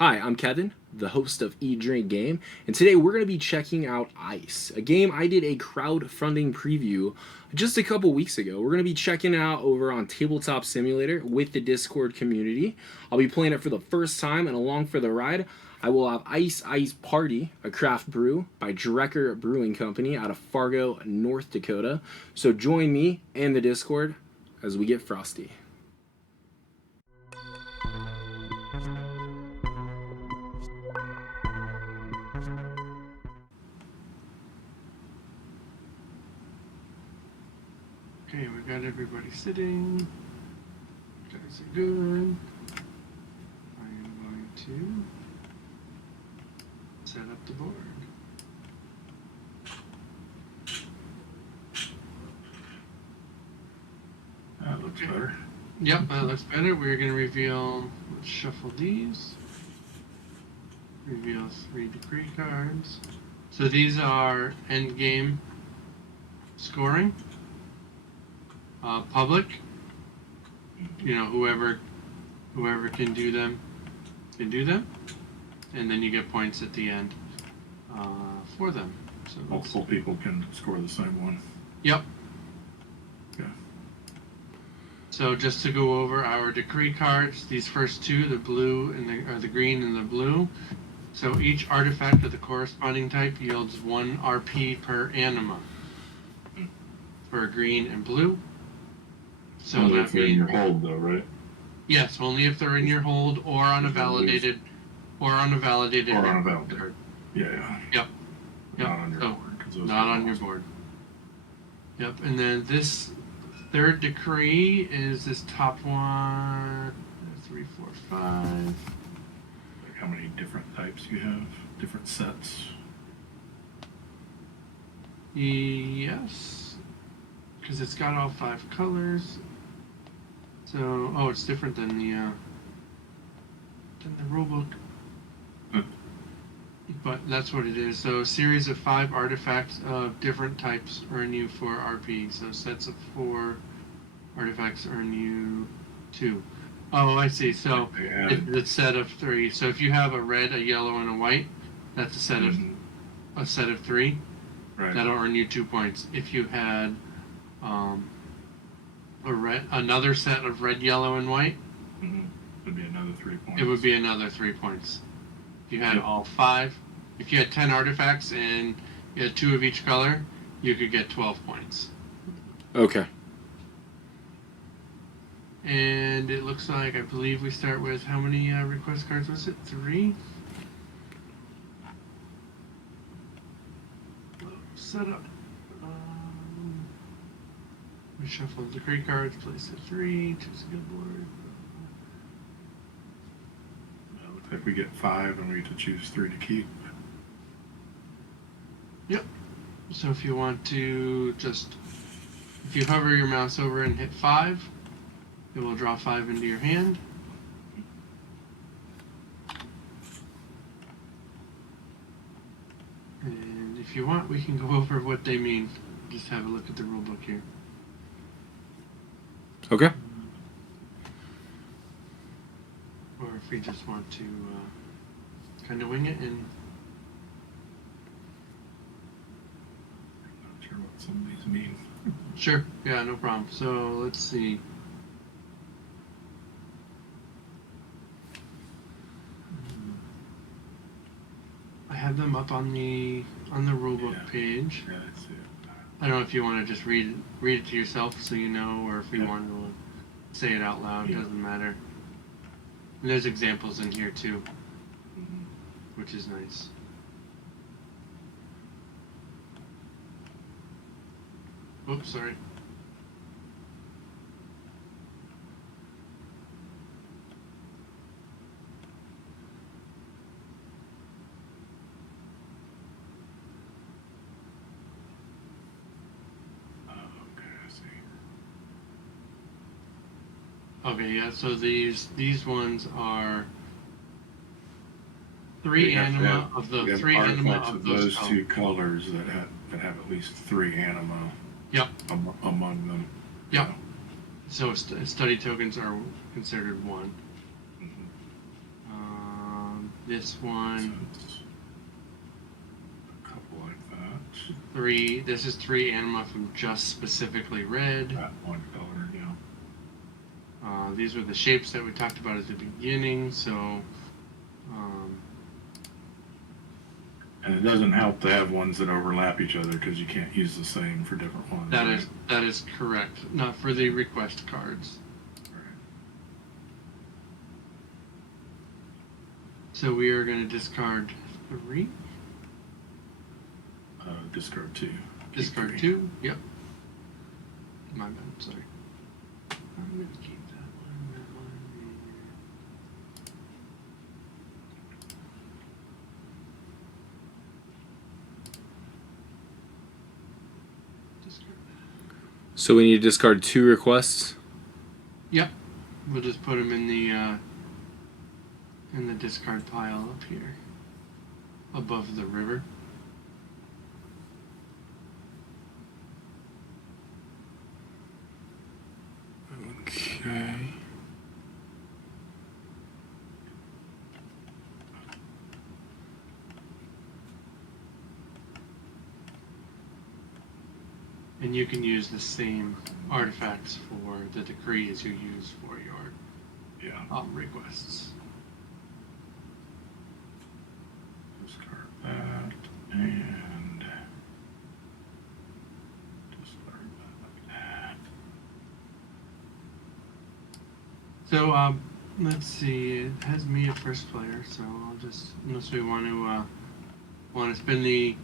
Hi, I'm Kevin, the host of E.D.G, and today we're going to be checking out Ice, a game I did a crowdfunding preview just a couple weeks ago. We're going to be checking it out over on Tabletop Simulator with the Discord community. I'll be playing it for the first time, and along for the ride, I will have Ice Party, a craft brew by Drekker Brewing Company out of Fargo, North Dakota. So join me and the Discord as we get frosty. Okay, we got everybody sitting. Guys are good. I am going to set up the board. That looks better. Yep, that looks better. We're going to reveal, let's shuffle these. Reveal 3 decree cards. So these are end game scoring. Public, you know, whoever can do them, and then you get points at the end for them. So multiple people can score the same one. Yep. Okay. So just to go over our decree cards, these first two, the blue and the green and the blue. So each artifact of the corresponding type yields 1 RP per anima for green and blue. So only that if they're in means, your hold, though, right? yes, only if they're in your hold or on a validated card. Yeah. Yep. Not on your board. Not on your board. Yep. And then this third decree is this top one. 3, 4, 5. Like how many different types you have? Different sets? Yes. Because it's got all 5 colors. So, oh, it's different than the rule book. But that's what it is. So a series of 5 artifacts of different types earn you 4 RP. So sets of 4 artifacts earn you 2. Oh, I see. So it's a set of 3. So if you have a red, a yellow, and a white, that's a set of 3. Right. That'll earn you 2 points. If you had another set of red, yellow, and white, Would be another 3 points. it would be another 3 points. If you had all 5, if you had 10 artifacts and you had 2 of each color, you could get 12 points. Okay. And it looks like, I believe we start with, how many request cards was it? 3? Set up. We shuffle the decree cards, place a 3, choose a good board. Looks like we get 5 and we get to choose 3 to keep. Yep. So if you want to if you hover your mouse over and hit 5, it will draw 5 into your hand. And if you want, we can go over what they mean. Just have a look at the rule book here. Okay. Or if we just want to kind of wing it and... I'm not sure what some of these mean. Sure, yeah, no problem. So let's see. I have them up on the rulebook page. Yeah, I see it. I don't know if you want to just read it to yourself so you know, or if you want to say it out loud. It doesn't matter. And there's examples in here too, which is nice. Oops, sorry. Okay, yeah, so these ones are 3 anima of the 3 anima of those 2 colors that have at least 3 anima. Yep. Among them. Yep. So study tokens are considered 1. This one, Sets. A couple like that. 3. This is 3 anima from just specifically red. That one color, yeah. These were the shapes that we talked about at the beginning, so And it doesn't help to have ones that overlap each other because you can't use the same for different ones. that is correct. Not for the request cards. Right. So we are going to discard 3. Discard 2. Discard 2. Yep. My bad. Sorry. I'm going to keep that one. That one. Discard that. So we need to discard 2 requests. Yep. We'll just put them in the discard pile up here, above the river. Okay. And you can use the same artifacts for the decree as you use for your Yeah. Requests. Discard that and discard that. So let's see. It has me at first player, so I'll just, unless we want to spin the.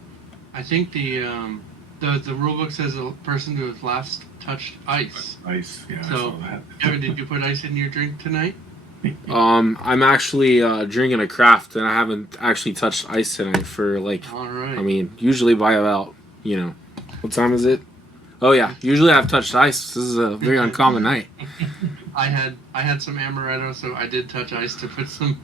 I think the rule book says a person who has last touched ice. Ice, yeah. I So, saw that. Evan, did you put ice in your drink tonight? I'm actually drinking a craft, and I haven't actually touched ice tonight for like. All right. I mean, usually by about what time is it? Oh yeah, usually I've touched ice. This is a very uncommon night. I had some amaretto, so I did touch ice to put some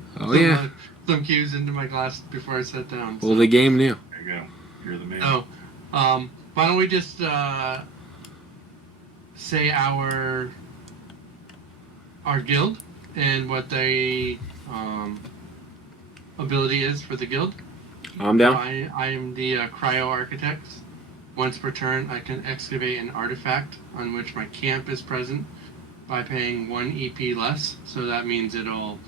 cubes into my glass before I sat down. Well, the game knew. There you go. You're the man. So, why don't we just say our guild and what the ability is for the guild? I'm down. I am the cryo architect. Once per turn, I can excavate an artifact on which my camp is present by paying 1 EP less. So that means it'll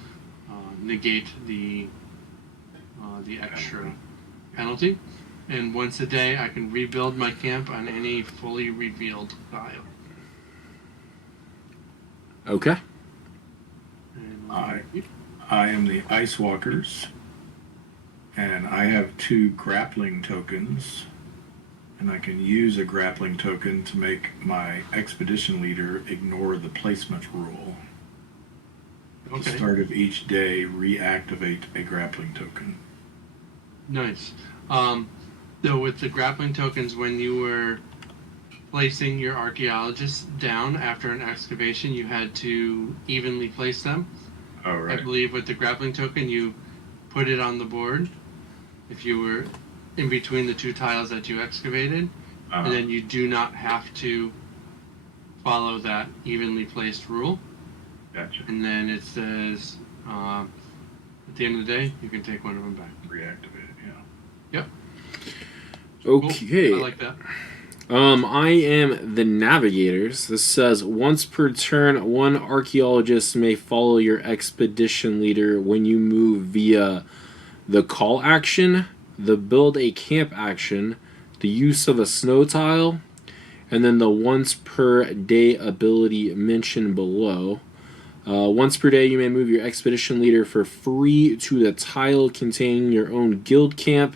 negate the extra penalty. And once a day, I can rebuild my camp on any fully revealed tile. Okay. I am the Ice Walkers, and I have 2 grappling tokens, and I can use a grappling token to make my expedition leader ignore the placement rule. At the start of each day, reactivate a grappling token. Nice. So with the grappling tokens, when you were placing your archaeologists down after an excavation, you had to evenly place them. Oh, right. I believe with the grappling token, you put it on the board if you were in between the 2 tiles that you excavated, and then you do not have to follow that evenly placed rule. Gotcha. And then it says, at the end of the day, you can take one of them back. Reactivate it, yeah. Yep. Okay. Cool. I like that. I am the Navigators. This says once per turn, 1 archaeologist may follow your expedition leader when you move via the call action, the build a camp action, the use of a snow tile, and then the once per day ability mentioned below. Once per day, you may move your expedition leader for free to the tile containing your own guild camp.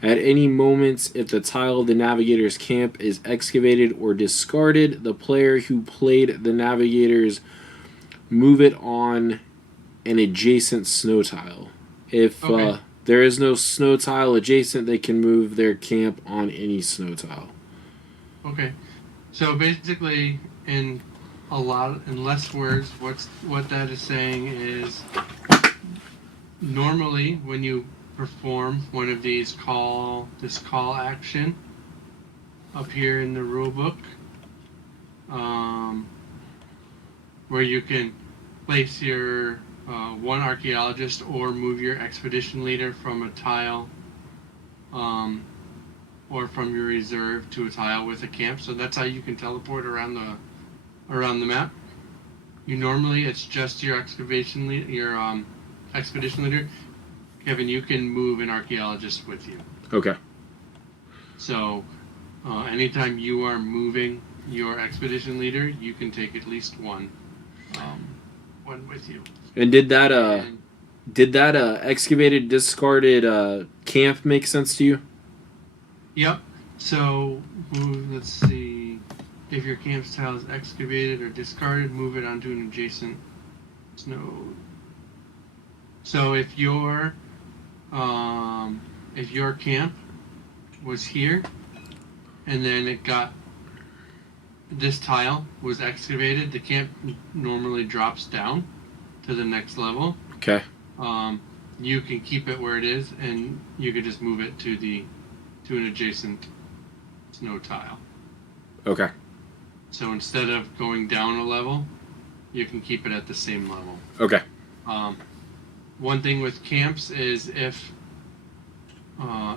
At any moment, if the tile of the Navigator's camp is excavated or discarded, the player who played the Navigators move it on an adjacent snow tile. If there is no snow tile adjacent, they can move their camp on any snow tile. Okay. So basically, in less words, what that is saying is normally when you perform one of these call action up here in the rule book, where you can place your one archaeologist, or move your expedition leader from a tile or from your reserve to a tile with a camp. So that's how you can teleport around the map. Normally it's just your expedition leader. Kevin, you can move an archaeologist with you. Okay. So anytime you are moving your expedition leader, you can take at least one with you. And did that excavated discarded camp make sense to you? Yep. So let's see. If your camp's tile is excavated or discarded, move it onto an adjacent node. So if your camp was here, and then this tile was excavated, the camp normally drops down to the next level. Okay. You can keep it where it is, and you could just move it to an adjacent snow tile. Okay. So instead of going down a level, you can keep it at the same level. Okay. One thing with camps is if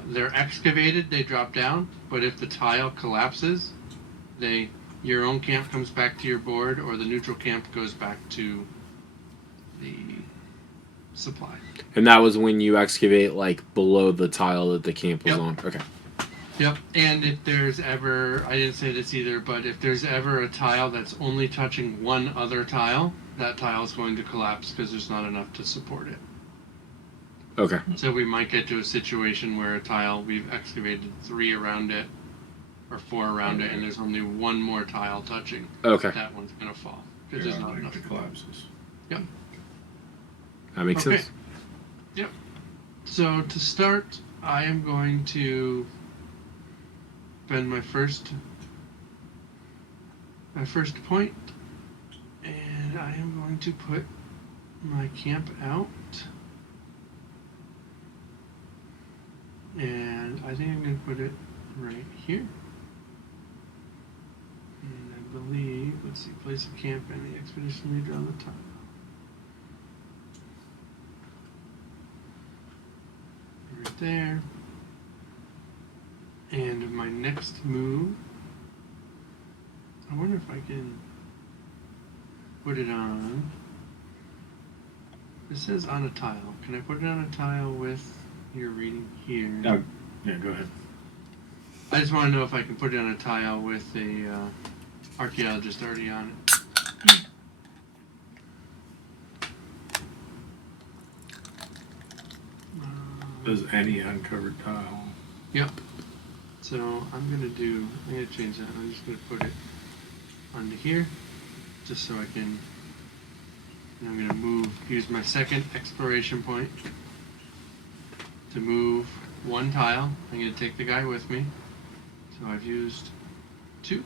they're excavated, they drop down. But if the tile collapses, your own camp comes back to your board, or the neutral camp goes back to the supply. And that was when you excavate like below the tile that the camp was Yep. on. Okay. Yep. And if there's ever, I didn't say this either, but if there's ever a tile that's only touching one other tile, that tile is going to collapse because there's not enough to support it. Okay. So we might get to a situation where a tile, we've excavated 3 around it, or 4 around it, and there's only one more tile touching. Okay. That one's going to fall because there's not enough. It collapses. Yep. That makes sense. Yep. So to start, I am going to spend my first point, and I am going to put my camp out, and I think I'm going to put it right here. And I believe, let's see, place a camp and the expedition leader on the top. Right there. And my next move, I wonder if I can put it on. It says on a tile. Can I put it on a tile with your reading here? No. Yeah, go ahead. I just want to know if I can put it on a tile with a archaeologist already on it. Does any uncovered tile? Yep. So I'm gonna change that. I'm just gonna put it onto here, just so I can. And I'm gonna use my second exploration point to move one tile. I'm gonna take the guy with me. So I've used 2.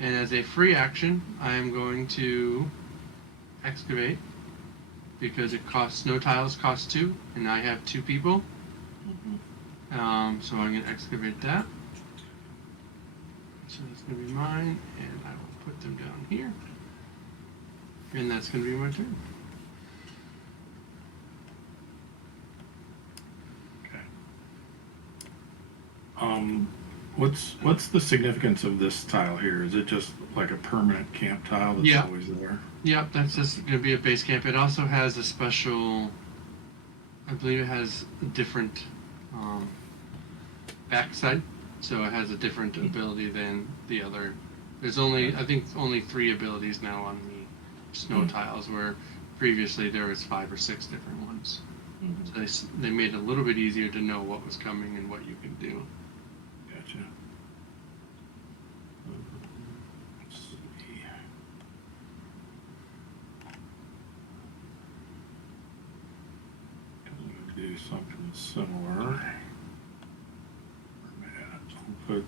And as a free action, I am going to excavate, because no tiles cost 2, and I have 2 people. So I'm going to excavate that. So that's going to be mine, and I will put them down here. And that's going to be my turn. Okay. What's the significance of this tile here? Is it just like a permanent camp tile that's always there? Yep, that's just going to be a base camp. It also has a special, I believe it has a different backside, so it has a different ability than the other. There's I think only 3 abilities now on the snow tiles, where previously there was 5 or 6 different ones. So they made it a little bit easier to know what was coming and what you can do. Gotcha. Let's see. I'm gonna do something similar. I'll put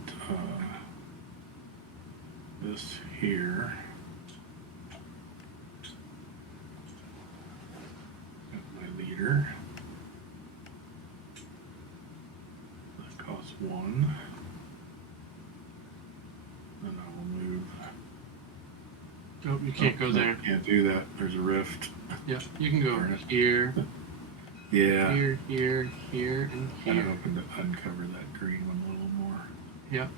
this here. Got my leader. That costs 1. Then I will move. Nope, you can't go there. Can't do that. There's a rift. Yeah, you can go here, Yeah. here, here, here, and Kind of here. hoping to uncover that green one a little more. Yeah.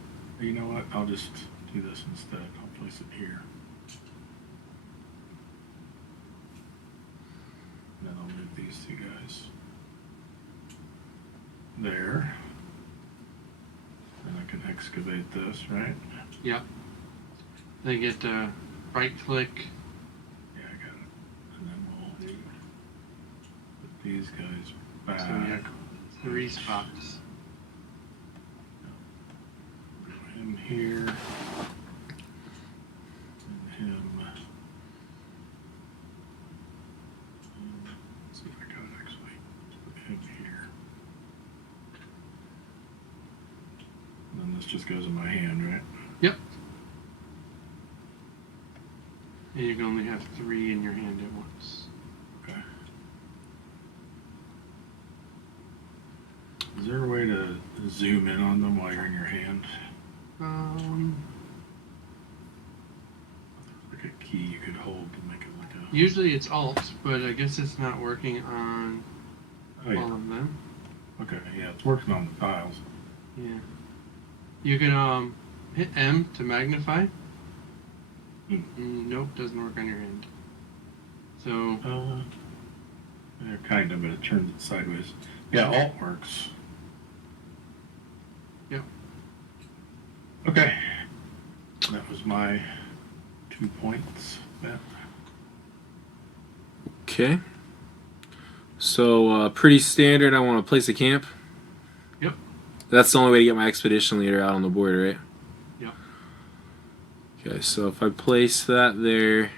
You know what? I'll just do this instead. I'll place it here. And then I'll move these two guys there. And I can excavate this, right? Yep. They get right click. Yeah, I got it. And then we'll put these guys back. So you have 3 spots. Put him here. And him. Let's see if I got it actually. Put him here. And then this just goes in my hand, right? Yep. And you can only have 3 in your hand at once. Okay. Is there a way to zoom in on them while you're in your hand? Like a key you could hold to make it like a... Usually it's Alt, but I guess it's not working on Oh, yeah. all of them. Okay, yeah, it's working on the tiles. Yeah. You can hit M to magnify. Nope, doesn't work on your hand. So Yeah, kind of, but it turns it sideways. Yeah, Alt works. Yep. Okay. That was my 2 points. Yeah. Okay. So pretty standard. I want to place a camp. Yep. That's the only way to get my expedition leader out on the board, right? Yep. Okay, so if I place that there,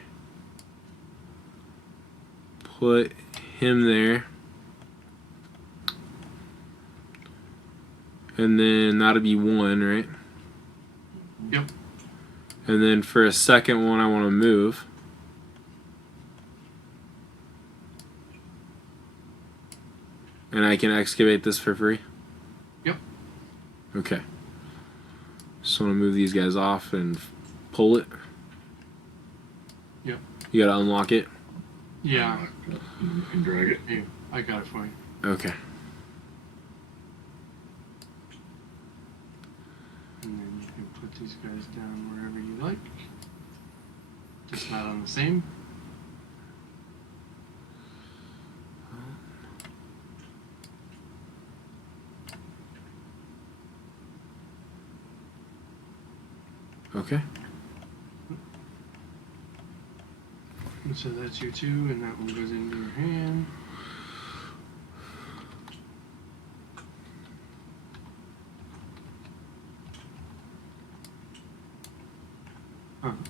put him there, and then that'll be 1, right? Yep. And then for a second one, I want to move. And I can excavate this for free? Yep. Okay. So I'm going to move these guys off and pull it. Yep. You got to unlock it? Yeah. And drag it. Here, I got it for you. Okay. And then you can put these guys down wherever you like. Just not on the same. Okay. And so that's your 2, and that one goes into your hand.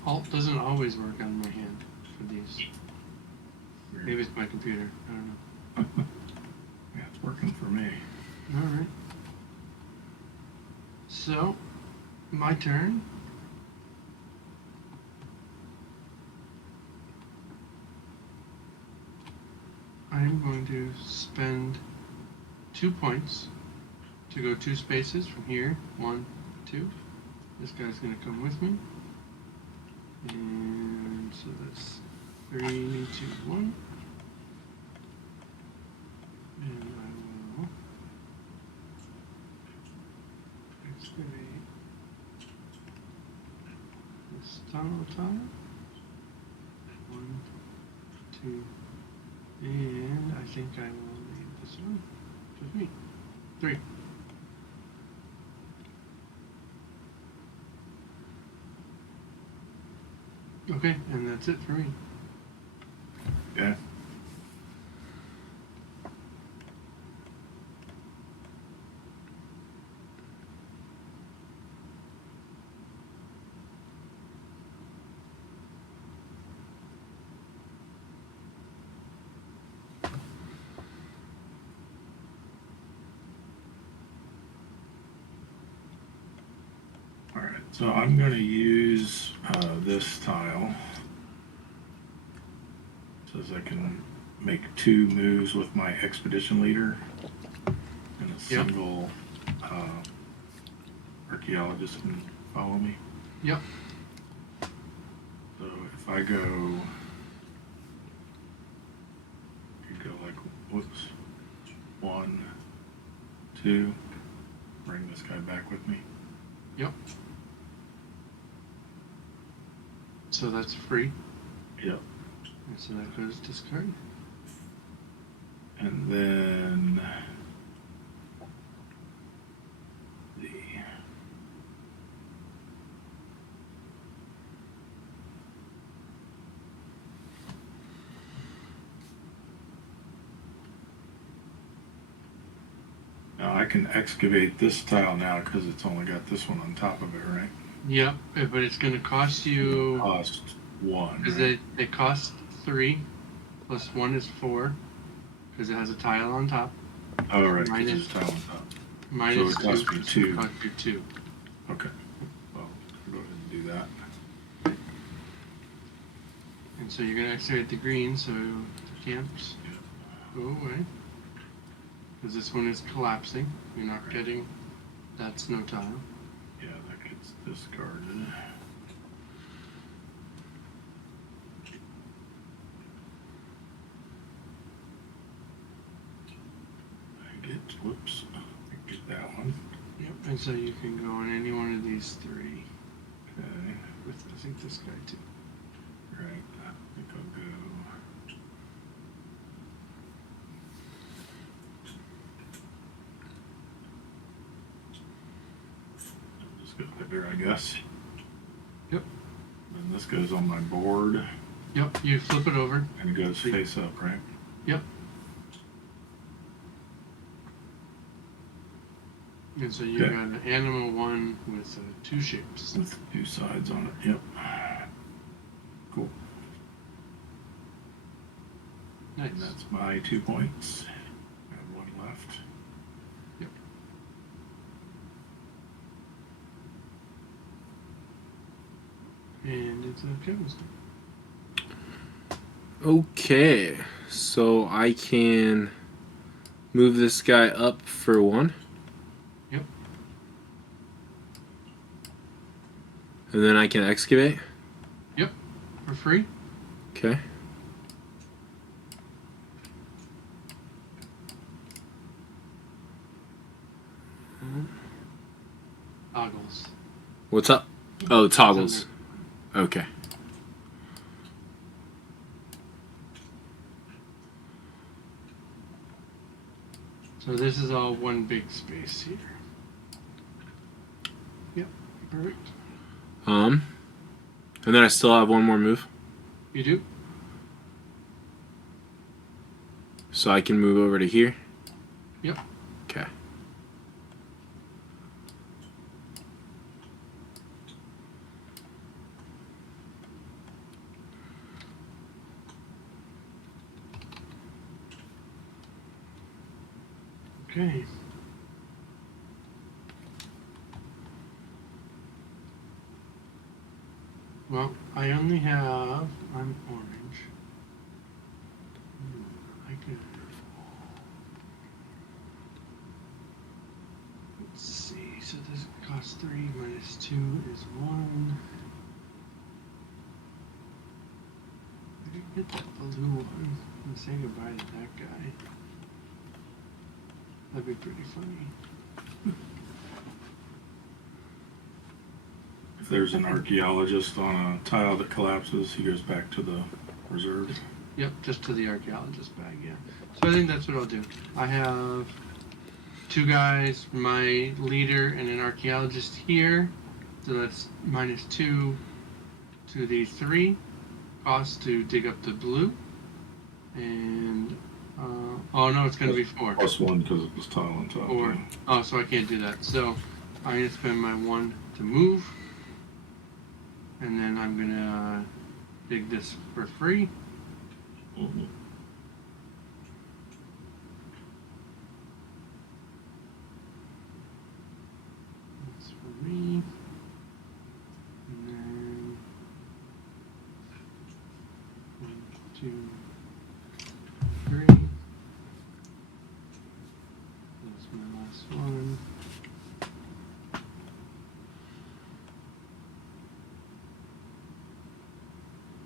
Alt doesn't always work on my hand for these. Maybe it's my computer. I don't know. Yeah, it's working for me. Alright. So, my turn. I'm going to spend 2 points to go 2 spaces from here. 1, 2. This guy's going to come with me. And so that's 3, 2, 1. And I will excavate this tunnel tile. 1, 2, and I think I will leave this one with me. 3. Okay, and that's it for me. Yeah. So I'm going to use this tile. Says I can make 2 moves with my expedition leader and a single archaeologist can follow me. Yep. So if I go Whoops. 1, 2. Bring this guy back with me. Yep. So that's free. Yep. And so that goes discard. And then the now I can excavate this tile now because it's only got this one on top of it, right? Yep, but it's going to cost you. Cost 1. Because Right? it costs 3, plus 1 is 4, because it has a tile on top. Oh, right, because Minus- there's a tile on top. Minus So it costs 2. me so 2. it costs you 2. Okay. Well, go ahead and do that. And so you're going to excavate the green, so the camps go away. Because this one is collapsing. You're not getting that snow tile. Yeah, that gets discarded. Whoops, I get that one. Yep, and so you can go on any one of these 3. Okay, With, I think, this guy too. right, I think I'll go. I'll just go there, I guess. Yep. And this goes on my board, Yep, you flip it over. and it goes face up, right? Yep. And so you Okay. got an animal one with 2 shapes. With 2 sides on it, yep. Cool. Nice. And that's my 2 points. I have 1 left. Yep. And it's Kevin's turn. Okay, so I can move this guy up for 1. Yep. And then I can excavate. Yep. For free. Okay. Toggles. What's up? Oh, toggles. Okay. So this is all one big space here. Yep. Perfect. And then I still have 1 more move. You do? So I can move over to here. Yep. Okay. Okay. Well, I only have. I'm orange. I could. Let's see. So this costs 3 minus 2 is 1. I could get that blue one and say goodbye to that guy. That'd be pretty funny. If there's an archaeologist on a tile that collapses, he goes back to the reserve. Yep, just to the archaeologist bag, yeah. So I think that's what I'll do. I have 2 guys, my leader, and an archaeologist here. So that's minus 2 to the 3 cost to dig up the blue. And, oh no, it's going to be 4. Plus 1 because it was tile on top. 4. Yeah. Oh, so I can't do that. So I'm going to spend my 1 to move. And then I'm going to dig this for free. Mhm. That's for me. And then 1, 2, 3. That's my last one.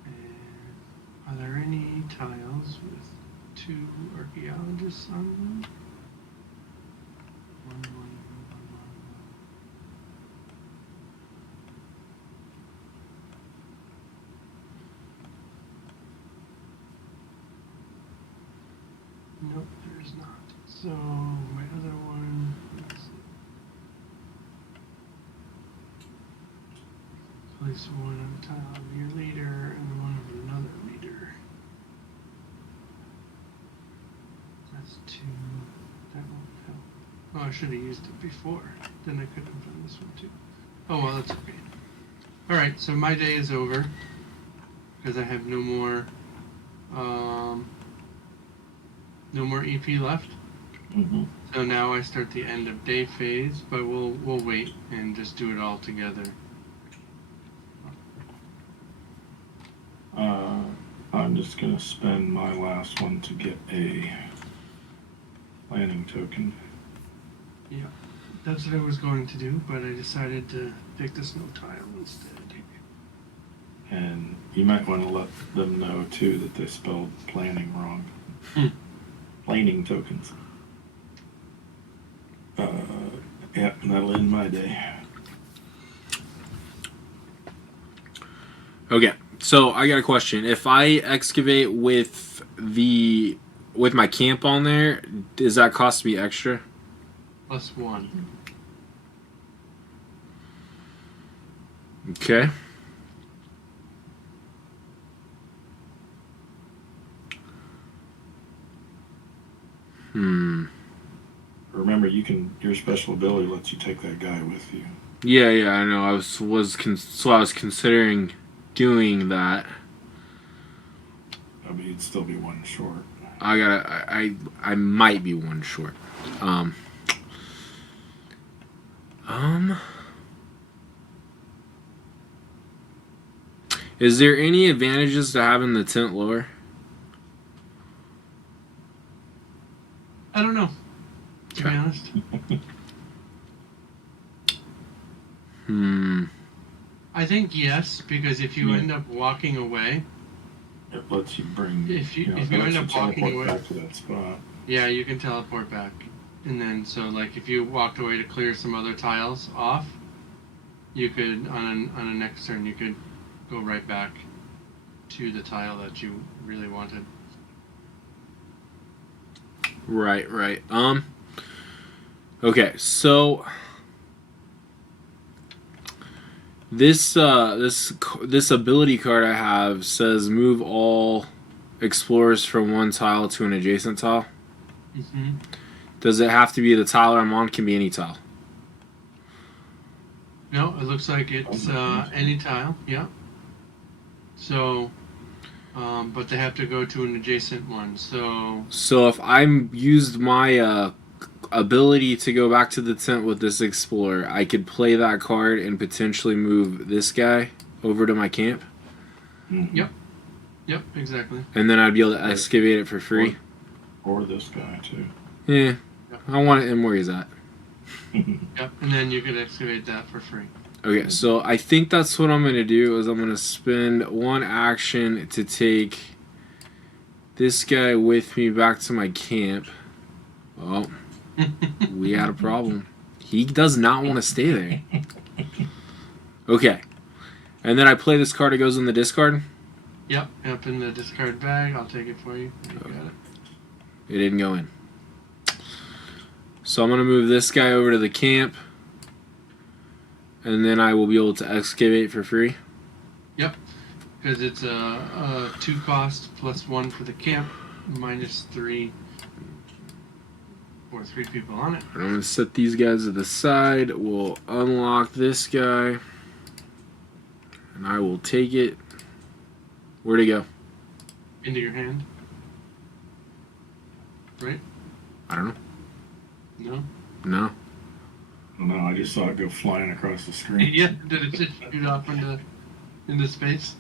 And are there any tiles with 2 archaeologists on them. One. Nope, there's not. So my other one. Let's see. Place one on the tile of your leader and one of another leader. That's 2. That won't help. Oh, I should have used it before. Then I could have done this one too. Oh well, that's okay. Alright, so my day is over. Because I have no more EP left. Mm-hmm. So now I start the end of day phase, but we'll wait and just do it all together. I'm just gonna spend my last one to get a planning token. Yeah, that's what I was going to do, but I decided to pick the snow tile instead. And you might want to let them know too that they spelled planning wrong. Planning tokens. Yeah, that'll end my day. Okay, so I got a question. If I excavate with my camp on there, does that cost me extra? +1. Okay. Remember, your special ability lets you take that guy with you. Yeah, I know. I was considering doing that. I mean, you'd still be one short. I might be one short. Is there any advantages to having the tent lower? I don't know, to be honest. I think yes, because if you end up walking away, it lets you bring. If you end up walking away back to that spot. Yeah, you can teleport back, and then so like if you walked away to clear some other tiles off, you could on a next turn you could go right back to the tile that you really wanted. Right. Okay, so this ability card I have says move all explorers from one tile to an adjacent tile. Mm-hmm. Does it have to be the tile I'm on? Can be any tile. No, it looks like it's any tile. Yeah. So, but they have to go to an adjacent one. So if I used my ability to go back to the tent with this explorer, I could play that card and potentially move this guy over to my camp. Mm-hmm. Yep, exactly. And then I'd be able to excavate it for free. Or this guy too. Yeah, Yep. I want it in where he's at. Yep, and then you could excavate that for free. Okay, so I think that's what I'm going to do is I'm going to spend one action to take this guy with me back to my camp. Oh, we had a problem. He does not want to stay there. Okay, and then I play this card. It goes in the discard. Yep, in the discard bag. I'll take it for you. You got it. It didn't go in. So I'm going to move this guy over to the camp. And then I will be able to excavate for free. Yep, because it's a 2 cost +1 for the camp, -3 for 3 people on it. I'm going to set these guys to the side. We'll unlock this guy. And I will take it. Where'd it go? Into your hand. Right? I don't know. No? No. No, I just saw it go flying across the screen. Yeah, did it just shoot off into space?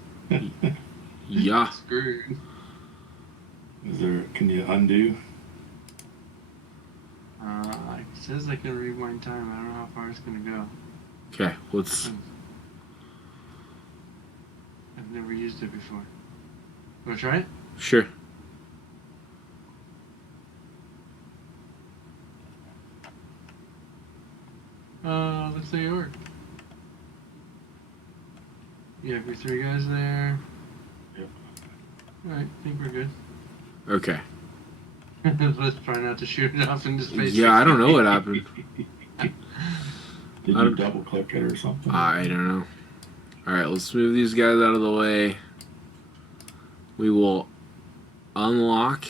Yeah. Screwed. Can you undo? It says I can rewind time. I don't know how far it's going to go. Okay, let's... I've never used it before. Want to try it? Sure. Looks like it worked. You have your 3 guys there. Yep. Alright, I think we're good. Okay. Let's try not to shoot it off into space. Yeah, I don't know what happened. Did you double click it or something? I don't know. Alright, let's move these guys out of the way. We will unlock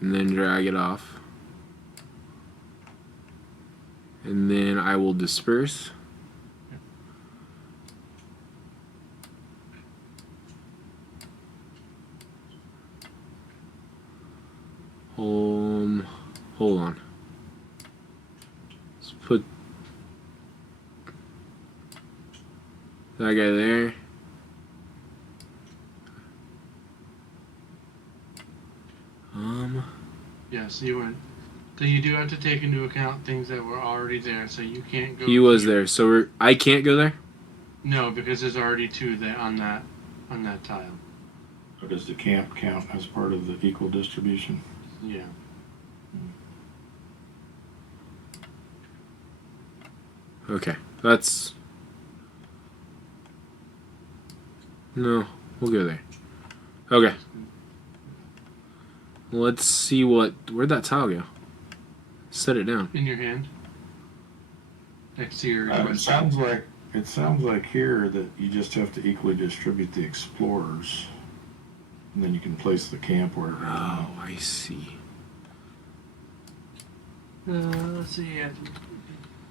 and then drag it off. And then I will disperse. Hold on. Let's put that guy there. Yeah, so you went. So you do have to take into account things that were already there, so you can't go. He was there, so I can't go there? No, because there's already 2 there on that tile. So does the camp count as part of the equal distribution? Yeah. Okay, that's... No, we'll go there. Okay. Let's see what... Where'd that tile go? Set it down. In your hand. Next to your It sounds like here that you just have to equally distribute the explorers, and then you can place the camp wherever you want. Oh, I see. Let's see.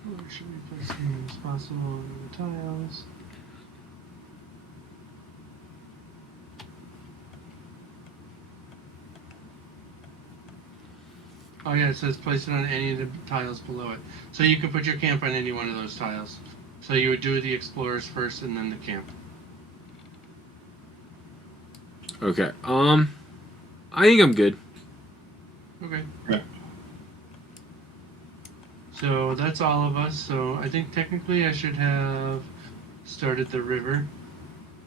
Where should we place them as possible on the tiles? Oh yeah, it says place it on any of the tiles below it. So you could put your camp on any one of those tiles. So you would do the explorers first and then the camp. Okay, I think I'm good. Okay. Okay. So that's all of us. So I think technically I should have started the river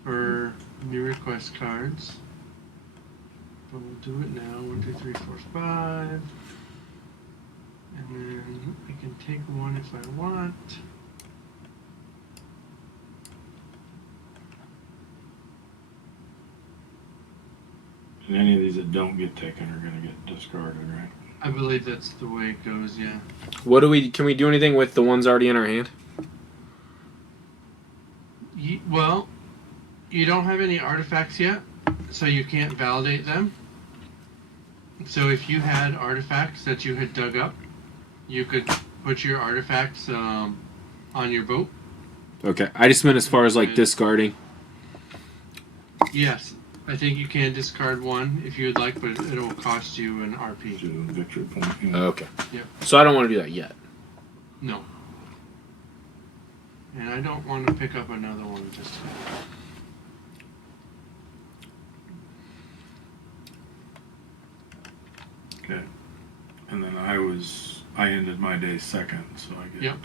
for new request cards. But we'll do it now. 1, 2, 3, 4, 5. And then I can take one if I want. And any of these that don't get taken are going to get discarded, right? I believe that's the way it goes, yeah. What do we... Can we do anything with the ones already in our hand? Well, you don't have any artifacts yet, so you can't validate them. So if you had artifacts that you had dug up, you could put your artifacts on your boat. Okay, I just meant as far as like discarding. Yes, I think you can discard one if you would like, but it'll cost you an RP. So victory point. Yeah. Okay. Yep. So I don't want to do that yet. No. And I don't want to pick up another one just Okay. And then I ended my day second, so I get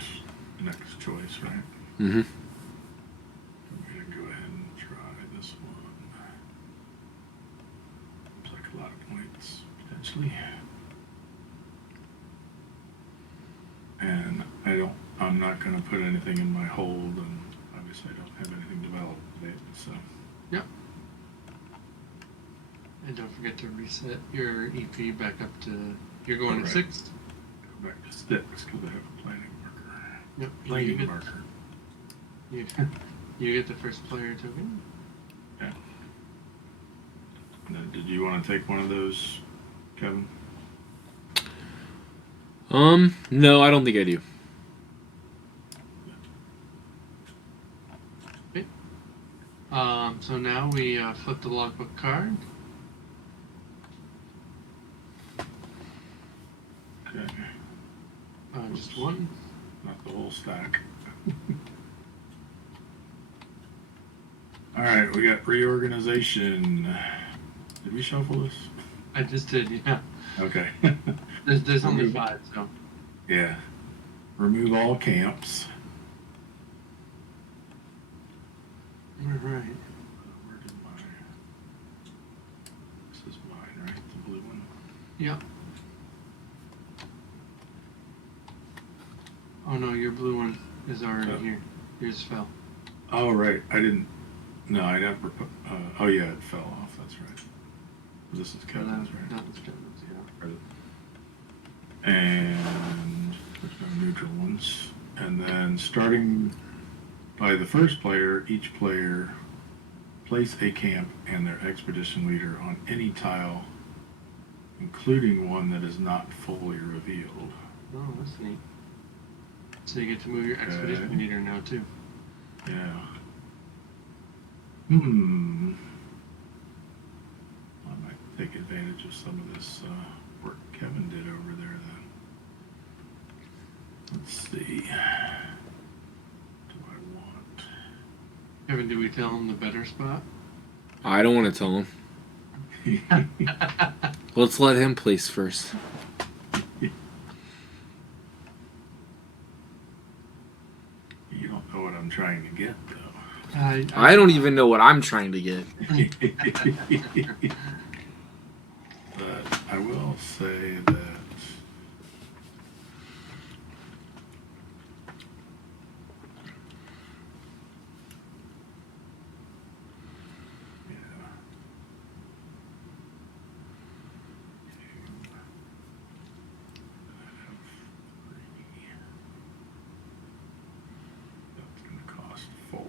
the next choice, right? Mm-hmm. I'm going to go ahead and try this one. Looks like a lot of points, potentially. And I'm not going to put anything in my hold, and obviously I don't have anything developed yet, so. Yep. And don't forget to reset your EP back up to... You're going to 6? Go back to 6 because I have a planning marker. Yep. Planning marker. You get the first player token. Yeah. Now, did you want to take one of those, Kevin? No, I don't think I do. Okay. So now we flip the logbook card. Okay. Just one. Not the whole stack. Alright, we got reorganization. Did we shuffle this? I just did, yeah. Okay. There's only 5, so. Yeah. Remove all camps. Alright. Where did my... This is mine, right? The blue one. Yep. Oh no, your blue one is already here. Yours fell. Oh, right. I didn't. No, I never put. Oh, yeah, it fell off. That's right. This is Kevin's, right? That was Kevin's, yeah. And there's no neutral ones. And then starting by the first player, each player place a camp and their expedition leader on any tile, including one that is not fully revealed. Oh, that's neat. So you get to move your expedition leader now too. Yeah. I might take advantage of some of this work Kevin did over there then. Let's see. What do I want? Kevin, did we tell him the better spot? I don't want to tell him. Let's let him place first. You don't know what I'm trying to get, though. I don't even know what I'm trying to get. But I will say that that's going to cost 4.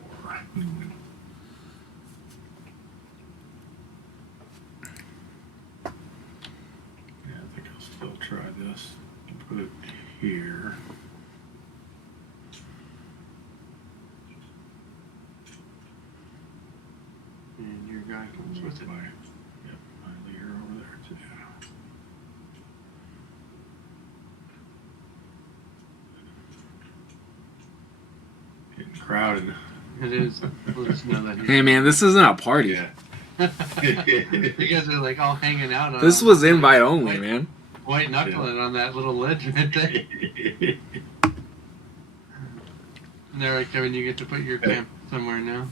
Yeah, I think I'll still try this and put it here. And your guy comes with it. My leader over there too. Getting crowded. It is. We'll just know that. Hey man, this isn't a party. Yeah. You guys are like all hanging out. This was invite only, man. White knuckling on that little ledge right there. And there, right, Kevin, you get to put your camp somewhere now.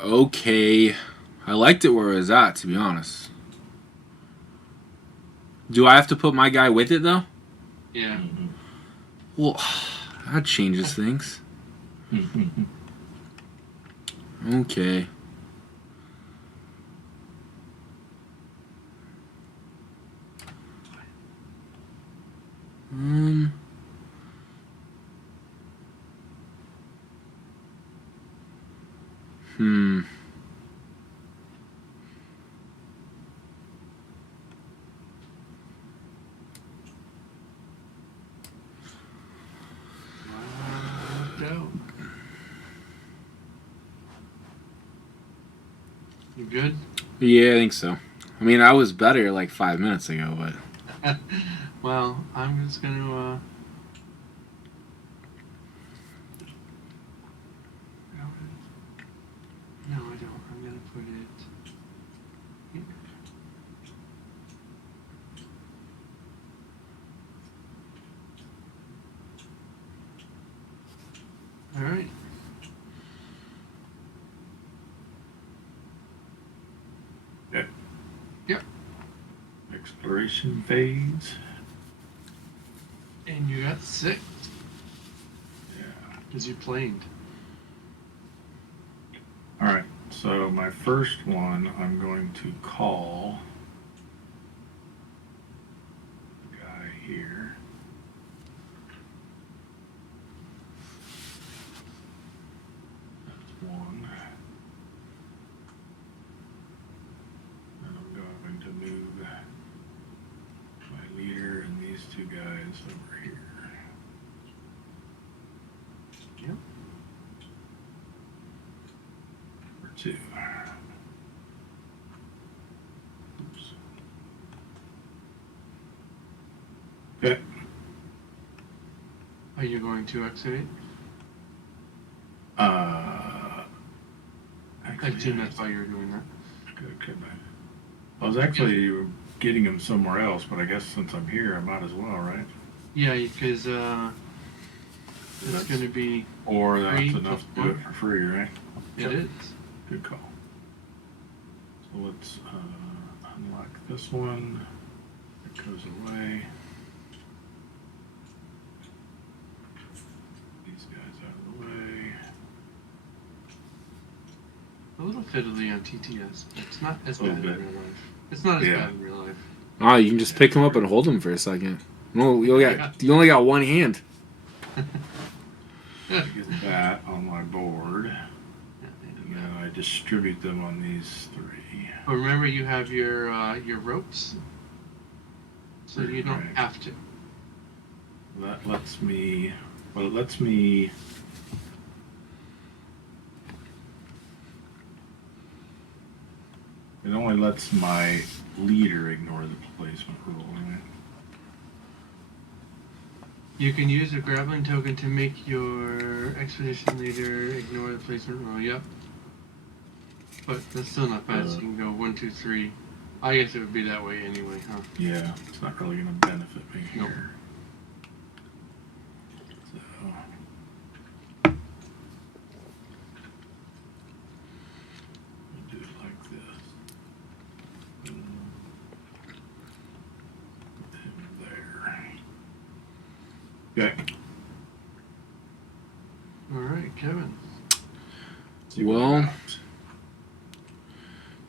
Okay. I liked it where it was at, to be honest. Do I have to put my guy with it, though? Yeah. Well, that changes things. Okay. Go. You good? Yeah, I think so. I mean, I was better like 5 minutes ago, but... Well, I'm just gonna, No, I don't. I'm gonna put it here. Alright. Yeah. Yep. Exploration phase. And you got 6. Yeah. Because you planed. Alright, so my first one I'm going to call the guy here. That's one. And I'm going to move my leader and these 2 guys over here. Yep. Number 2. Oops. Okay. Are you going to excavate? Actually, I assume that's why you were doing that. Could I was actually getting him somewhere else, but I guess since I'm here, I might as well, right? Yeah, because it's going to be... Or that's free enough to do it for free, right? It is. Good call. So let's unlock this one. That goes away. These guys out of the way. A little fiddly on TTS, but it's not as A bad little in bit. real life. It's not as Yeah. bad in real life. Oh, you can just pick them up and hold them for a second. No, you only got one hand. Get that on my board. And then I distribute them on these three. But remember, you have your ropes, so you don't Right. have to. That lets me. Well, it lets me. It only lets my leader ignore the placement rule. Right? You can use a grappling token to make your expedition leader ignore the placement rule. Yep. But that's still not bad. So you can go 1, 2, 3. I guess it would be that way anyway, huh? Yeah, it's not really going to benefit me Nope. here. So. Do it like this. Put him there. Okay. All right, Kevin. See what I Well, got.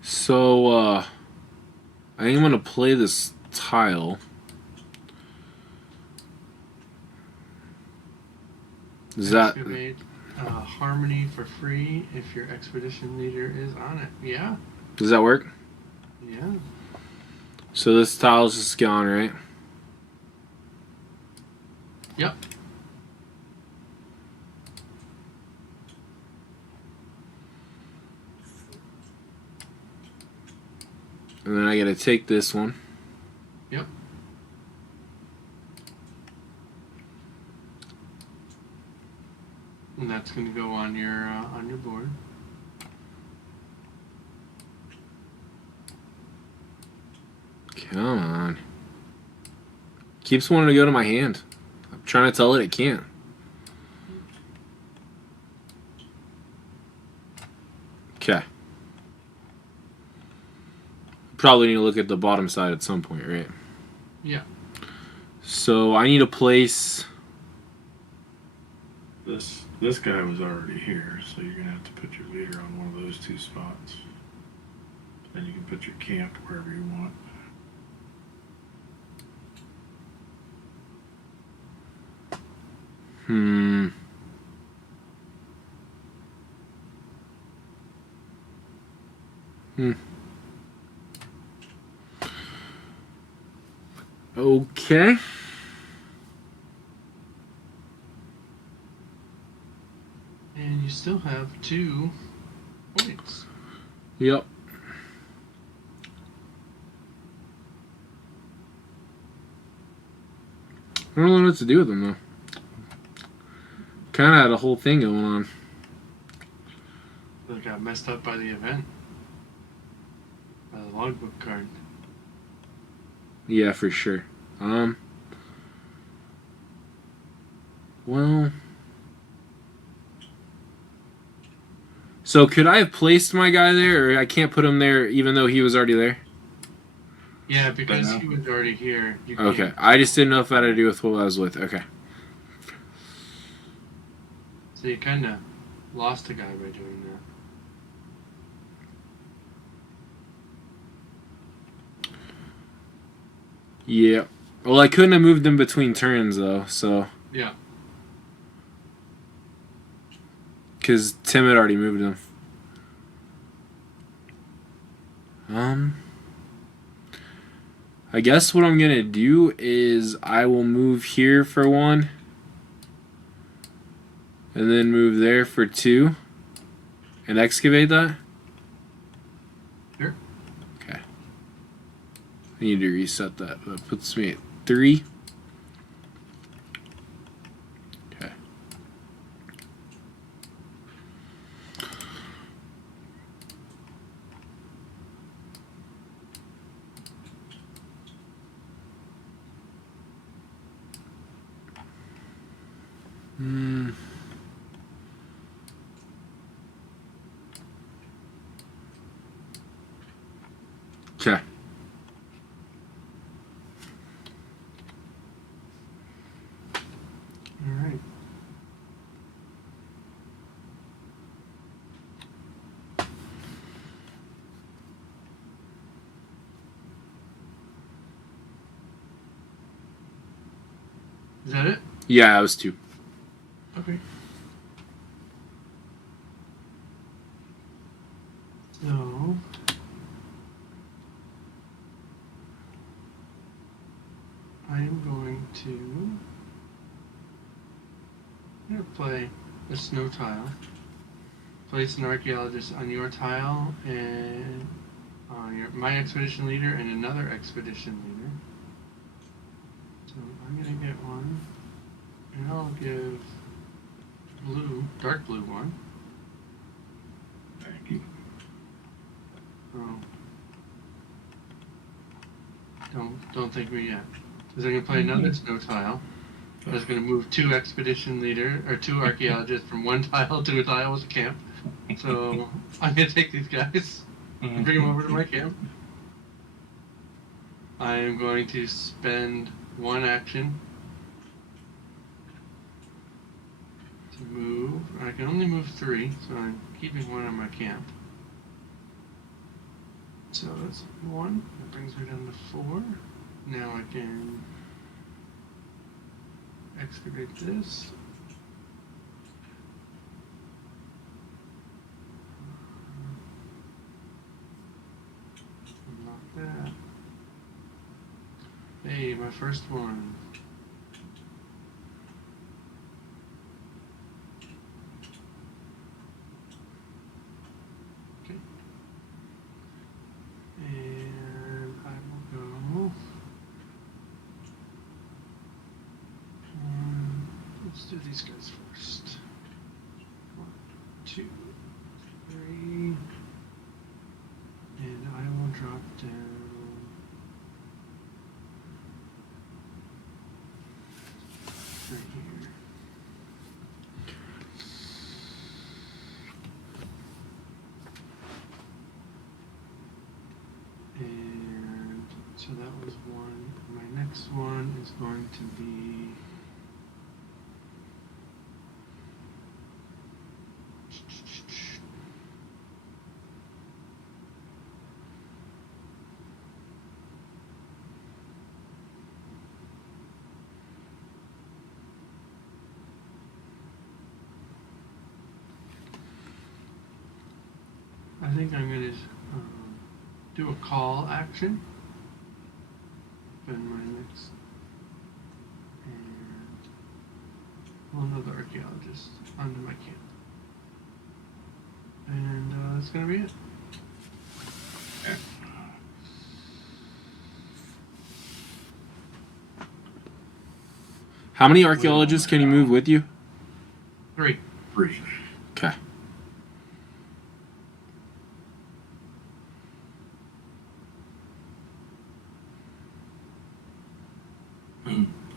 so I am gonna play this tile. Is that Excavate Harmony for free if your expedition leader is on it. Yeah. does that work? Yeah. So this tile's just gone, right? Yep. And then I gotta take this one. Yep. And that's going to go on your board. Come on. Keeps wanting to go to my hand. I'm trying to tell it can't. Okay. Probably need to look at the bottom side at some point, right? Yeah. So I need to place. This guy was already here, so you're gonna have to put your leader on one of those two spots. Then you can put your camp wherever you want. Hmm. Okay. And you still have 2 points. Yep. I don't know what to do with them though. Kind of had a whole thing going on. That got messed up by the event. By the logbook card. Yeah, for sure. Well. So could I have placed my guy there, or I can't put him there even though he was already there? Yeah, because know. he was already here. You Okay, can't- I just didn't know if that had to do with what I was with. Okay. So you kind of lost a guy by doing that. Yeah. Well, I couldn't have moved him between turns though, so Yeah. because Tim had already moved him. I guess what I'm gonna do is I will move here for 1, and then move there for 2, and excavate that. Sure. Okay. I need to reset that. That puts me at 3. Okay. Okay. Is that it? Yeah, I was 2. Okay. So I am going to play a snow tile. Place an archaeologist on your tile and on my expedition leader and another expedition leader. So I'm gonna get one, and I'll give dark blue one. Thank you. Oh. Don't thank me yet. Because I'm gonna play another snow tile. I was gonna move 2 expedition leader or 2 archaeologists from one tile to a tile with a camp. So I'm gonna take these guys and bring them over to my camp. I am going to spend 1 action to move. I can only move 3, so I'm keeping 1 on my camp. So that's 1. That brings me down to 4. Now I can excavate this. Unlock that. Hey, my first one. Okay. And I will go. Let's do these guys first. 1, 2, 3. And I will drop down. Right here. And so that was 1. My next one is going to be I think I'm going to do a call action. Spend my next. And another archaeologist onto my camp. And that's going to be it. How many archaeologists can you move with you? 3. 3. Okay.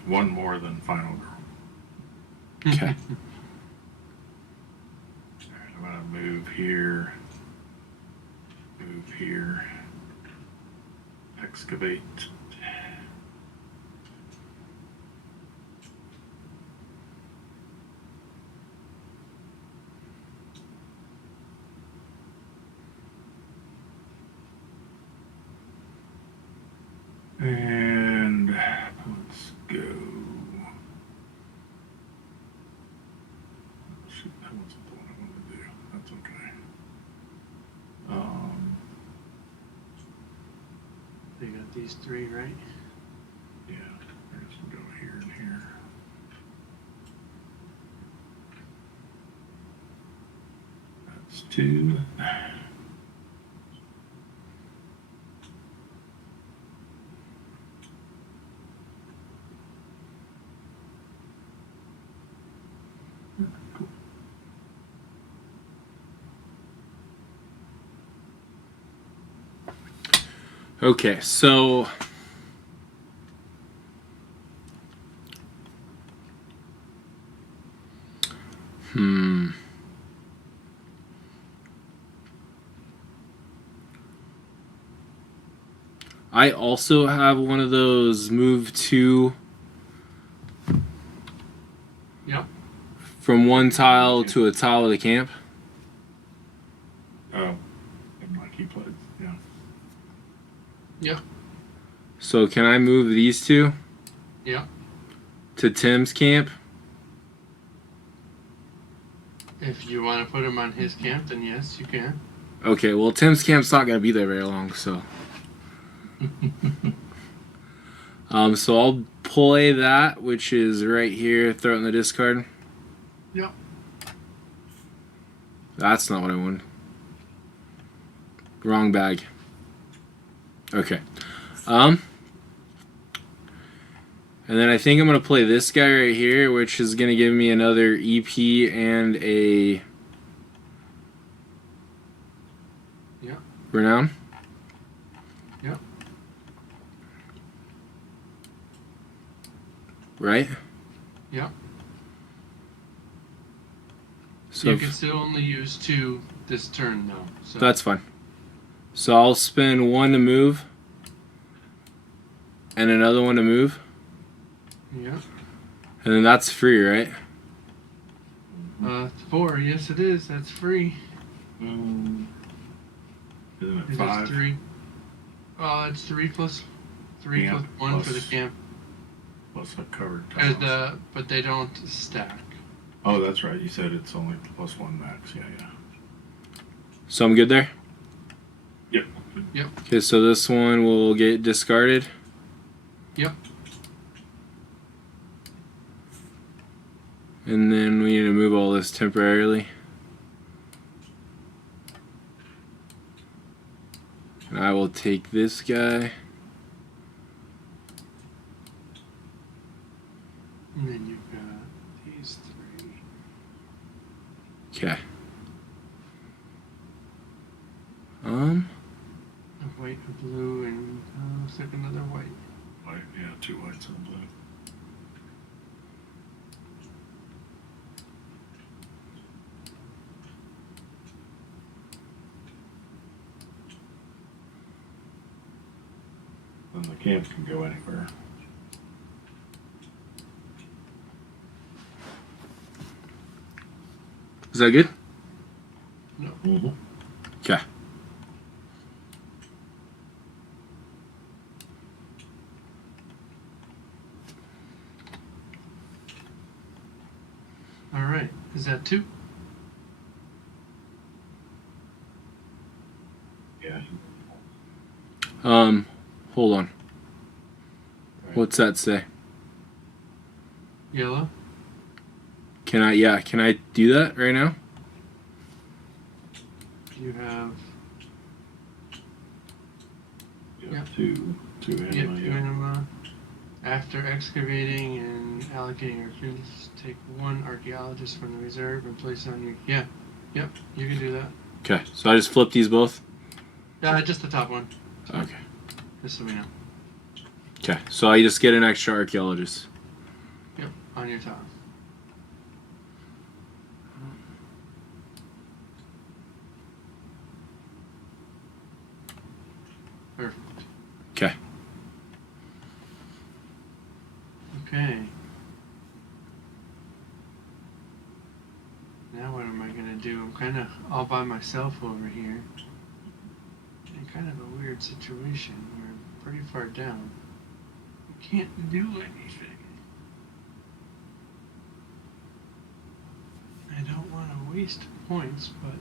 One more than Final Girl. Okay. Alright, I'm gonna move here. Move here. Excavate. And let's go. Shoot, that wasn't the one I wanted to do. That's okay. You got these 3, right? Yeah, I guess we'll go here and here. That's 2. Cool. Okay, so I also have one of those move to from one tile to a tile of the camp. Oh, like he played, yeah. Yeah. So can I move these 2? Yeah. to Tim's camp? If you want to put him on his camp, then yes, you can. Okay, well, Tim's camp's not going to be there very long, so. So I'll play that, which is right here. Throw it in the discard. Yep. That's not what I wanted. Wrong bag. Okay. And then I think I'm going to play this guy right here, which is going to give me another EP and a renown. Yep. Right? Yep. So you can still only use 2 this turn, though. So. That's fine. So I'll spend 1 to move and another 1 to move. Yeah. And then that's free, right? 4. Yes, it is. That's free. Isn't it It 5? is 3. It's 3 plus 3 Camp plus 1 for the plus- camp. Plus a covered tiles. But they don't stack. Oh, that's right. You said it's only +1 max. Yeah. So I'm good there? Yep. Okay, so this one will get discarded. Yep. And then we need to move all this temporarily. And I will take this guy. And then you've got these 3. Okay. A white, a blue, and looks like another white. White, yeah, 2 whites and a blue. Then the camp can go anywhere. Is that good? No. Mm-hmm. Okay. All right. Is that 2? Yeah. Hold on. What's that say? Yellow? Can I do that right now? You have Yeah. 2 anima. 2 anima. After excavating and allocating recruits, take 1 archaeologist from the reserve and place on your... Yeah. Yep, you can do that. Okay, so I just flip these both? Just the top one. Okay. Just so we know. Okay, so I just get an extra archaeologist. Yep, on your top. Perfect. Okay. Okay. Now what am I gonna do? I'm kind of all by myself over here. In kind of a weird situation where I'm pretty far down. I can't do anything. I don't want to waste points, but...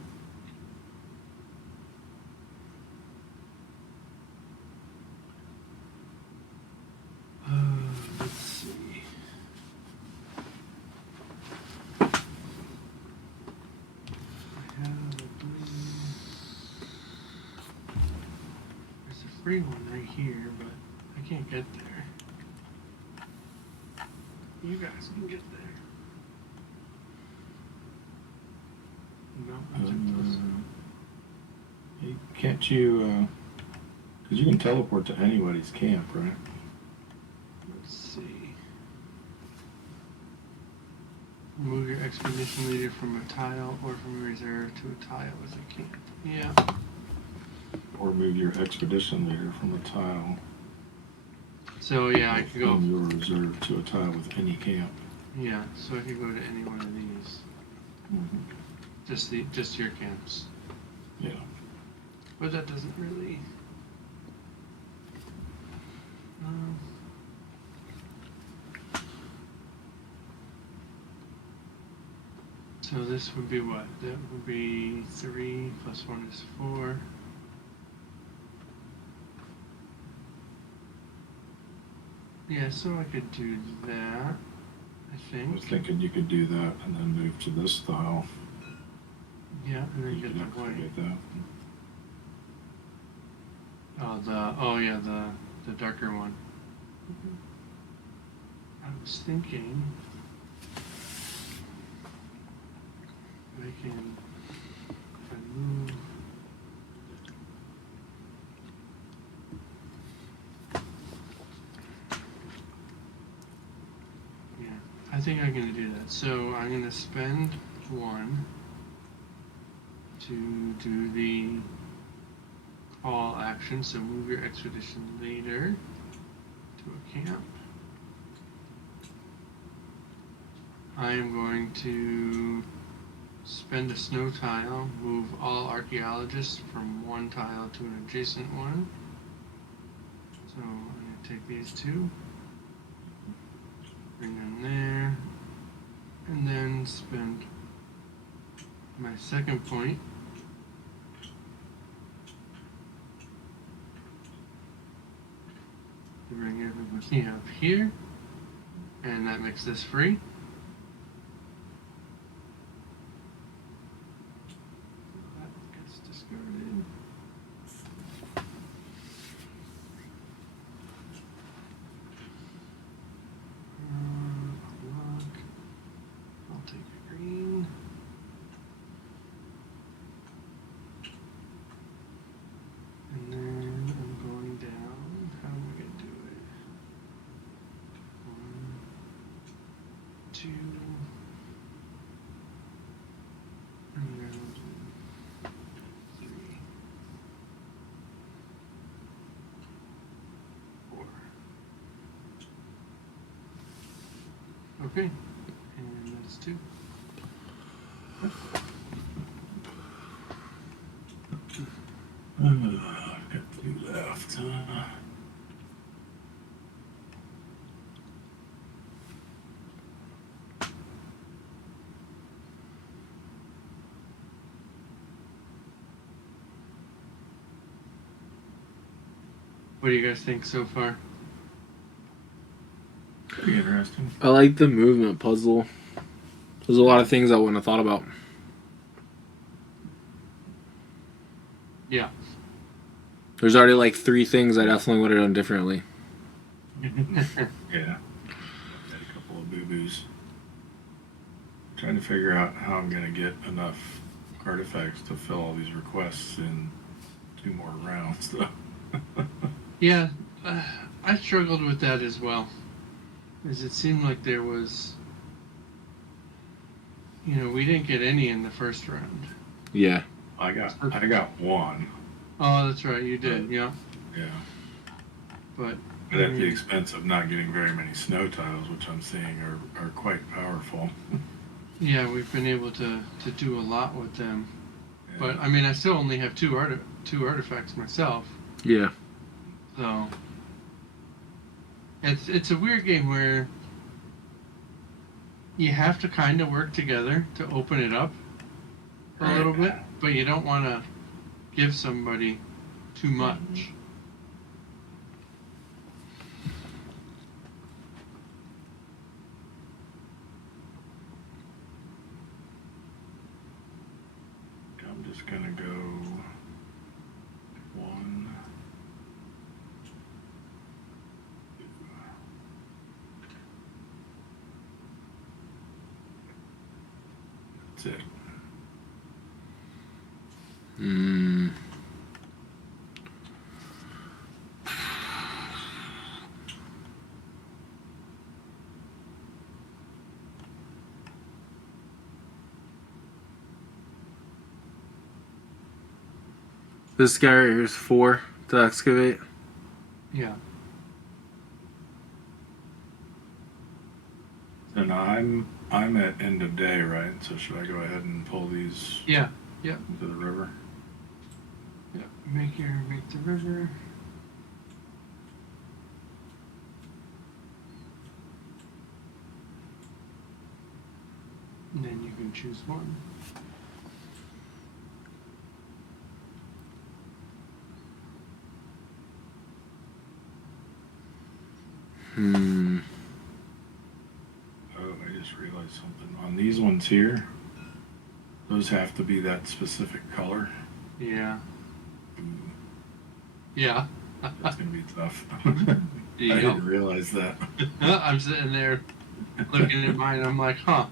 let's see. I have a blue. There's a free one right here, but I can't get there. You guys can get there. No, I took those. Can't you, because you can teleport to anybody's camp, right? Let's see. Move your expedition leader from a tile or from a reserve to a tile as a camp. Yeah. Or move your expedition leader from a tile So yeah, I could go. from your reserve to a tile with any camp. Yeah, so I could go to any one of these. Mm-hmm. Just your camps. Yeah. But that doesn't really. So this would be what? That would be 3 plus 1 is 4. Yeah, so I could do that, I I think. was thinking you could do that and then move to this style. Yeah, and then You get can the white. activate that. Oh yeah, the darker one. I was thinking I can if I move. Yeah, I think I'm gonna do that. So I'm gonna spend 1 to do the call action. So move your expedition leader to a camp. I am going to spend a snow tile, move all archaeologists from one tile to an adjacent one. So I'm going to take these 2, bring them there, and then spend my second point to bring everybody up here, and that makes this free. That gets discarded. Lock. I'll take a green. And then I'm going down. How am I going to do it? 1, 2, and then 3, 4. Okay, and that's 2. Got 2 left. What do you guys think so far? Pretty interesting. I like the movement puzzle. There's a lot of things I wouldn't have thought about. Yeah. There's already like 3 things I definitely would have done differently. Yeah. Got a couple of boo-boos. Trying to figure out how I'm going to get enough artifacts to fill all these requests in 2 more rounds, though. Yeah, I struggled with that as well. Because it seemed like there was, we didn't get any in the first round. Yeah. I got 1. Oh, that's right, you did, yeah. Yeah. But at the expense of not getting very many snow tiles, which I'm seeing are quite powerful. Yeah, we've been able to do a lot with them. Yeah. But I mean, I still only have two artifacts myself. Yeah. So it's a weird game where you have to kind of work together to open it up a little bit, but you don't want to give somebody too much. I'm just gonna go 1, 2. That's it. This guy right here is 4 to excavate. Yeah. And I'm at end of day, right? So should I go ahead and pull these Yeah. into the river? Yeah. Make the river. And then you can and choose one. Oh, I just realized something. On these ones here, those have to be that specific color. Yeah. Ooh, Yeah. that's gonna be tough. Yep. I didn't realize that. I'm sitting there looking at mine. I'm like, huh,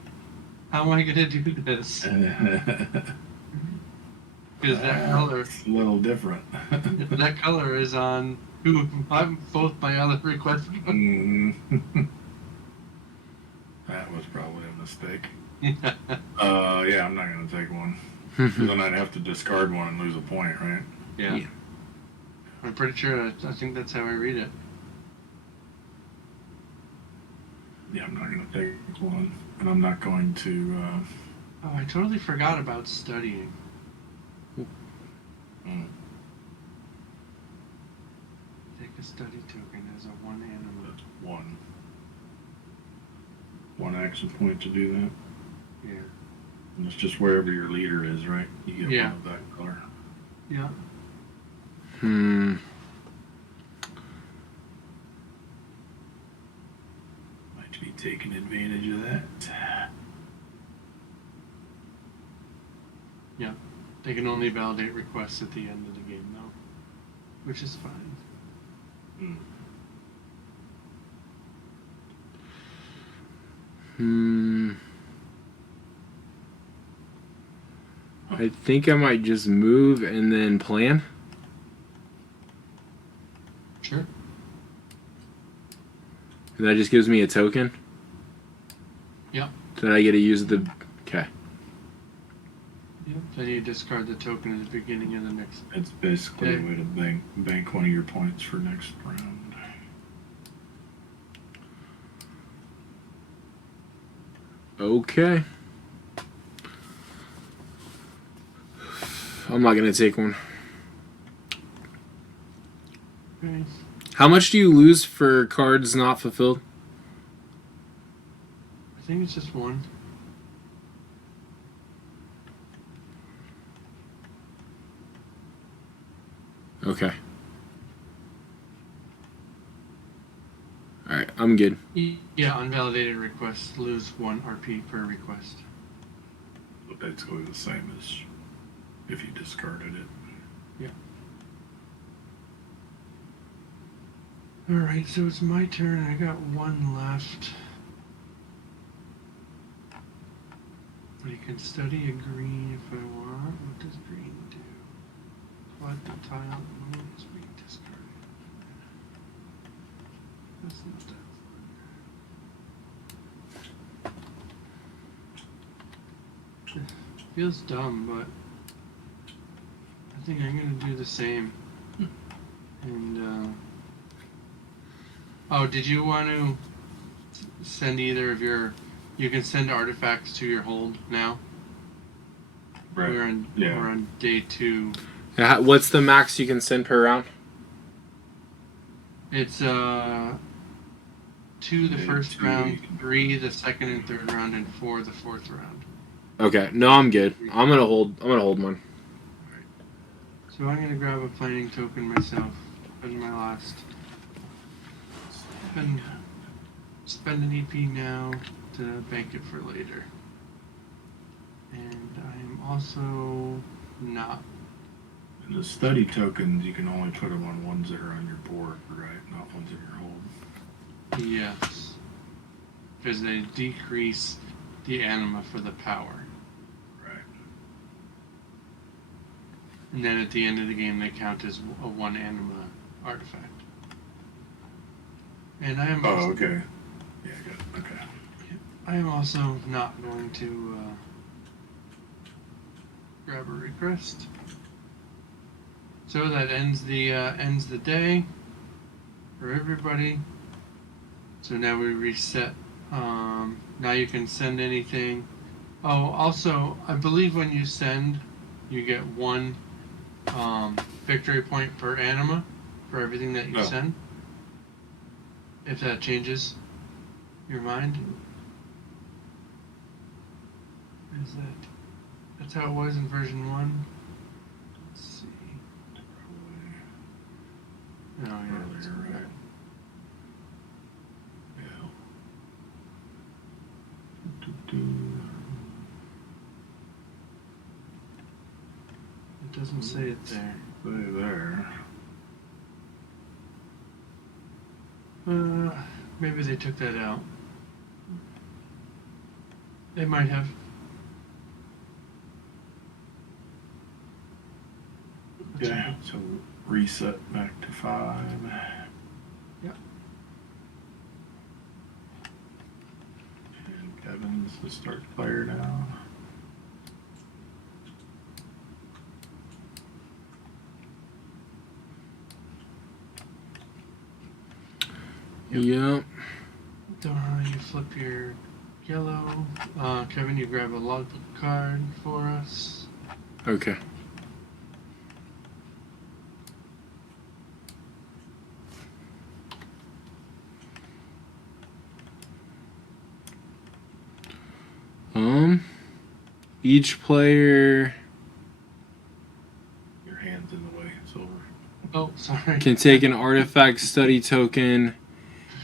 how am I going to do this? Because that color, It's a little different. that color is on both my other requests. That was probably a mistake. Yeah, I'm not gonna take one. 'Cause then I'd have to discard one and lose a point, right? Yeah. I'm pretty sure. I think that's how I read it. Yeah, I'm not gonna take one, and I'm not going to. Oh, I totally forgot about studying. Take a study token as a one animal. That's one action point to do that. Yeah. And it's just wherever your leader is, right? You get one of that color. Yeah. Might be taking advantage of that. Yeah. They can only validate requests at the end of the game, though, which is fine. I think I might just move and then plan. Sure. And that just gives me a token. Yep. That I get to use the. Okay. Yep. Then you discard the token at the beginning of the next. It's basically a way to bank one of your points for next round. Okay. I'm not gonna take one. Okay. How much do you lose for cards not fulfilled? I think it's just one. Okay. Alright, I'm good. Yeah, unvalidated requests lose 1 RP per request. But basically the same as if you discarded it. Yeah. Alright, so it's my turn. I got 1 left. I can study a green if I want. What does green do? Collect the tile moves being discarded. That's not that fun. Feels dumb, but I think I'm gonna do the same. And oh, did you want to send either of your? You can send artifacts to your hold now. Right. We're on day 2. What's the max you can send per round? It's 2 the first round, 3 the second and third round, and 4 the fourth round. Okay, no, I'm good. I'm gonna hold mine. So I'm gonna grab a planning token myself. Spend my last. Spend an EP now to bank it for later. And I am also not. And the study tokens, you can only put them on ones that are on your board, right? Not ones in your hold. Yes. Because they decrease the anima for the power. Right. And then at the end of the game, they count as a 1 anima artifact. And I am. Oh, okay. Yeah, good. Okay. I am also not going to grab a request. So that ends the day for everybody. So now we reset. Now you can send anything. Oh, also, I believe when you send, you get 1 victory point per anima for everything that you send. If that changes your mind. Is that? That's how it was in version 1. Let's see. Oh yeah, that's Earlier, right. right? Yeah. It doesn't say it there. There. Maybe they took that out. They might have. Yeah, so reset back to 5. Yep. And Kevin's the start player now. Yep. You flip your yellow. Kevin, you grab a logbook card for us. Okay. Each player Your hand's in the way. It's over. Oh, sorry. can take an artifact study token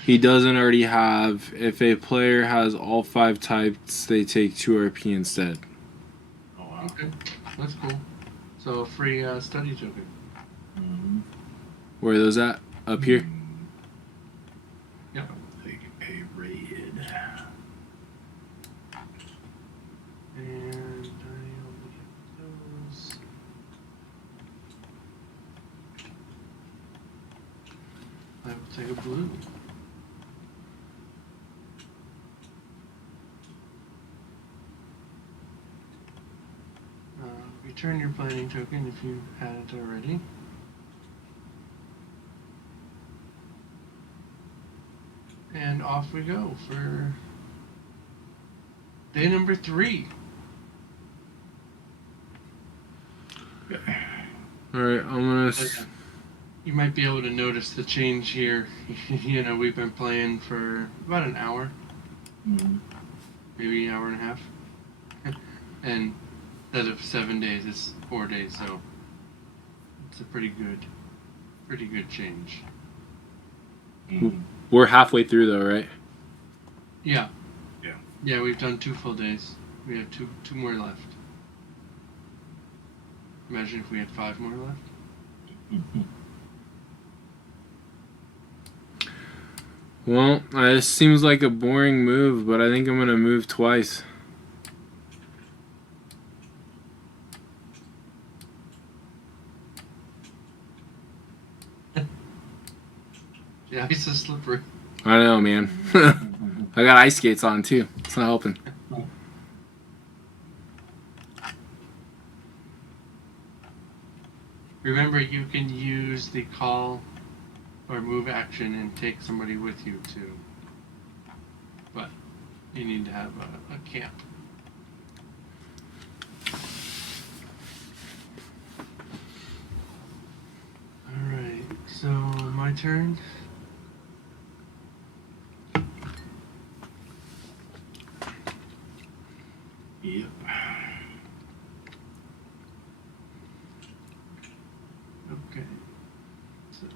he doesn't already have. If a player has all 5 types, they take 2 RP instead. Oh, wow. Okay, that's cool. So a free study token. Mm-hmm. Where are those at? Up here? Yep. Take a raid. And I only have those. I will take a blue. Return your planning token if you hadn't already. And off we go for day number 3. Okay. Alright, I'm gonna... You might be able to notice the change here. You know, we've been playing for about an hour. Mm-hmm. Maybe an hour and a half. And instead of 7 days, it's 4 days, so it's a pretty good change. Mm-hmm. We're halfway through though, right? Yeah. Yeah. Yeah, we've done 2 full days. We have two more left. Imagine if we had 5 more left. Mm-hmm. Well, this seems like a boring move, but I think I'm gonna move twice. Yeah, he's so slippery. I know, man. I got ice skates on too. It's not helping. Remember, you can use the call or move action and take somebody with you too. But you need to have a camp. Alright, so my turn. Yep. Okay. So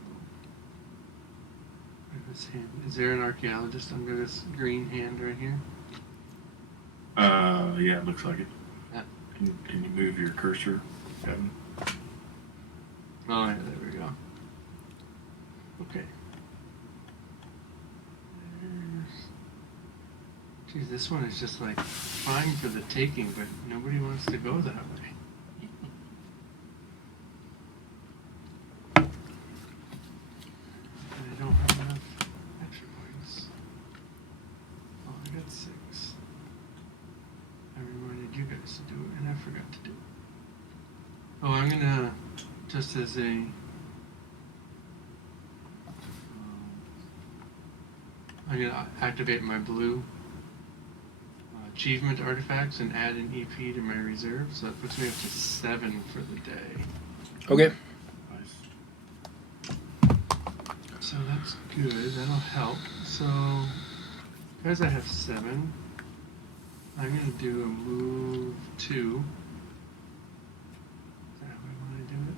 this hand. Is there an archaeologist under this green hand right here? Yeah, it looks like it. Yeah. Can you move your cursor, Kevin? Oh yeah, there we go. Okay. Geez, this one is just like fine for the taking, but nobody wants to go that way. And I don't have enough extra points. Oh, I got 6. I reminded you guys to do it, and I forgot to do it. Oh, I'm gonna, just as a... I'm gonna activate my blue achievement artifacts and add an EP to my reserve, so that puts me up to 7 for the day. Okay. Nice. So that's good. That'll help. So, because I have 7, I'm going to do a move 2. Is that how I want to do it?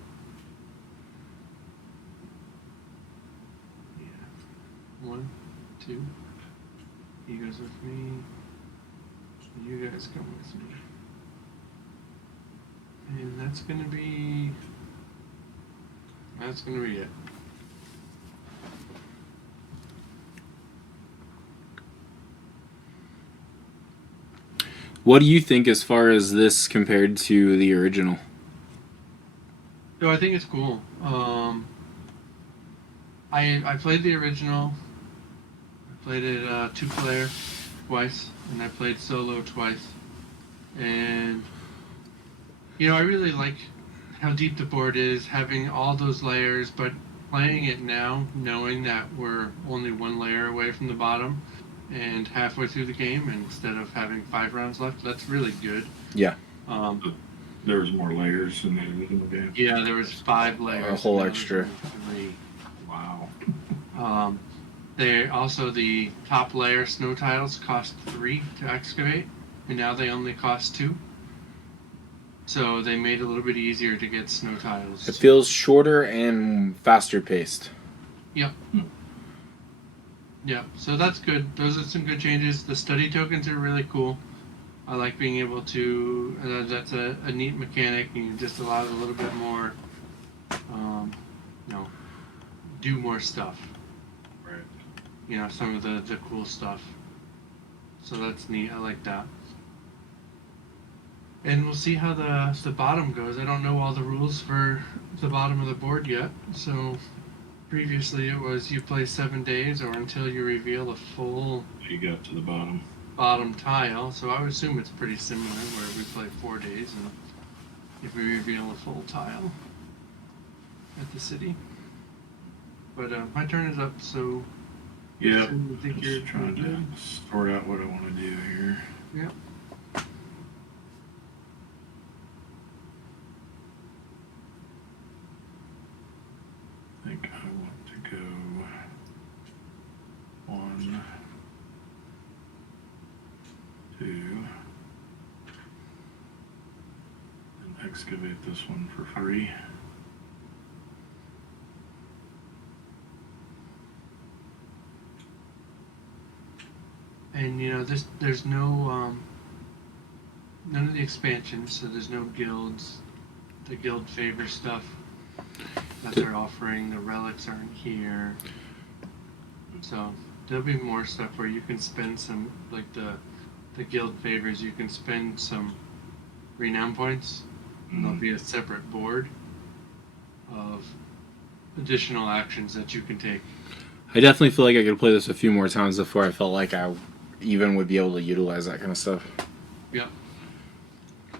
Yeah. 1, 2. He goes with me. You guys come with me. And that's going to be it. What do you think as far as this compared to the original? So I think it's cool. I played the original. I played it 2-player twice, and I played solo twice. And I really like how deep the board is, having all those layers, but playing it now, knowing that we're only 1 layer away from the bottom and halfway through the game instead of having 5 rounds left, that's really good. Yeah. There was more layers in the original game. Yeah, there was 5 layers. A whole extra. 3. Wow. The top layer snow tiles cost 3 to excavate, and now they only cost 2. So they made it a little bit easier to get snow tiles. It feels shorter and faster paced. Yep. Yeah, so that's good. Those are some good changes. The study tokens are really cool. I like being able to, that's a neat mechanic, and you just allow it a little bit more, do more stuff. Right. Some of the cool stuff. So that's neat. I like that. And we'll see how the bottom goes. I don't know all the rules for the bottom of the board yet. So previously it was you play 7 days or until you reveal a full You got to the bottom. Bottom tile. So I would assume it's pretty similar where we play 4 days and if we reveal a full tile at the city. But my turn is up, so Yeah, I think you're just trying to sort out what I want to do here. Yep. I think I want to go 1, 2, and excavate this one for free. And there's no none of the expansions, so there's no guilds. The guild favor stuff that they're offering, the relics aren't here. So there'll be more stuff where you can spend some, like the guild favors, you can spend some renown points, and there'll be a separate board of additional actions that you can take. I definitely feel like I could play this a few more times before I felt like I even would be able to utilize that kind of stuff. Yeah,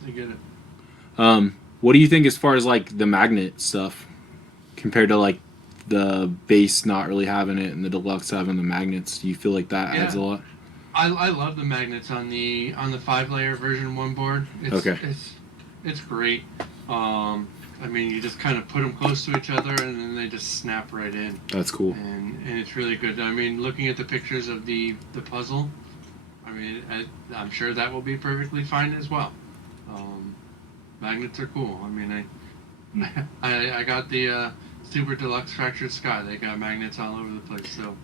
I get it. What do you think as far as like the magnet stuff compared to like the base not really having it and the deluxe having the magnets? Do you feel like that adds a lot? I love the magnets on the 5-layer version 1 board. It's great. I mean, you just kind of put them close to each other and then they just snap right in. That's cool. And it's really good. I mean, looking at the pictures of the puzzle, I mean, I'm sure that will be perfectly fine as well. Magnets are cool. I mean, I got the Super Deluxe Fractured Sky. They got magnets all over the place. So,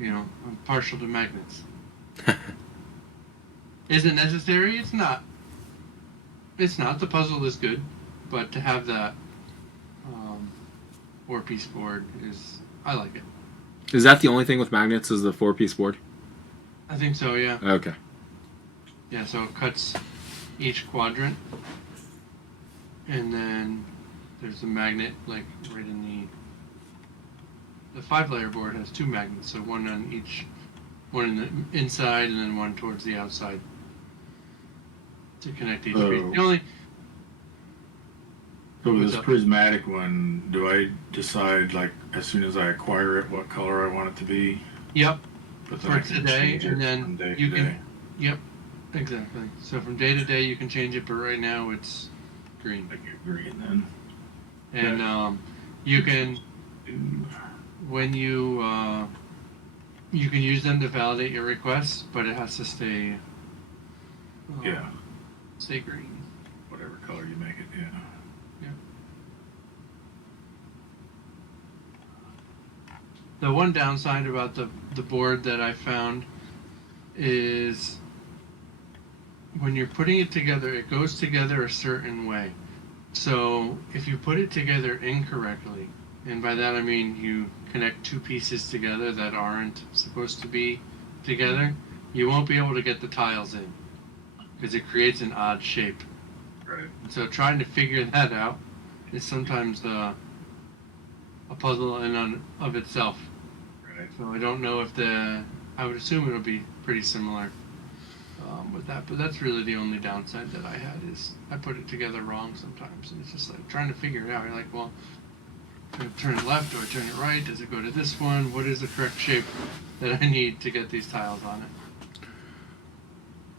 I'm partial to magnets. Is it necessary? It's not. It's not. The puzzle is good. But to have that 4-piece board I like it. Is that the only thing with magnets is the 4-piece board? I think so, yeah. Okay. Yeah, so it cuts each quadrant. And then there's a magnet, like, right in the 5-layer board has 2 magnets, so one on each, one in the inside and then one towards the outside to connect each piece. The only... So with this prismatic one, do I decide, like, as soon as I acquire it, what color I want it to be? Yep. But For today, and then you can... Yep, exactly. So from day to day, you can change it, but right now it's green. Like your green, then. And you can... When you can use them to validate your requests, but it has to stay Yeah. Say green. Whatever color you make it, yeah. The one downside about the board that I found is when you're putting it together, it goes together a certain way. So if you put it together incorrectly, and by that I mean you connect two pieces together that aren't supposed to be together, you won't be able to get the tiles in because it creates an odd shape. Right. So trying to figure that out is sometimes a puzzle in of itself. Right. So I don't know if I would assume it'll be pretty similar with that, but that's really the only downside that I had is I put it together wrong sometimes, and it's just like trying to figure it out. You're like, well, do I turn it left? Do I turn it right? Does it go to this one? What is the correct shape that I need to get these tiles on it?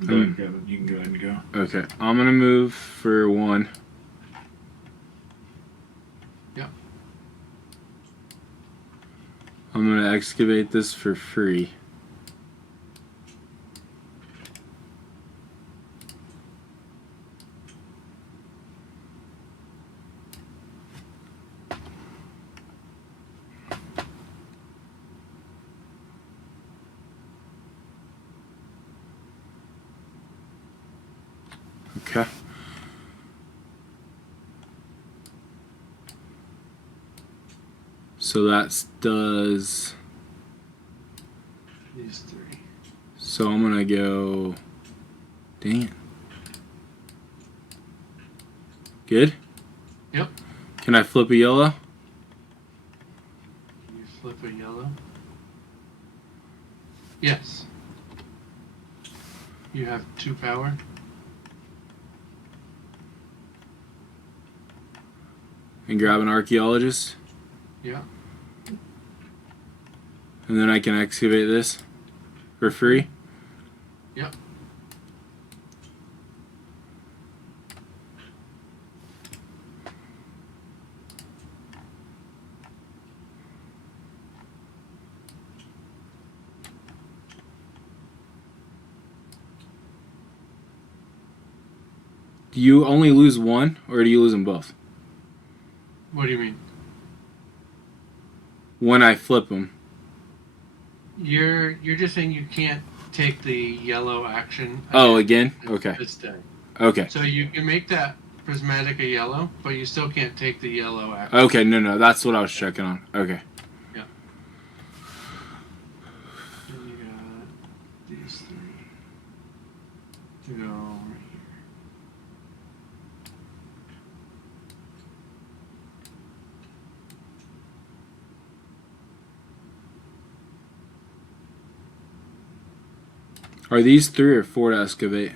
Go ahead, Kevin. You can go ahead and go. Okay, I'm gonna move for 1. Yep. I'm gonna excavate this for free. Okay. So that does. These 3. So I'm gonna go. Dang it. Good? Yep. Can I flip a yellow? You flip a yellow. Yes. You have 2 power. And grab an archaeologist? Yeah. And then I can excavate this for free? Yep. Do you only lose 1, or do you lose them both? What do you mean? When I flip them. You're just saying you can't take the yellow action. Oh, again? Okay. This day. Okay. So you can make that prismatic a yellow, but you still can't take the yellow action. Okay, no, that's what I was checking on. Okay. Yeah. Then you got these 3 to go right here. Are these 3 or 4 to excavate?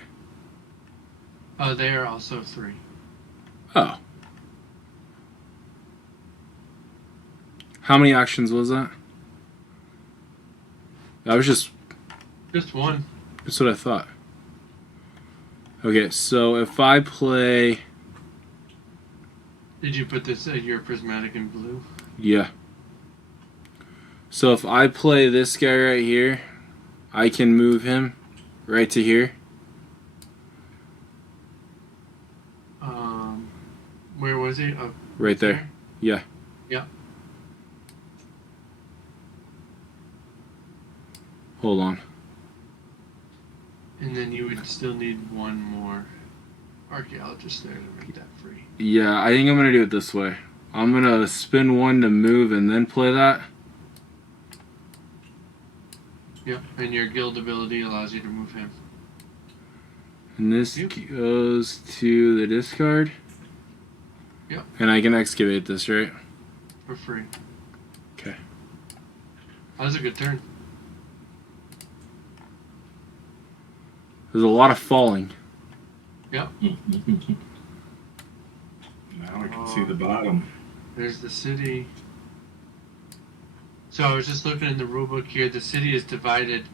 Oh, they are also 3. Oh. How many actions was that? That was just 1. that's what I thought. Okay, so if I play... Did you put this your prismatic in blue? Yeah. So if I play this guy right here, I can move him right to here. Where was he? Right there. Yeah. Yeah. Hold on. And then you would still need 1 more archaeologist there to make that free. Yeah, I think I'm going to do it this way. I'm going to spin 1 to move and then play that. Yep, and your guild ability allows you to move him. And this goes to the discard. Yep. And I can excavate this, right? For free. Okay. That was a good turn. There's a lot of falling. Yep. Now I can see the bottom. There's the city. So I was just looking in the rulebook here. The city is divided.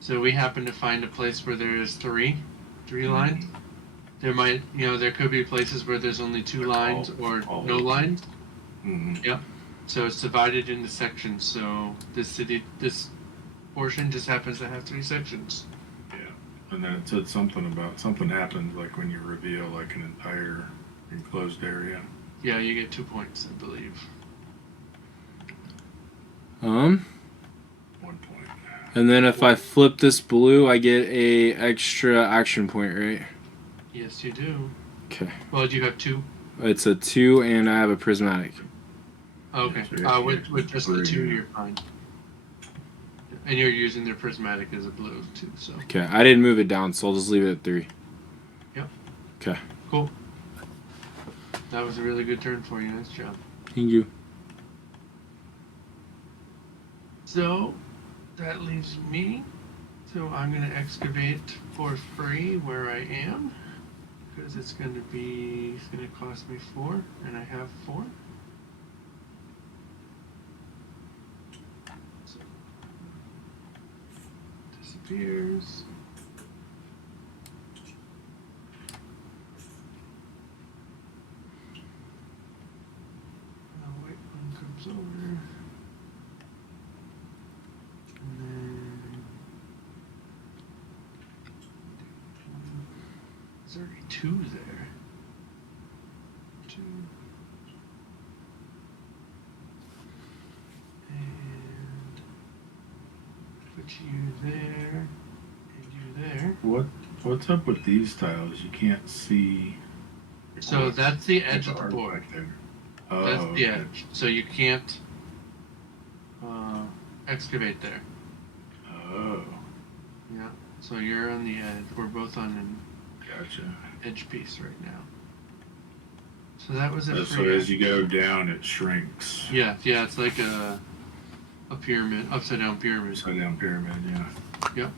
So we happen to find a place where there is 3 lines. There might, there could be places where there's only 2 lines or no lines. Mm-hmm. Yep. So it's divided into sections. So this portion just happens to have 3 sections. Yeah. And then it said something about something happens like when you reveal like an entire enclosed area. Yeah, you get 2 points, I believe. 1 point. And then if I flip this blue, I get a extra action point, right? Yes, you do. Okay. Well, do you have 2? It's a 2, and I have a prismatic. Okay. Yes, With just the 2, three. you're fine. And you're using their prismatic as a blue too, so. Okay, I didn't move it down, so I'll just leave it at 3. Yep. Okay. Cool. That was a really good turn for you. Nice job. Thank you. So, that leaves me. So I'm going to excavate for free where I am. Because it's going to cost me 4, and I have 4. So, disappears. I'll wait one comes over. And then there's already 2 there. 2. And put you there and you there. What's up with these tiles? You can't see. So that's the edge of the art board. back there. Oh, That's the okay. edge. So you can't excavate there. Oh, Yeah. So you're on the edge. We're both on an gotcha. edge piece right now. So that was a So free as you go down, it shrinks. Yeah, it's like a pyramid, upside down pyramid. Upside down pyramid, yeah. Yep.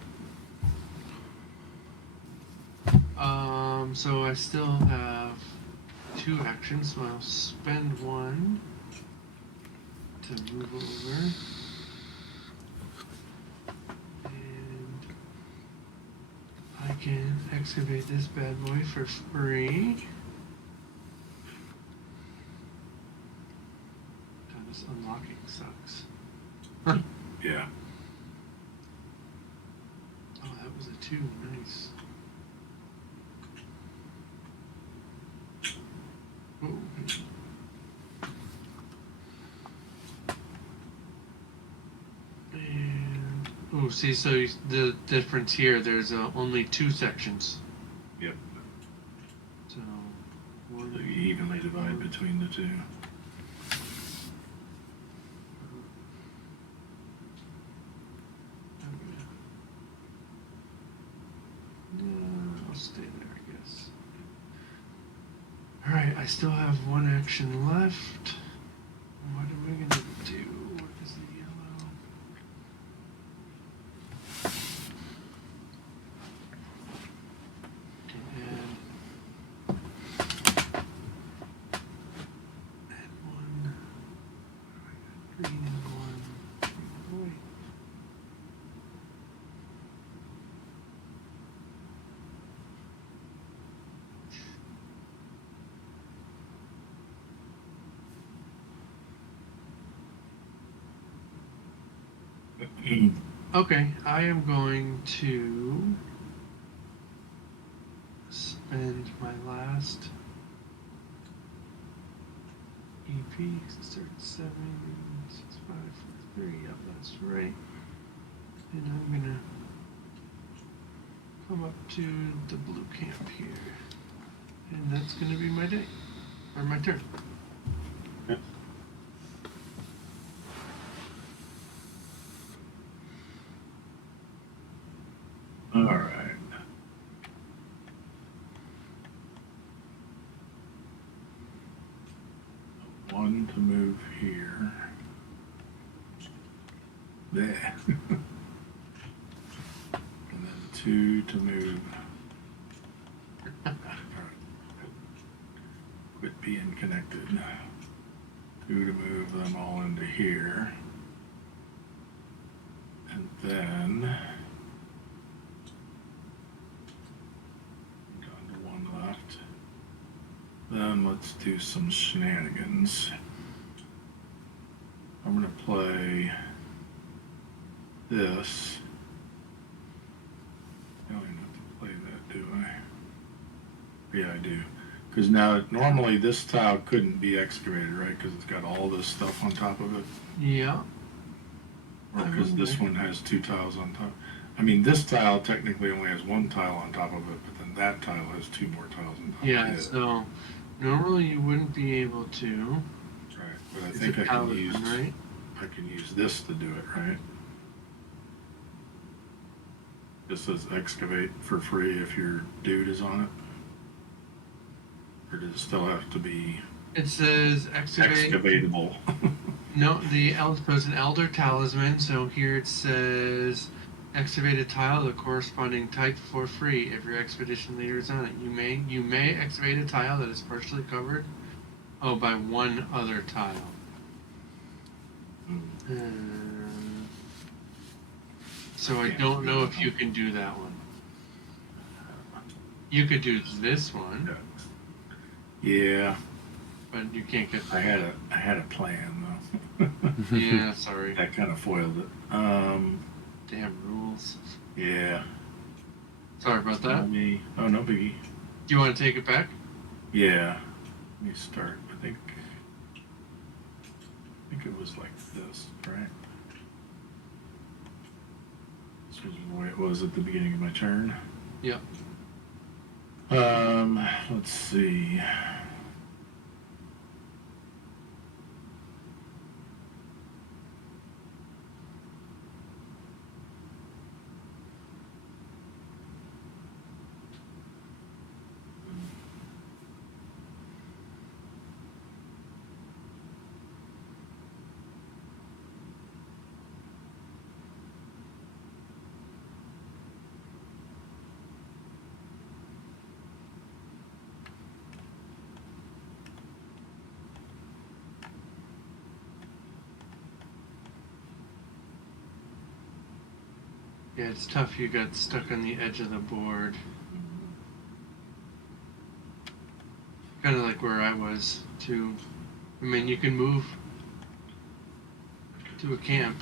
So I still have 2 actions, so I'll spend 1 to move over. And I can excavate this bad boy for free. God, this unlocking sucks. Yeah. Oh, that was a 2. Nice. Oh. And oh, see, so the difference here, there's only 2 sections. Yep. So So 1. you evenly divide between the 2. I'll stay there, I guess. Alright, I still have 1 action left. What am I gonna do? What is the yellow? Add 1. Green and 1. Green and white. Okay, I am going to spend my last EP 37, 65, 43. Yep, that's right. And I'm gonna come up to the blue camp here, and that's gonna be my day or my turn. All right. One to move here. There. And then 2 to move. Quit being connected. 2 to move them all into here. And then down to 1 left. Then let's do some shenanigans. I'm gonna play this. I don't even have to Yeah, I do. Because now, normally this tile couldn't be excavated, right? Because it's got all this stuff on top of it. Yeah. Or because this one has 2 tiles on top. I mean, this tile technically only has 1 tile on top of it, but then that tile has 2 more tiles on top Yeah, of it. so normally you wouldn't be able to. Right, but I think I can use right? I can use this to do it, right? This says excavate for free if your dude is on it. Or does it still have to be It says excavatable? No, there's an Elder talisman, so here it says excavate a tile of the corresponding type for free if your expedition leader is on it. You may excavate a tile that is partially covered by 1 other tile. So I don't know if you can do that one. You could do this one. Yeah. But you can't get. I had a plan though. Yeah, sorry. That kind of foiled it. Damn rules. Yeah. Sorry about that. Oh, no biggie. Do you want to take it back? Yeah. Let me start. I think it was like this, right? This was the way it was at the beginning of my turn. Yeah. Let's see. Yeah, it's tough. You got stuck on the edge of the board. Kind of like where I was, too. I mean, you can move to a camp.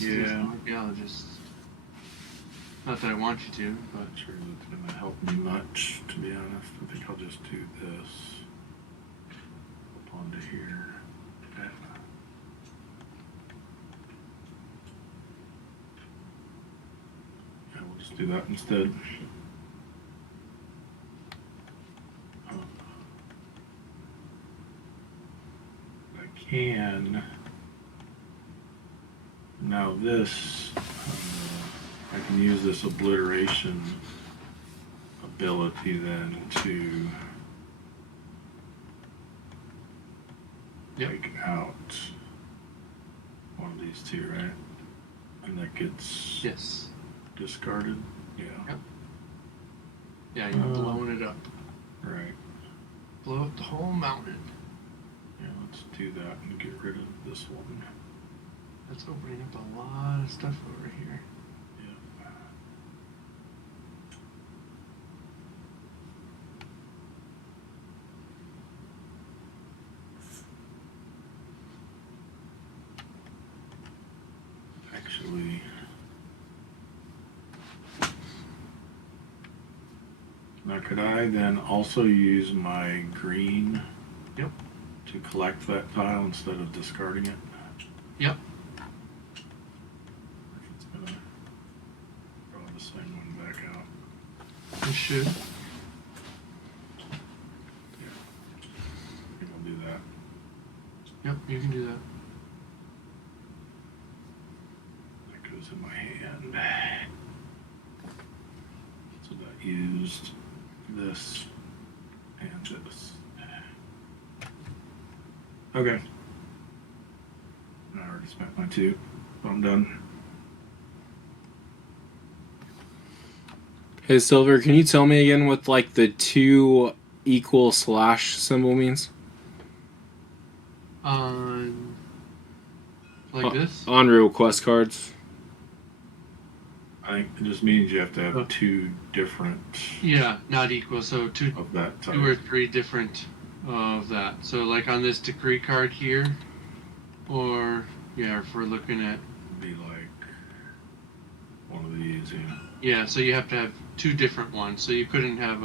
Yeah. Archaeologists. Not that I want you to, but. Not sure that's going to help me much, to be honest. I think I'll just do this up onto here. Yeah, we'll just do that instead. I can. Now this, I can use this obliteration ability then to take out one of these 2, right? And that gets discarded. Yeah. Yep. Yeah, you're blowing it up. Right. Blow up the whole mountain. Yeah, let's do that and get rid of this one. That's opening up a lot of stuff over here. Yeah. Actually, now could I then also use my green to collect that tile instead of discarding it? Yep. It's gonna draw the same one back out. You should. Yeah. I think I'll do that. Yep, you can do that. That goes in my hand. So that used this and this. Okay. I already spent my 2, so I'm done. Hey Silver, can you tell me again what like the 2 equal slash symbol means? Like this? On real quest cards. I think it just means you have to have 2 different. Yeah, not equal. So 2 of that type. 2 or 3 different of that. So like on this decree card here, or if we're looking at. Be like one of these, Yeah, so you have to have 2 different ones. So you couldn't have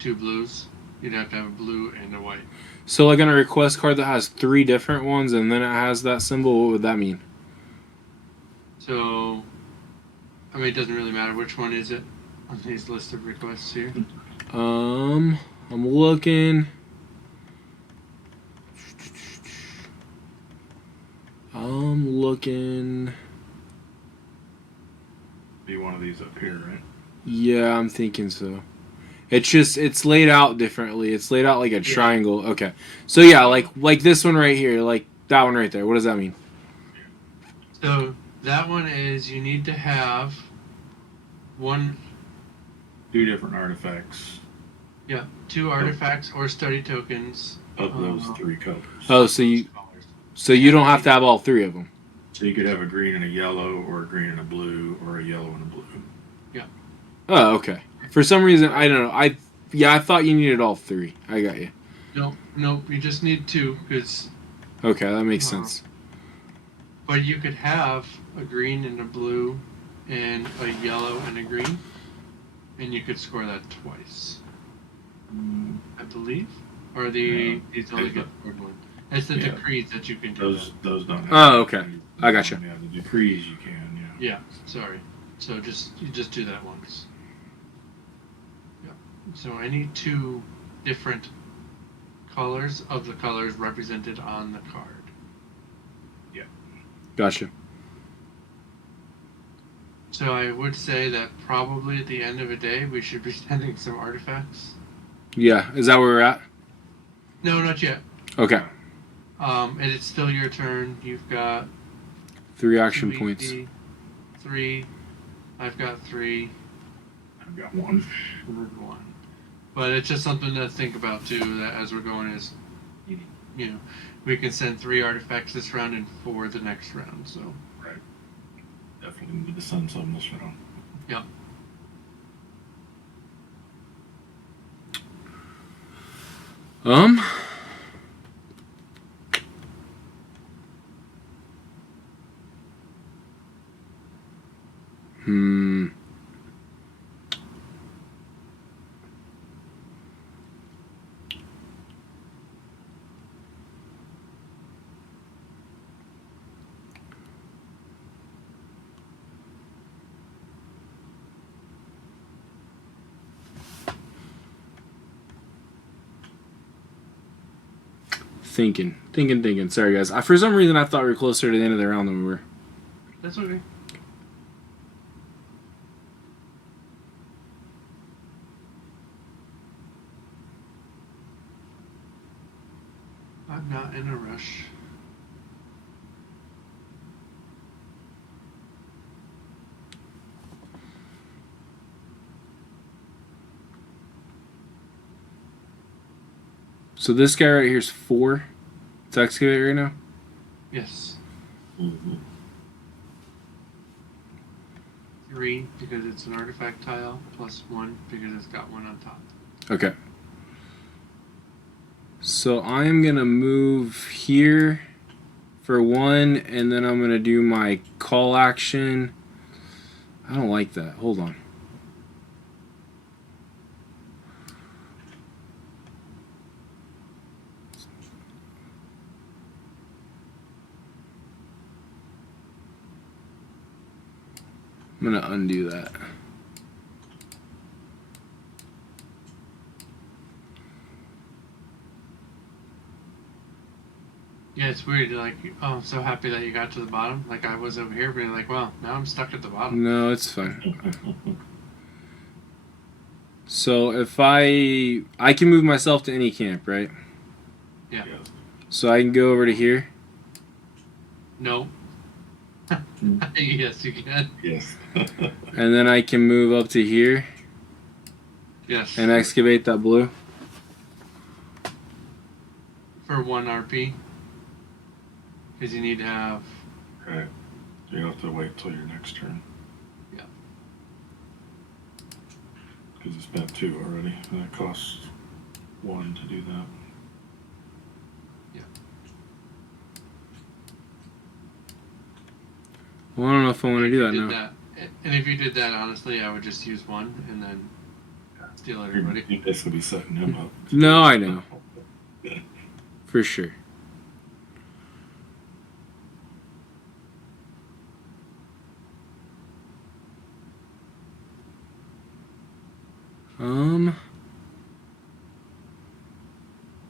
2 blues. You'd have to have a blue and a white. So like on a request card that has 3 different ones and then it has that symbol, what would that mean? So, I mean, it doesn't really matter which one is it on these list of requests here. I'm looking. Be one of these up here, right? Yeah, I'm thinking so. It's laid out differently. It's laid out like a triangle. Okay. So yeah, like this one right here, like that one right there. What does that mean? So that one is you need to have 2 different artifacts. Yeah, 2 artifacts or study tokens of those 3 colors. Oh, so you don't have to have all 3 of them. So you could have a green and a yellow, or a green and a blue, or a yellow and a blue. Yeah. Oh, okay. For some reason, I don't know. I thought you needed all 3. I got you. No, you just need 2 because. Okay, that makes sense. But you could have a green and a blue, and a yellow and a green, and you could score that twice. I believe, or these only get scored 1. It's the decrees that you can do. Those don't. Oh, okay. I gotcha. Yeah, the decrees you can. Yeah. Sorry. So you just do that once. Yeah. So any 2 different colors of the colors represented on the card. Yeah. Gotcha. So I would say that probably at the end of a day we should be sending some artifacts. Yeah. Is that where we're at? No, not yet. Okay. And it's still your turn. You've got 3 action points. 3. I've got 3. I've got 1. 1. But it's just something to think about too. That as we're going is, we can send 3 artifacts this round and 4 the next round. So. Right. Definitely need to send some this round. Yeah. Thinking. Sorry, guys. For some reason, I thought we were closer to the end of the round than we were. That's okay. I'm not in a rush. So this guy right here is 4 to excavate right now? Yes. Mm-hmm. 3 because it's an artifact tile, plus 1 because it's got 1 on top. Okay. So I am going to move here for 1, and then I'm going to do my call action. I don't like that. Hold on. I'm going to undo that. Yeah, it's weird. Like, oh, I'm so happy that you got to the bottom. Like I was over here being like, well, now I'm stuck at the bottom. No, it's fine. So if I can move myself to any camp, right? Yeah. So I can go over to here. No. Yes, you can. Yes. And then I can move up to here. Yes. And excavate that blue. For 1 RP. Because you need to have. Right. You have to wait till your next turn. Yeah. Because you spent 2 already, and it costs 1 to do that. Yeah. Well, I don't know if I want to do that now. And if you did that, honestly, I would just use 1 and then. Yeah. steal everybody. You'd basically be setting him up. No, I know. For sure.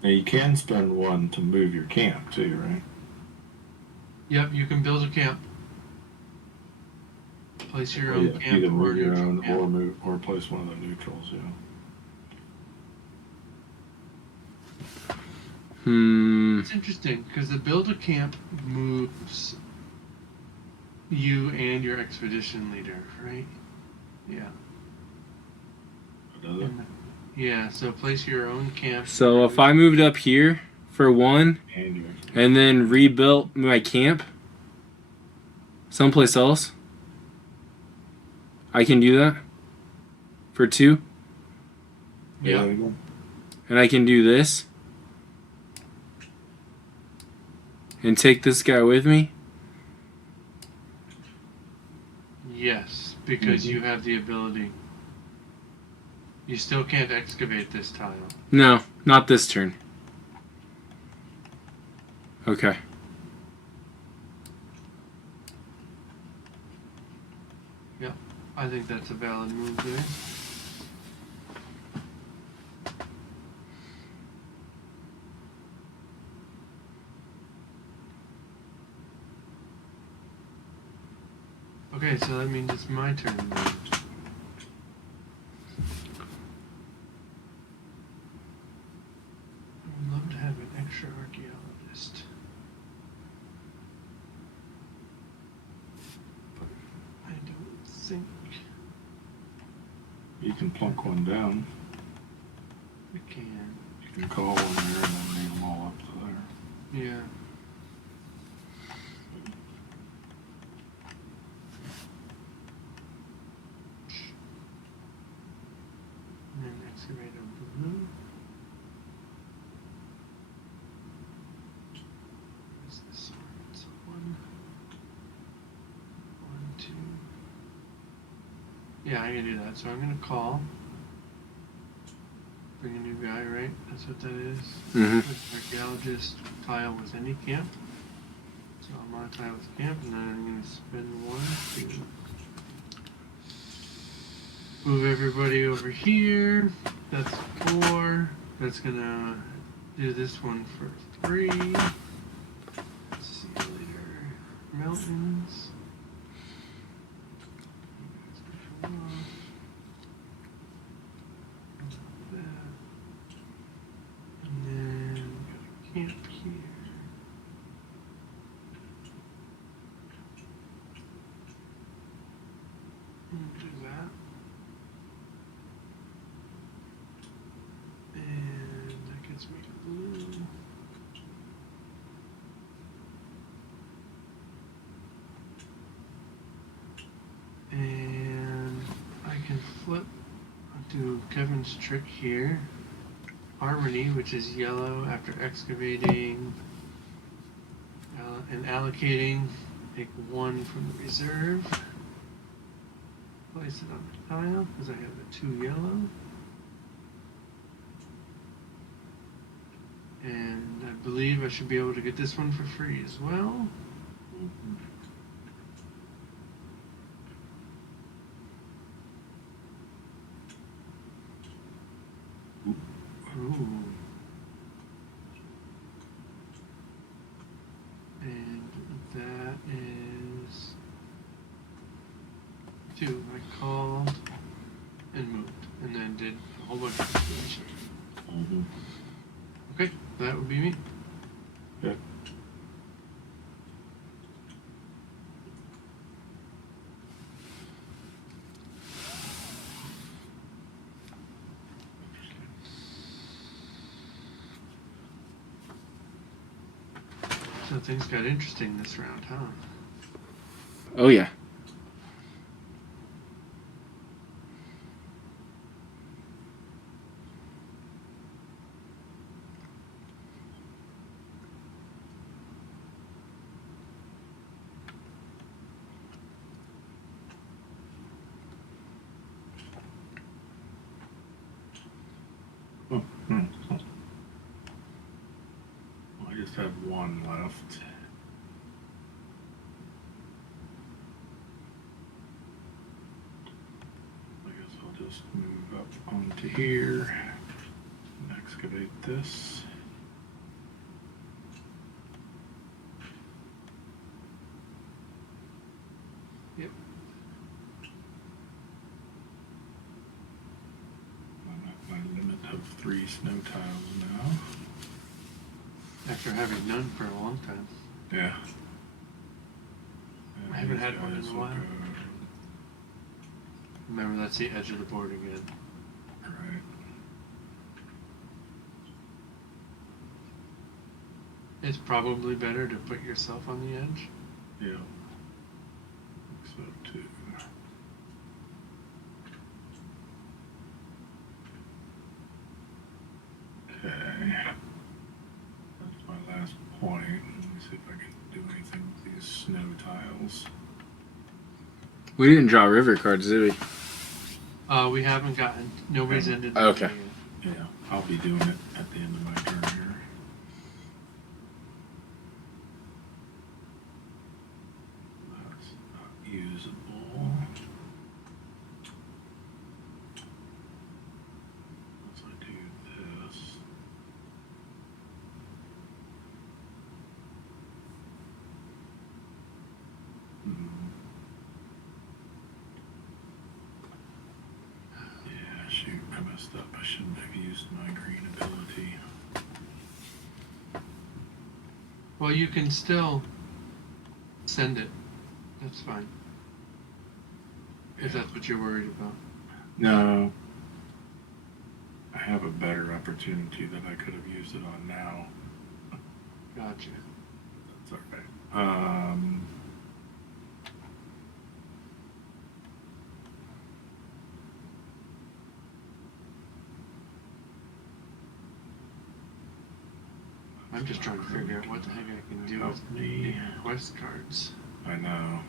Now you can spend one to move your camp too, right? Yep, you can build a camp. Place your own camp either or move your neutral own camp. or place one of the neutrals. Yeah. It's interesting because the build a camp moves you and your expedition leader, right? Yeah. Does it? Yeah, so place your own camp. So if I moved up here for one and then rebuilt my camp someplace else, I can do that for 2. Yeah. And I can do this and take this guy with me. Yes, because you have the ability. You still can't excavate this tile. No, not this turn. Okay. Yep, I think that's a valid move there. Okay, so that means it's my turn then. I would love to have an extra archaeologist. But I don't think You can plunk one down. we can. You can call one there and then leave them all up to there. Yeah. And then excavate a blue. What's this one? It's 1, 2. Yeah, I can do that. So I'm gonna call. Bring a new guy, right? That's what that is. Archaeologist tile with any camp. So I'm on a tile with camp, and then I'm gonna spend 1 to move everybody over here. That's 4. That's gonna do this one for 3. See you later. Mountains. And then we got a camp here. Do that. And that gets me to blue. And I can flip do Kevin's trick here. Harmony, which is yellow, after excavating and allocating, take 1 from the reserve. Place it on the tile because I have the 2 yellow. And I believe I should be able to get this one for free as well. Ooh. And that is 2. I called and moved, and then did a whole bunch of exploration. Okay, that would be me. Good. So things got interesting this round, huh? Oh, yeah. just have one left. I guess I'll just move up onto here and excavate this. Yep. I'm at my limit of 3 snow tiles now. After having none for a long time. Yeah. I haven't had one in a These guys will while. go Remember, that's the edge of the board again. right. It's probably better to put yourself on the edge. Yeah. So too. Okay. That's my last point. Let me see if I can do anything with these snow tiles. We didn't draw river cards, did we? We haven't gotten. Nobody's ended. the Okay. game. Yeah, I'll be doing it at the end of my turn here. That's not usable. Once I do this. Yeah, shoot, I messed up. I shouldn't have used my green ability. Well, you can still send it. That's fine. If Yeah. that's what you're worried about. No. I have a better opportunity that I could have used it on now. Gotcha. That's alright. I'm just trying to figure out what the heck I can do Help with me. quest cards. I know.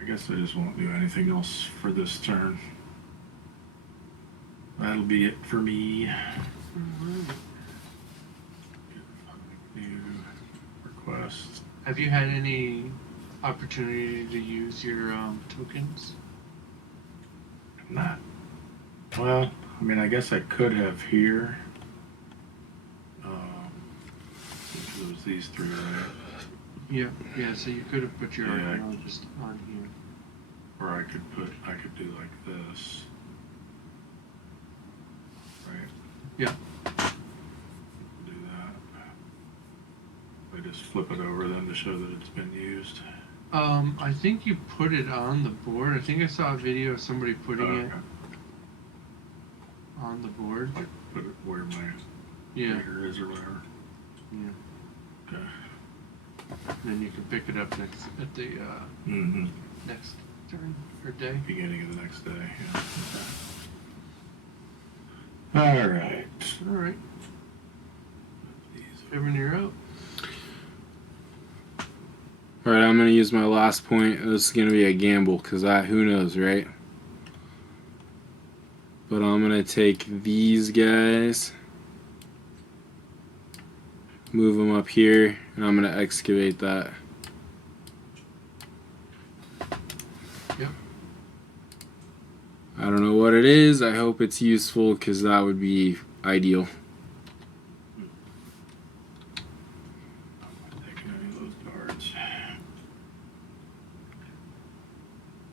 I guess I just won't do anything else for this turn. That'll be it for me. New requests. Have you had any opportunity to use your tokens? Not. Well, I mean, I guess I could have here. Because it was these 3, right? Yeah. Yeah. So you could have put your Yeah. archaeologist on here. Or I could do like this. Right? Yeah. Do that. I just flip it over then to show that it's been used. I think you put it on the board. I think I saw a video of somebody putting it Okay. on the board. Put it where my Yeah. reader is or whatever. Yeah. Okay. And then you can pick it up next at the Mm-hmm. next turn or day. Beginning of the next day. Yeah. Okay. All right. All right. These Everyone, you're out. Alright, I'm gonna use my last point. This is gonna be a gamble, because who knows, right? But I'm gonna take these guys, move them up here, and I'm gonna excavate that. Yep. I don't know what it is. I hope it's useful, because that would be ideal. I'm not taking any of those cards.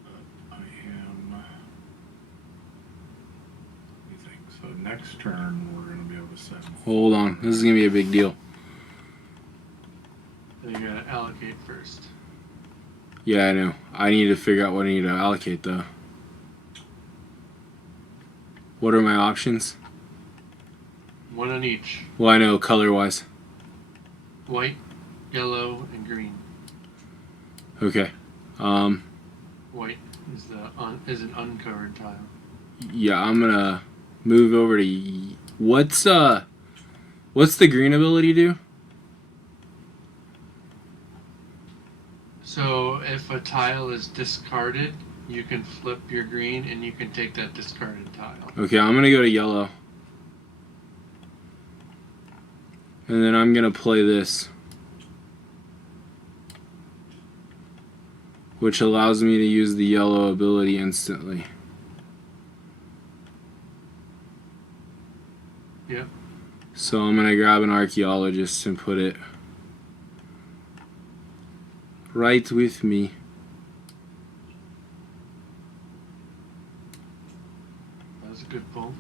But I am. What do you think? So next turn we're gonna be able to send. Hold on. This is gonna be a big deal. So you gotta allocate first. Yeah, I know. I need to figure out what I need to allocate, though. What are my options? One on each. Well, I know color-wise. White, yellow, and green. Okay. White is an uncovered tile. Yeah, I'm gonna move over to what's the green ability do? So if a tile is discarded, you can flip your green and you can take that discarded tile. Okay, I'm gonna go to yellow. And then I'm gonna play this, which allows me to use the yellow ability instantly. Yep. So I'm gonna grab an archaeologist and put it right with me. That was a good pull.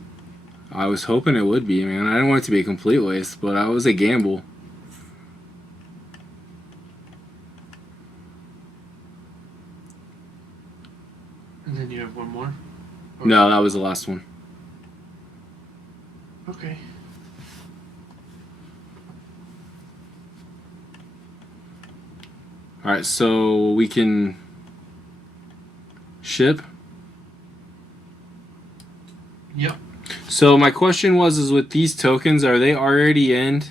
I was hoping it would be, man. I didn't want it to be a complete waste, but I was a gamble. And then you have one more? No, that was the last one. Okay. Alright, so we can ship. Yep. So my question is with these tokens, are they already in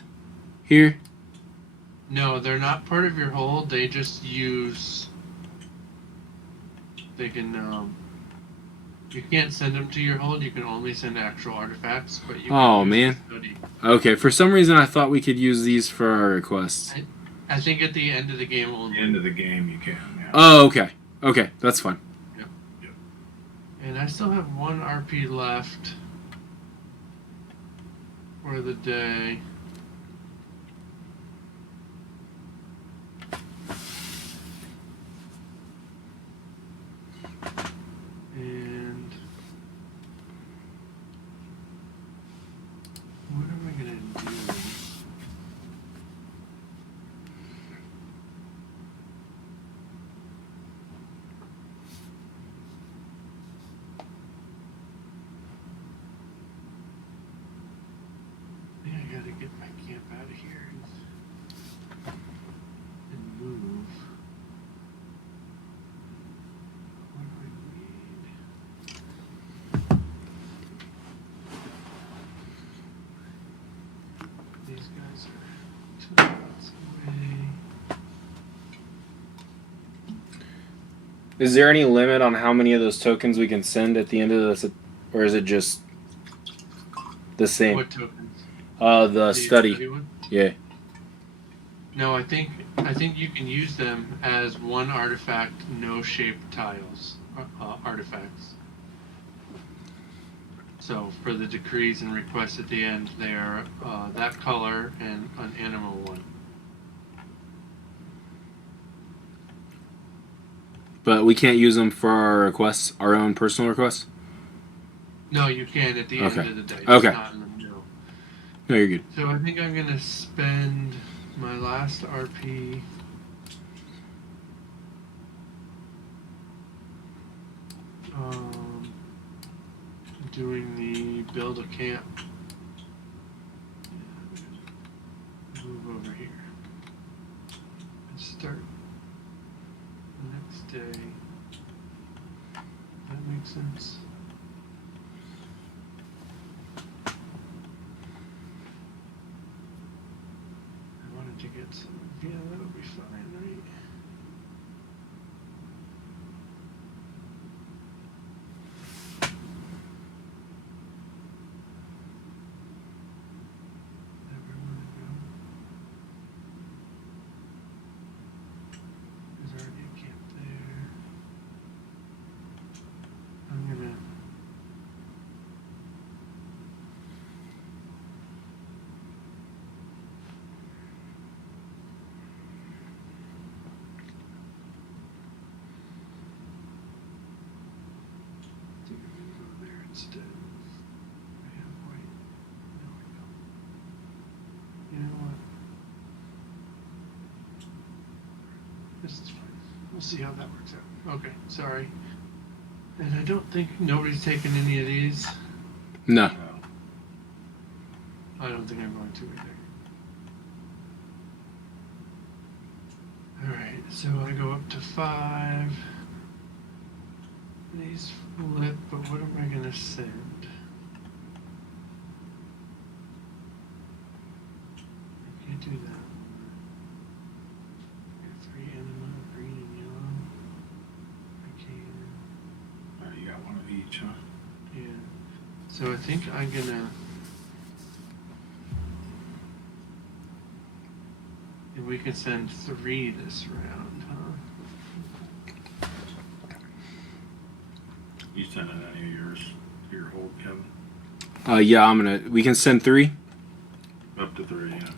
here? No, they're not part of your hold. They just use. They can. You can't send them to your hold. You can only send actual artifacts, but you. Oh, can use man. the study. Okay, for some reason I thought we could use these for our requests. I think at the end of the game only. At the end of the game, you can. Yeah. Oh, okay. Okay, that's fine. Yep. And I still have one RP left for the day. And what am I gonna do? I think I gotta get my camp out of here and move. What do I need? These guys are 2 minutes away. Is there any limit on how many of those tokens we can send at the end of this, or is it just the same? What tokens? The study. One? Yeah. No, I think you can use them as one artifact, no shaped tiles, artifacts. So for the decrees and requests at the end, they are that color and an animal one. But we can't use them for our requests, our own personal requests? No, you can at the end Okay. of the day. It's Okay. not in the middle. No, you're good. So I think I'm gonna spend my last RP. Doing the build a camp. Move over here. And start the next day. That makes sense. I wanted to get some. Yeah, that'll be fine, right? There's already a camp there. I'm gonna. I think I'm gonna go there instead. I have white. No, I don't. You know what? This is fine. We'll see how that works out. Okay, sorry. And I don't think nobody's taken any of these. No. I don't think I'm going to either. Alright, so I go up to 5. These flip, but what am I gonna send? I can't do that. I got 3 anima, green and one of each, huh? Yeah. So I think I'm gonna. If we could send 3 this round, huh? You sending any of yours to your hold, Kevin? Yeah, we can send 3. Up to 3, yeah.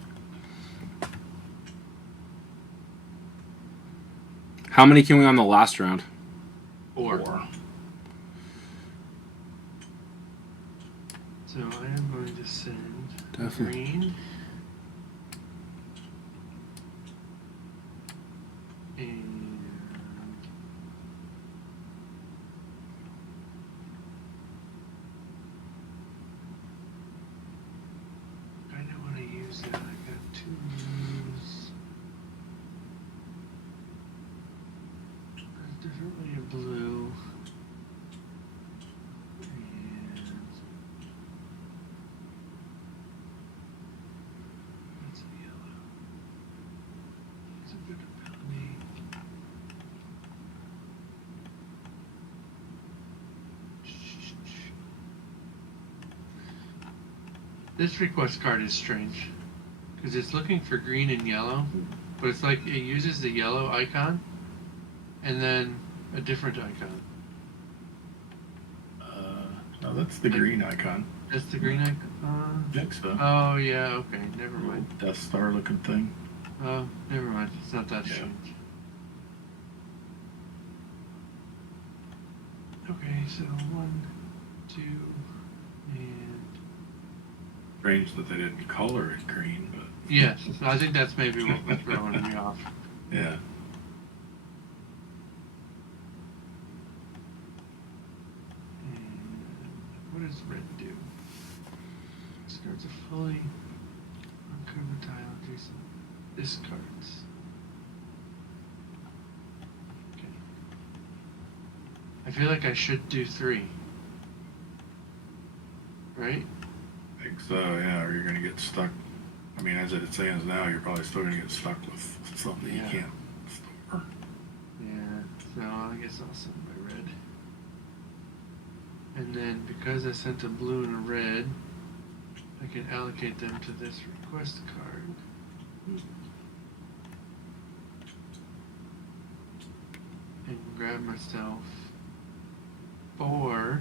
How many can we on the last round? 4. So I am going to send green. And I don't want to use that. I got 2 blues. There's definitely a blue. And that's a yellow. It's a good ability. This request card is strange because it's looking for green and yellow, but it's like it uses the yellow icon and then a different icon. No, that's the green icon. That's the green icon? I think so. Oh, yeah, okay, never mind. Death Star looking thing. Oh, never mind. It's not that Yeah. strange. Okay, so 1, 2, and... Strange that they didn't color it green, but Yes, I think that's maybe what was throwing me off. yeah. And what does red do? Discards a fully uncovered tile adjacent. Discards. Okay. I feel like I should do 3. Right? I think so, yeah, or you're gonna get stuck. I mean, as it stands now, you're probably still gonna get stuck with something Yeah. you can't store. Yeah, so I guess I'll send my red. And then because I sent a blue and a red, I can allocate them to this request card. And grab myself 4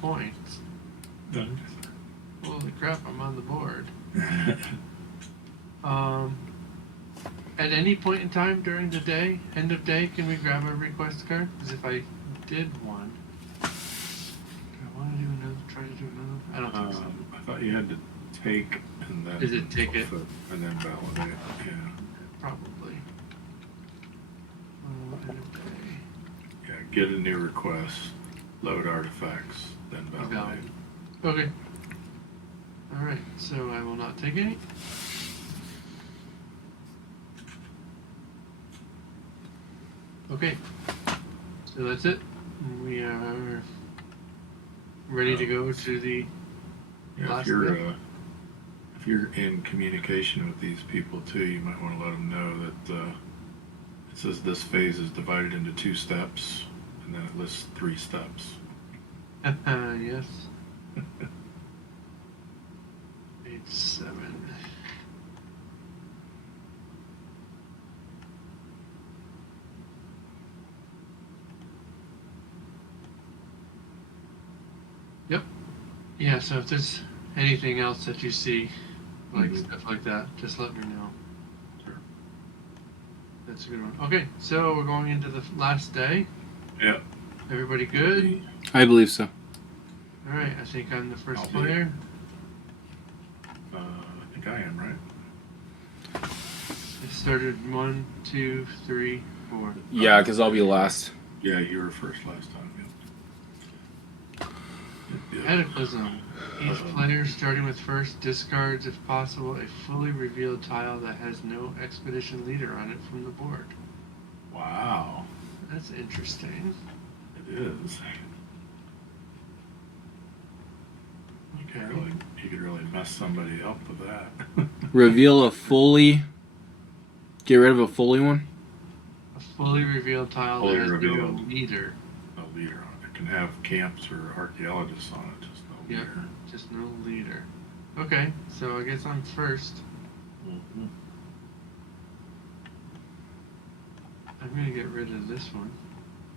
points. Done. Holy crap, I'm on the board. At any point in time during the day, end of day, can we grab a request card? Because if I did one, do I want to do another? Try to do another? I don't think so. I thought you had to take and then. Is it take it? And then validate. Yeah. Probably. End of day. Yeah. Get a new request. Load artifacts. Then validate. Okay. All right. So I will not take any. Okay, so that's it. We are ready to go to the Yeah, last if you're bit. if you're in communication with these people too, you might want to let them know that it says this phase is divided into 2 steps, and then it lists 3 steps. Yes. Page 7. Yep. Yeah, so if there's anything else that you see, like stuff like that, just let me know. Sure. That's a good one. Okay, so we're going into the last day. Yeah. Everybody good? I believe so. All right, I think I'm the first I'll be. player. I think I am, right? It started 1, 2, 3, 4. Yeah, because I'll be last. Yeah, you were first last time. Yeah. Cataclysm. Each player, starting with first, discards, if possible, a fully revealed tile that has no expedition leader on it from the board. Wow. That's interesting. It is. Okay. You could really mess somebody up with that. Reveal a fully... Get rid of a fully one? A fully revealed tile Fully that has revealed. no leader. No leader on it. It can have camps or archaeologists on it, just no Yep, leader. just no leader. Okay, so I guess I'm first. Mm-hmm. I'm gonna get rid of this one.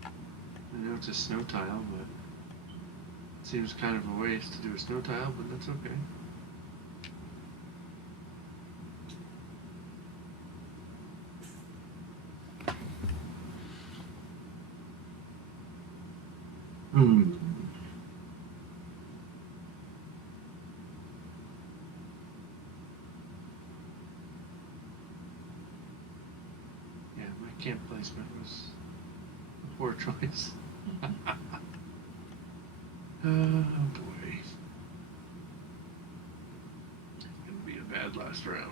I know it's a snow tile, but it seems kind of a waste to do a snow tile, but that's okay. Hmm. Yeah, my camp placement was a poor choice. Oh boy. It's gonna be a bad last round.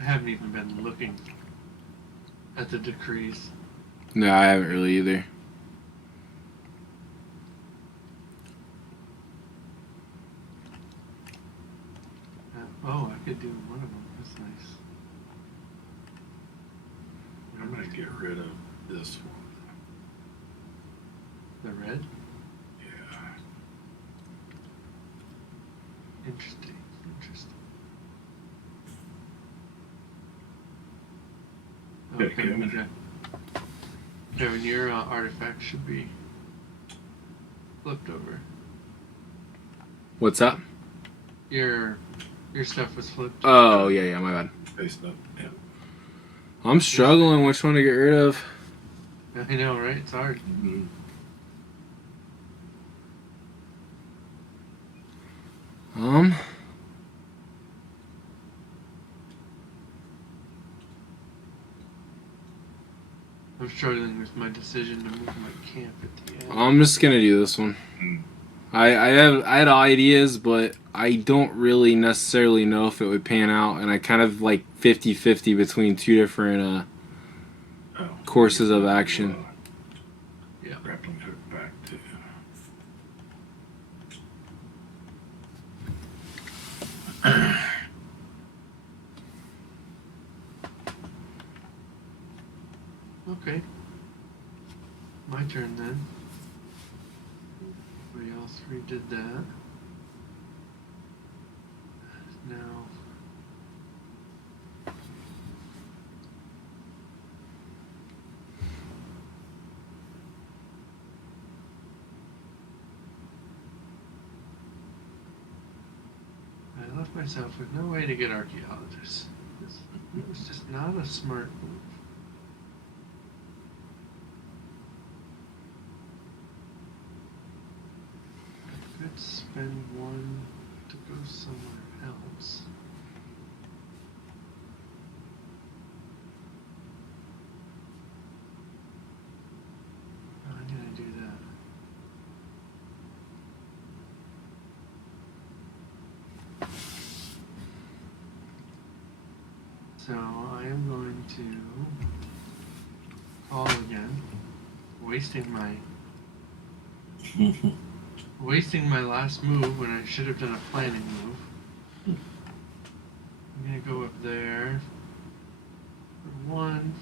I haven't even been looking at the decrees. No, I haven't really either. Oh, I could do one of them. That's nice. I'm going to get rid of this one. The red? Yeah. Interesting. Interesting. Okay, Kevin. Kevin, your artifact should be flipped over. What's up? Your stuff was flipped. Oh, yeah, my bad. Face up. Yeah. I'm struggling which one to get rid of. I know, right? It's hard. Mm-hmm. I'm struggling with my decision to move my camp at the end. I'm just gonna do this one. I had ideas, but I don't really necessarily know if it would pan out, and I kind of like 50-50 between two different courses of action. Yeah. Grappling hook back to. Okay. My turn then. We all three did that. Now. I left myself with no way to get archaeologists. It was just not a smart move. I could spend one to go somewhere else. I'm gonna do that. So I am going to call again, wasting my last move when I should have done a planning move. I'm gonna go up there for 1.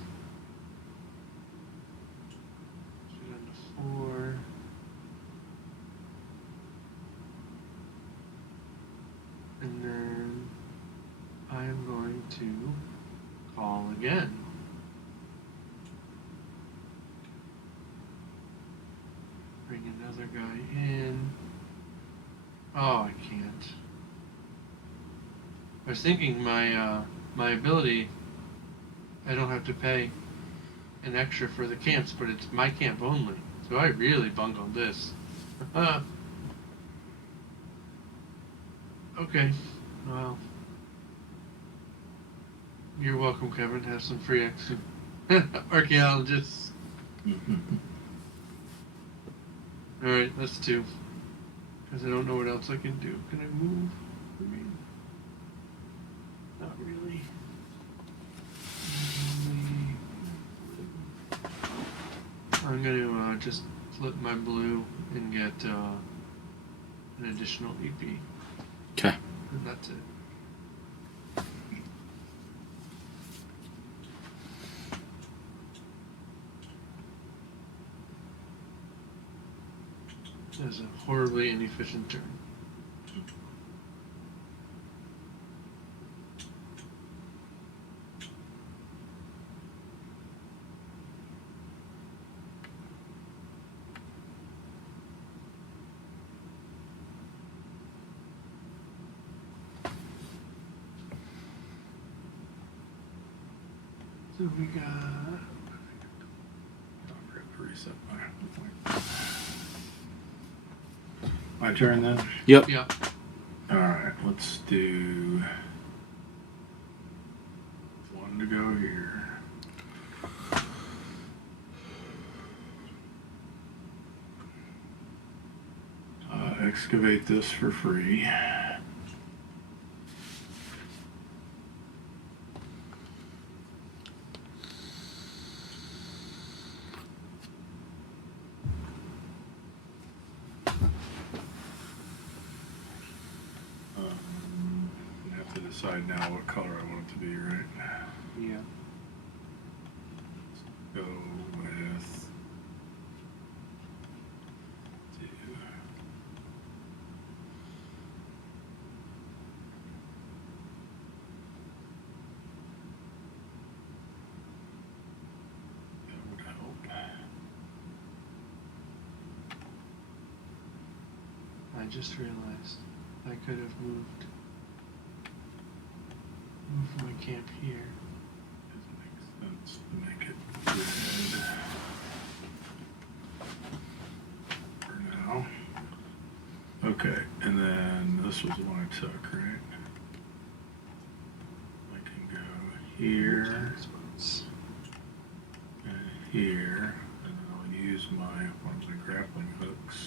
Shoot on to 4. And then I am going to call again. Bring another guy in. Oh, I can't. I was thinking my ability, I don't have to pay an extra for the camps, but it's my camp only. So I really bungled this. Okay, well, you're welcome, Kevin. Have some free extra archaeologists. Alright, that's 2. Because I don't know what else I can do. Can I move? I mean, not really. I'm going to just flip my blue and get an additional EP. Okay. And that's it. That was a horribly inefficient turn. So we got. I forgot to reset my turn then? Yep. Yeah. Alright, let's do one to go here. Excavate this for free. I have to decide now what color I want it to be, right? Yeah. Go with two. That would help. I just realized I could have moved my camp here. Doesn't make sense to make it red for now. Okay, and then this was the one I took, right? I can go here and here, and then I'll use one of my grappling hooks.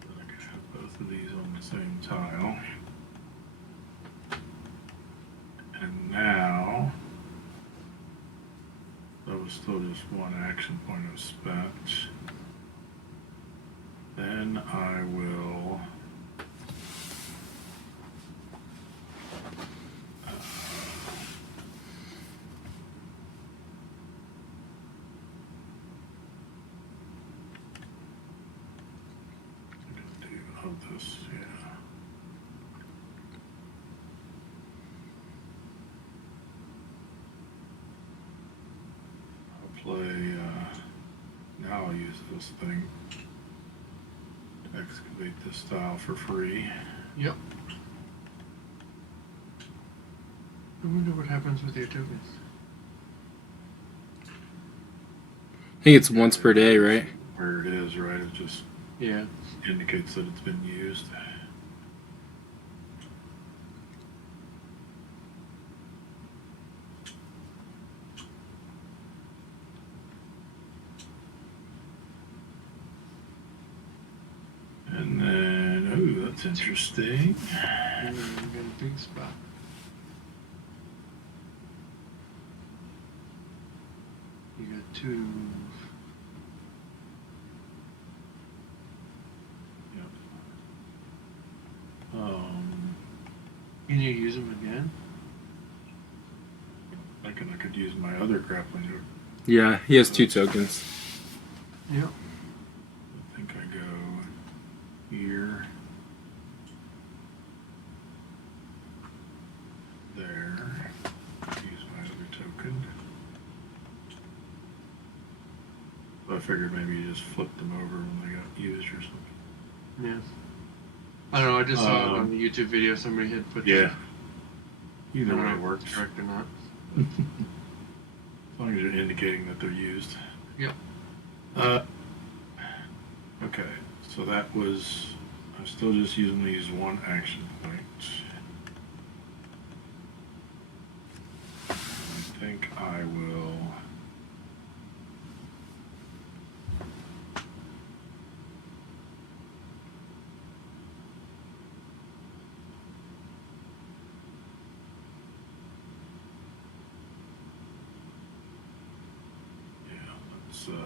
Then I can have both of these on the same tile. And now, that was still just one action point I've spent. Then I will do all this, yeah. I'll play, now I'll use this thing to excavate this tile for free. Yep. I wonder what happens with your tokens. I think it's once per day, right? Where it is, right? It just Yeah. indicates that it's been used. And then, oh, that's interesting. And then we got a big spot. You got two. Can you use them again? I could use my other grappling hook. Yeah, he has 2 tokens. Yep. I think I go here, there, use my other token. So I figured maybe you just flipped them over when they got used or something. Yeah. I don't know, I just saw it on the YouTube video somebody had put Yeah. that. Either I don't way know if works. it's correct or not. As long as you're indicating that they're used. Yep. Okay, so that was, I'm still just using these one action points. I think I will. let's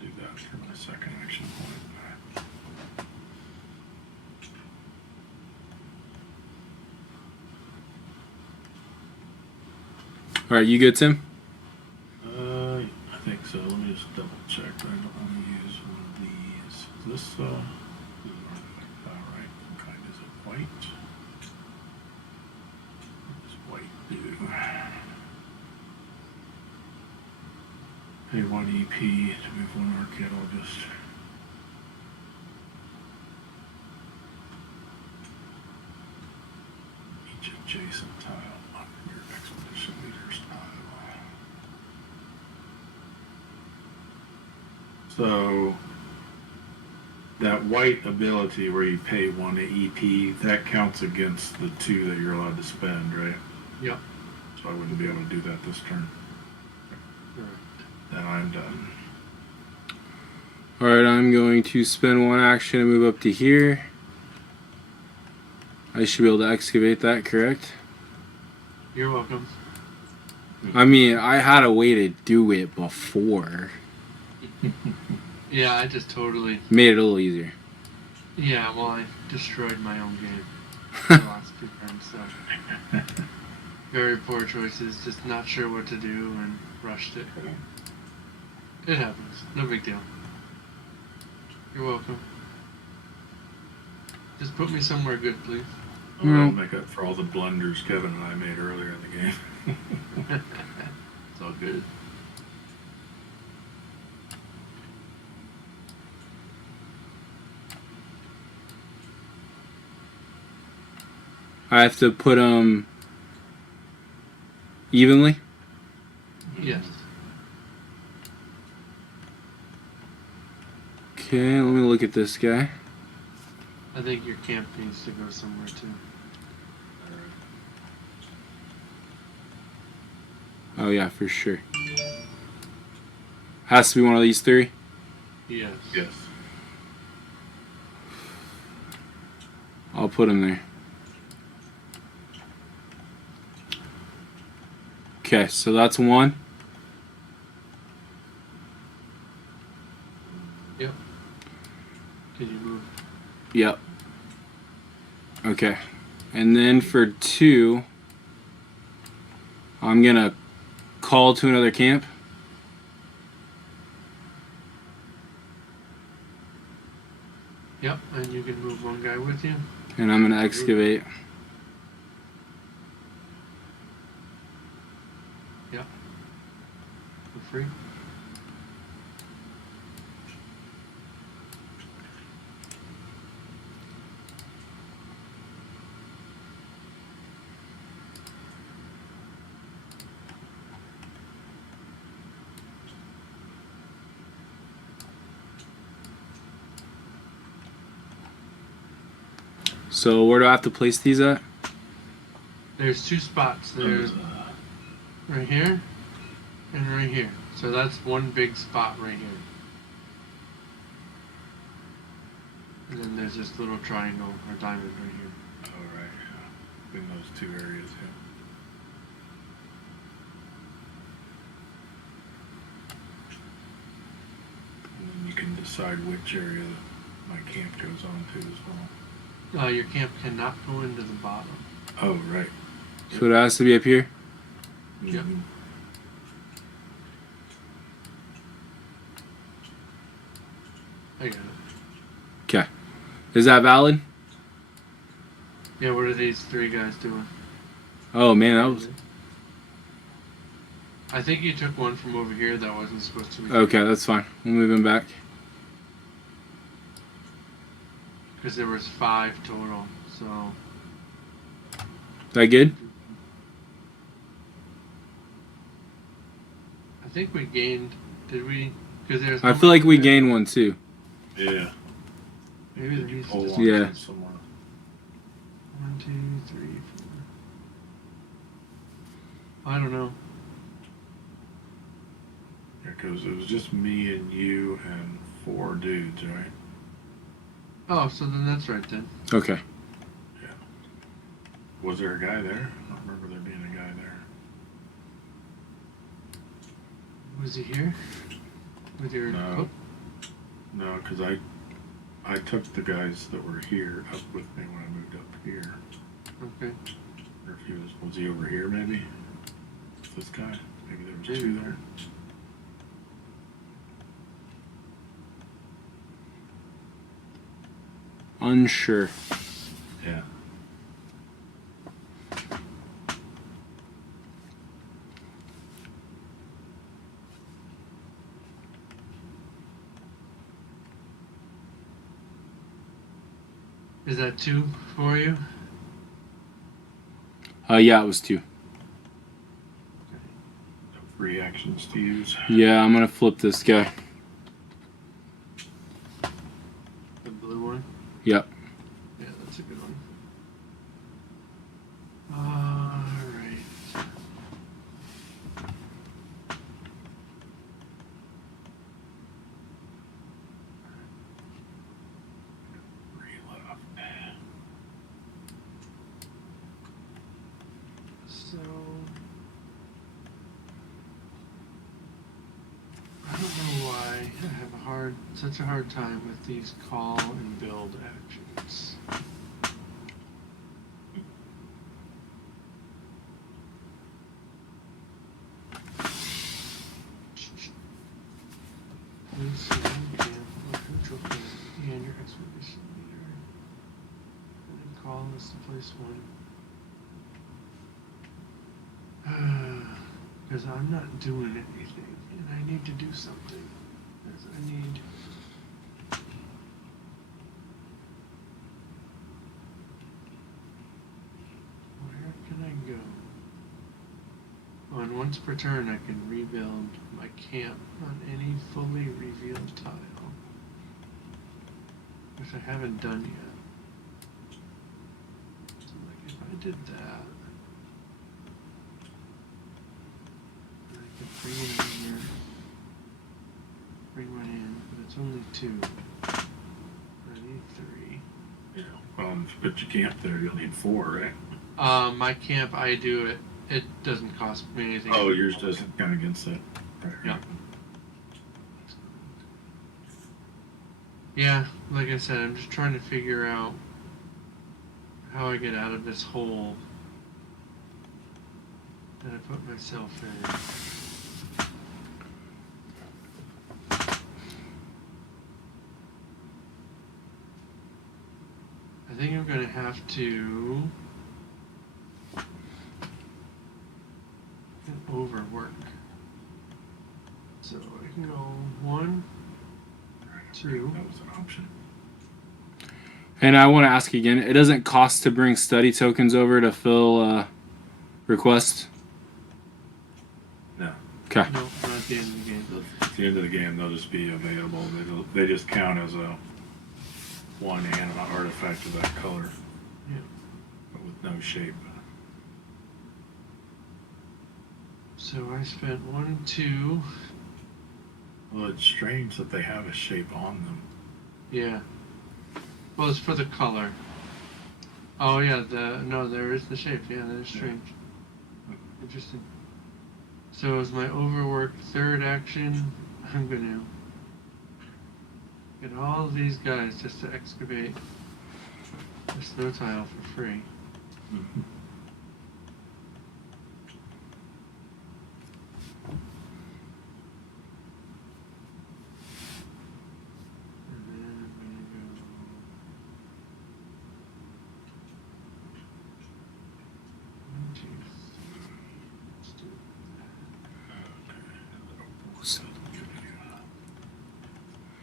do that for my second action point. All right, you good, Tim? I think so. Let me just double check. I don't want to use one of these. Is this all right? What kind is it? White? What does white do? Pay 1 EP to move 1 orchid. I'll just each adjacent tile on your expedition leader's tile. So that white ability where you pay 1 EP, that counts against the 2 that you're allowed to spend, right? Yep. So I wouldn't be able to do that this turn. Correct. Then I'm done. All right, I'm going to spend 1 action and move up to here. I should be able to excavate that, correct? You're welcome. I mean, I had a way to do it before. Yeah, I just totally. Made it a little easier. Yeah, well, I destroyed my own game the last 2 turns, so. Very poor choices, just not sure what to do and rushed it. It happens. No big deal. You're welcome. Just put me somewhere good, please. I'll make up for all the blunders Kevin and I made earlier in the game. It's all good. I have to put them evenly. Yes. Okay, let me look at this guy. I think your camp needs to go somewhere too. Oh yeah, for sure. Has to be one of these 3. Yes. Yes. I'll put him there. Okay, so that's 1. Yep. Can you move? Yep. Okay. And then for 2, I'm gonna call to another camp. Yep, and you can move 1 guy with you. And I'm gonna excavate. Yep. For free. So where do I have to place these at? There's 2 spots. There's right here and right here. So that's 1 big spot right here. And then there's this little triangle or diamond right here. All right. In those 2 areas, yeah. And then you can decide which area my camp goes on to as well. Your camp cannot go into the bottom. Oh, right. So it has to be up here? Yep. Mhm. I got it. Okay. Is that valid? Yeah, what are these 3 guys doing? Oh man, that was... I think you took 1 from over here that wasn't supposed to be. Okay, that's fine. We'll move him back. Because there was 5 total, so. That good? I think we gained. Did we? Because there's. I feel like we gained 1 too. Yeah. Maybe there needs Hold to. on Yeah. somewhere. 1, 2, 3, 4. I don't know. Because it was just me and you and 4 dudes, right? Oh, so then that's right then. Okay. Yeah. Was there a guy there? I don't remember there being a guy there. Was he here? With your No. No, because I took the guys that were here up with me when I moved up here. Okay. Or if he was he over here maybe? This guy? Maybe there was 2 there. Unsure. Yeah. Is that 2 for you? Yeah, it was 2. No free actions to use. Yeah, I'm gonna flip this guy. The blue one? Yep. Yeah, that's a good one. Alright. So I don't know why I have such a hard time with these call and build actions. Please see control and your expedition leader. And then call is to place 1. Because I'm not doing anything, and I need to do something. Because I need... Where can I go? Oh, and once per turn I can rebuild my camp on any fully revealed tile. Which I haven't done yet. So like if I did that... Bring it in here. Bring one in, but it's only 2. I need 3. Yeah. Well, but you can't there. You'll need 4, right? My camp, I do it. It doesn't cost me anything. Oh, yours doesn't count against it. Right. Yeah. Yeah, like I said, I'm just trying to figure out how I get out of this hole that I put myself in. I think I'm going to have to overwork. So I can go 1, 2. That was an option. And I want to ask again, it doesn't cost to bring study tokens over to fill requests? No. Okay. No, not at the end of the game. At the end of the game, they'll just be available. They just count as a 1 anima artifact of that color. Yeah. But with no shape. So I spent 1 and 2. Well, it's strange that they have a shape on them. Yeah. Well, it's for the color. Oh yeah, there is the shape. Yeah, that is strange. Interesting. So as my overwork 3rd action, I'm gonna get all of these guys just to excavate the snow tile for free. Mm-hmm. And then I'm gonna go. One, two, three. Let's do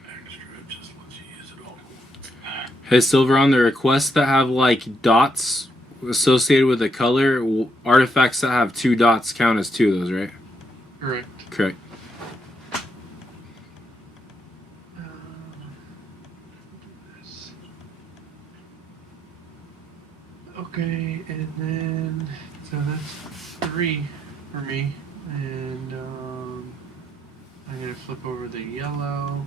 Extra just lets you use it all. Hey, Silver, on the requests that have like dots associated with the color, artifacts that have 2 dots count as 2 of those, right? correct. Correct. This. Okay, and then so that's 3. for me. And I'm going to flip over the yellow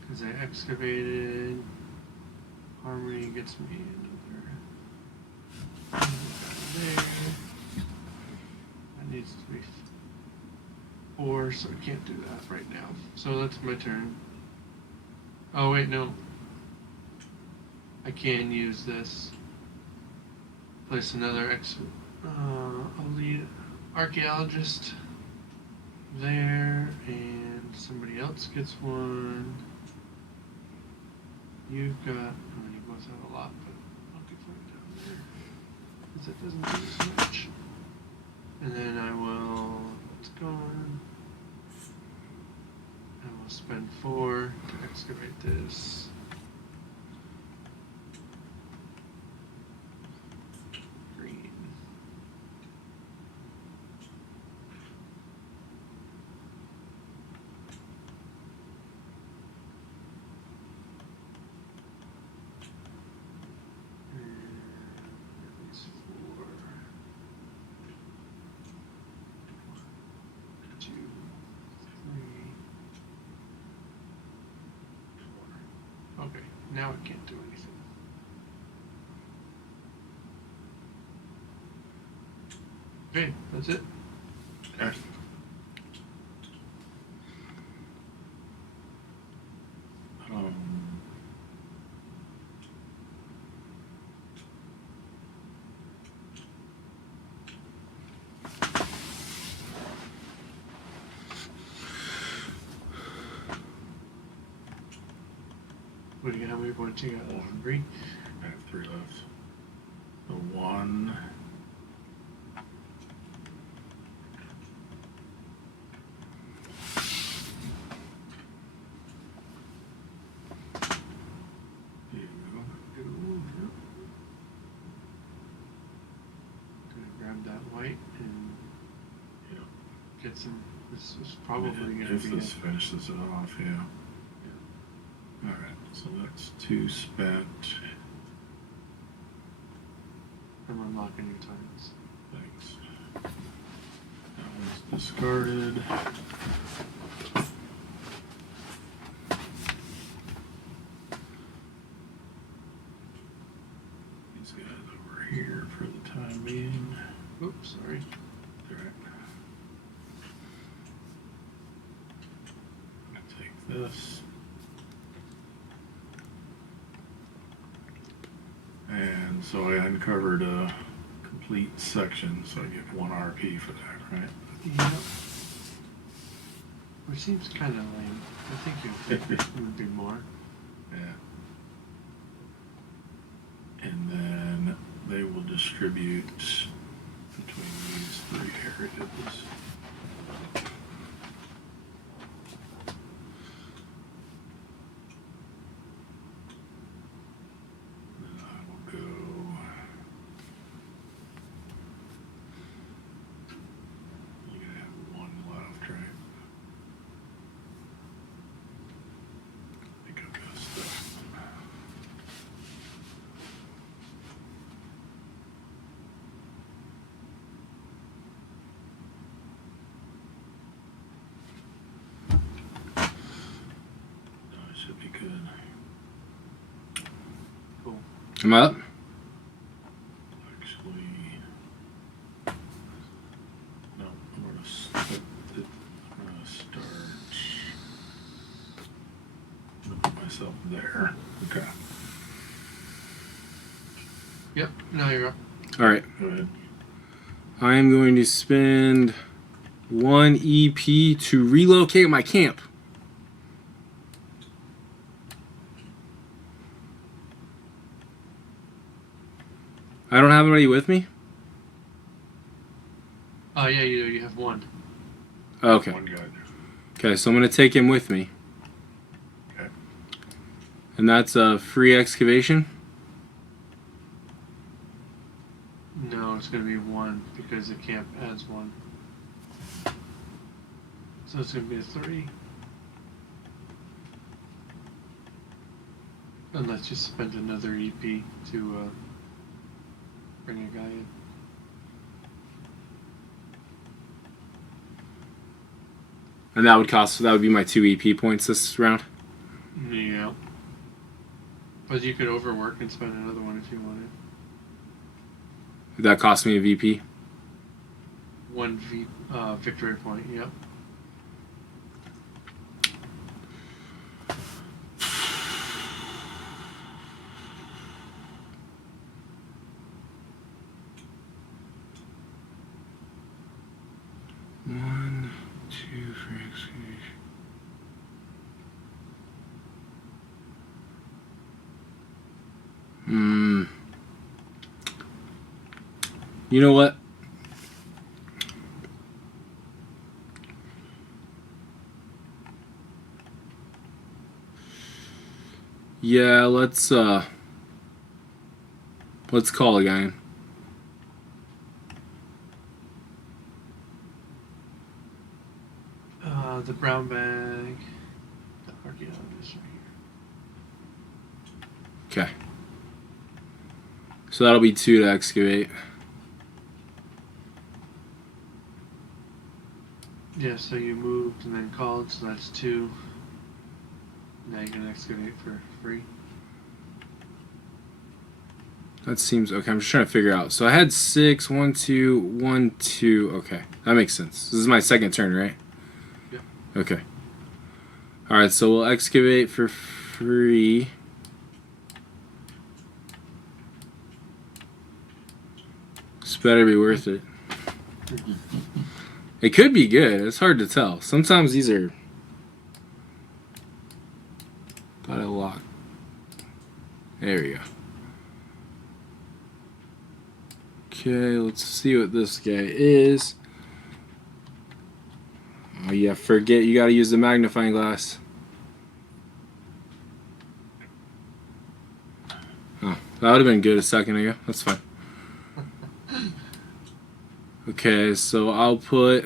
because I excavated. Harmony gets me another there. That needs to be 4, so I can't do that right now. So that's my turn. Oh wait, no. I can use this. Place another I'll lead archaeologist there, and somebody else gets one. You've got, you both have a lot, but I'll get one down there because it doesn't do as much. And then I will, it's gone. I will spend 4 to excavate this. Green. And these 4. 2, 3, 4. Okay, now I can't do anything. Okay, that's it. Okay. What do you got? How many points you got? 3? I have 3 left. So 1. Gonna grab that white and Yeah. get some. This is probably gonna If be this it. finishes it off, yeah. Alright, so that's 2 spent. I'm unlocking new times. Thanks. That one's discarded. These guys over here for the time being. Oops, sorry. Alright. I'm gonna take this. And so I uncovered a complete section, so I get 1 RP for that, right? Yep. Which seems kind of lame. I think it would be more. Yeah. And then they will distribute between these 3 areas. Then I will go. You're gonna have 1 left, right? I think I've got stuff. No, it should be good. Cool. I'm up. Actually, no, I'm gonna start. Put myself there. Okay, Yep, now you're up. All right. go ahead. I am going to spend 1 EP to relocate my camp. I don't have anybody with me? Oh, yeah, you do. You have 1. Okay. 1 guy. Okay, so I'm going to take him with me. Okay. And that's a free excavation? No, it's going to be 1 because the camp adds 1. So it's going to be a 3. Unless you spend another EP to bring a guy in. And that would be my 2 EP points this round. Yeah. But you could overwork and spend another one if you wanted. Would that cost me a VP? 1 victory point, yep. One, two for excavation. You know what? Yeah, let's call a guy in. The brown bag. The archaeologist right here. Okay. So that'll be 2 to excavate. Yeah, so you moved and then called, so that's 2. Now you can excavate for free. That seems okay. I'm just trying to figure out. So I had 6, 1, 2, 1, 2. Okay, that makes sense. This is my second turn, right? Yep. Okay. All right, so we'll excavate for free. This better be worth it. It could be good. It's hard to tell. Sometimes these are. Got it locked. There we go. Okay, let's see what this guy is. Oh yeah, forget you gotta use the magnifying glass. Oh, that would have been good a second ago. That's fine. Okay, so I'll put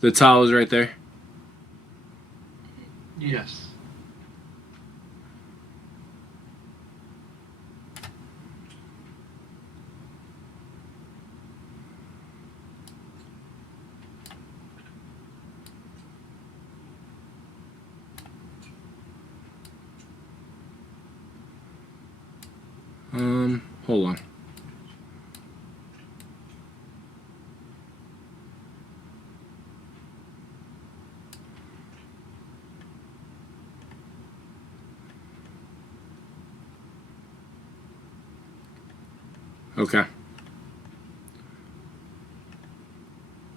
the tile is right there. Yes. Hold on. Okay.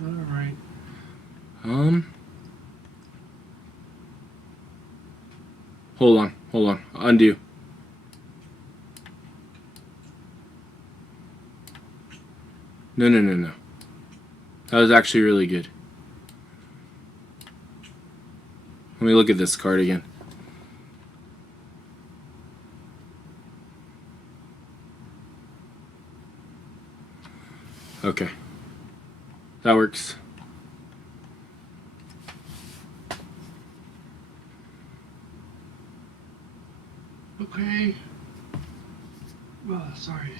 All right. Hold on. Undo. No. That was actually really good. Let me look at this card again. Okay. That works. Okay. Oh, sorry.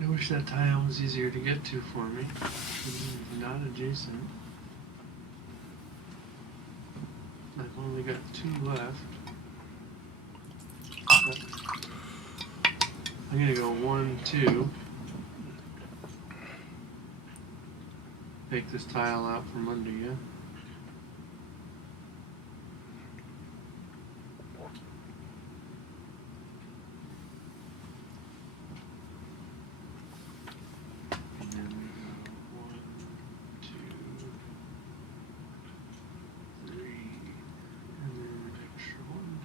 I wish that tile was easier to get to for me. Not adjacent. I've only got 2 left. But I'm gonna go 1, 2. Take this tile out from under you. And then we go 1, 2, 3, and then an extra 1.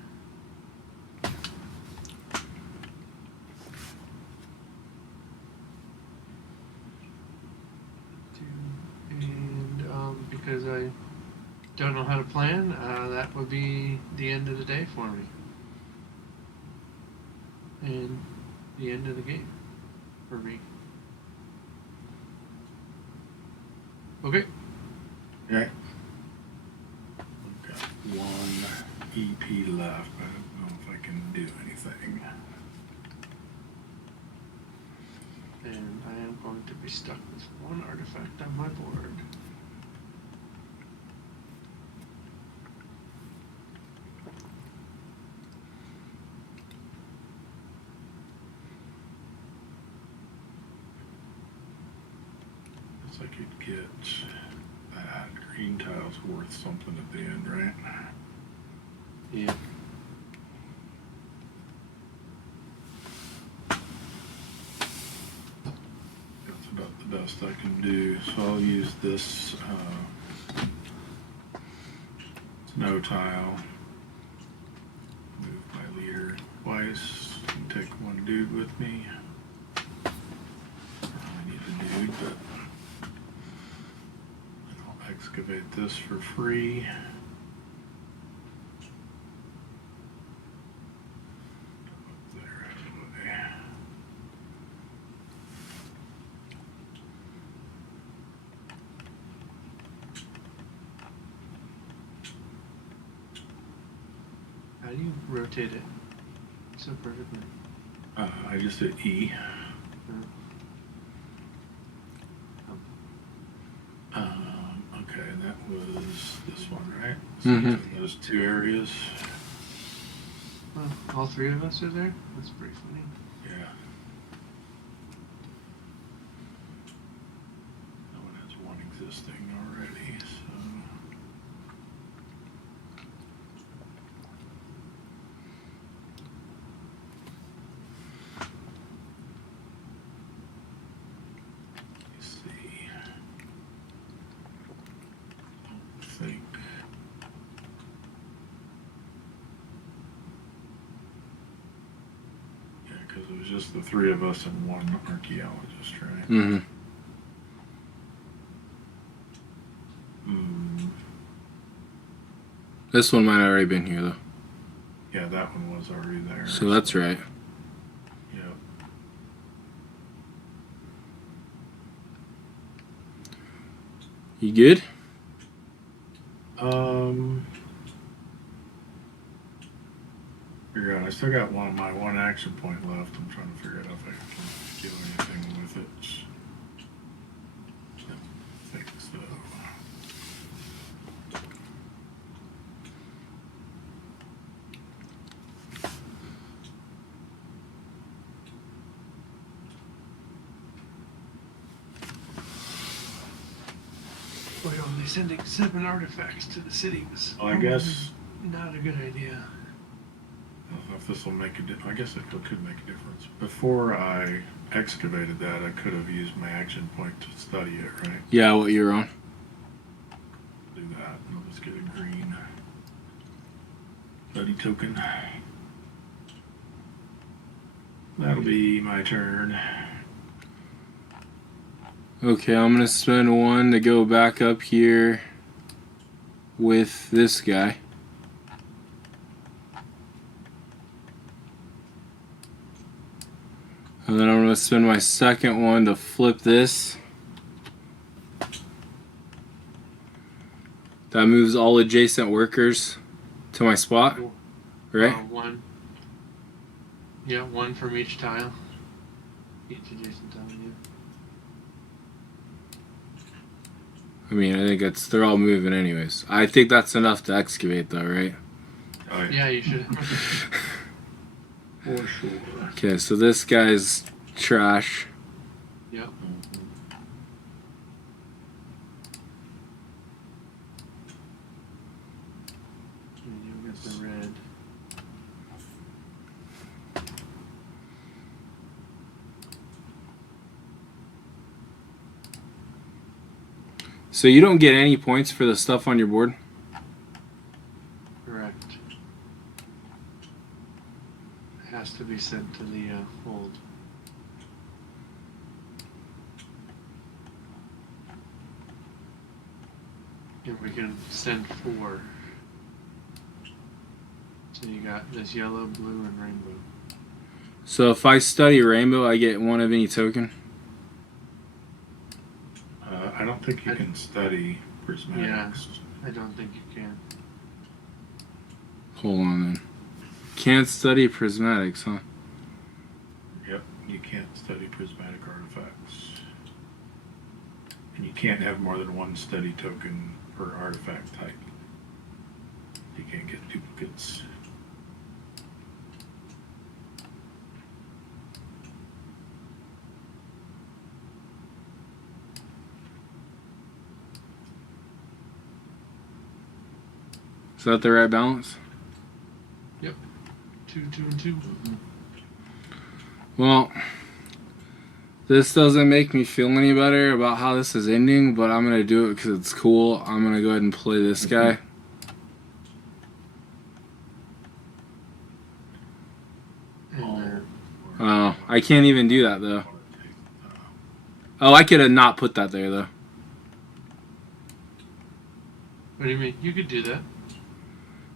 And because I don't know how to plan, that would be the end of the day for me. And the end of the game for me. Okay. Okay. I've got 1 EP left, but I don't know if I can do anything. And I am going to be stuck with one artifact on my board. Guess I could get that. Green tile's worth something at the end, right? Yeah. That's about the best I can do. So I'll use this snow tile. Move my leader twice. And take one dude with me. I need a dude, but I'll excavate this for free. There, out of the way. How do you rotate it so perfectly? I just hit E. Okay, and that was this one, right? So those two areas. Well, all three of us are there? That's pretty funny. Yeah. That one has one existing already, so. Let's see. I think. Yeah, because it was just the three of us and one archaeologist, right? Mm-hmm. This one might have already been here, though. Yeah, that one was already there. So that's right. Yep. You good? Figure out. I still got my one action point left. I'm trying to figure out if I can do anything with it. I think so. Boy, only sending 7 artifacts to the city was Well, I guess. not a good idea. I don't know if this will make a difference. I guess it could make a difference. Before I excavated that, I could have used my action point to study it, right? Yeah, what you're on. Do that. And I'll just get a green study token. That'll be my turn. Okay, I'm gonna spend one to go back up here with this guy. And then I'm gonna spend my second one to flip this. That moves all adjacent workers to my spot, Cool. right? One. Yeah, one from each tile. Each adjacent tile, yeah. I mean, I think they're all moving anyways. I think that's enough to excavate though, right? Oh, yeah. Yeah, you should. For sure. Okay, so this guy's trash. Yep. And you'll get the red. So you don't get any points for the stuff on your board? Correct. It has to be sent to the hold. And we can send 4. So you got this yellow, blue, and rainbow. So if I study rainbow, I get one of any token? I don't think you can study prismatics. Yeah, I don't think you can. Hold on then. Can't study prismatics, huh? Yep, you can't study prismatic artifacts. you can't have more than one study token per artifact type. You can't get duplicates. Is that the right balance? Yep. 2, 2, and 2. Well, this doesn't make me feel any better about how this is ending, but I'm gonna do it because it's cool. I'm gonna go ahead and play this guy. Oh, I can't even do that though. Oh, I could have not put that there though. What do you mean? You could do that.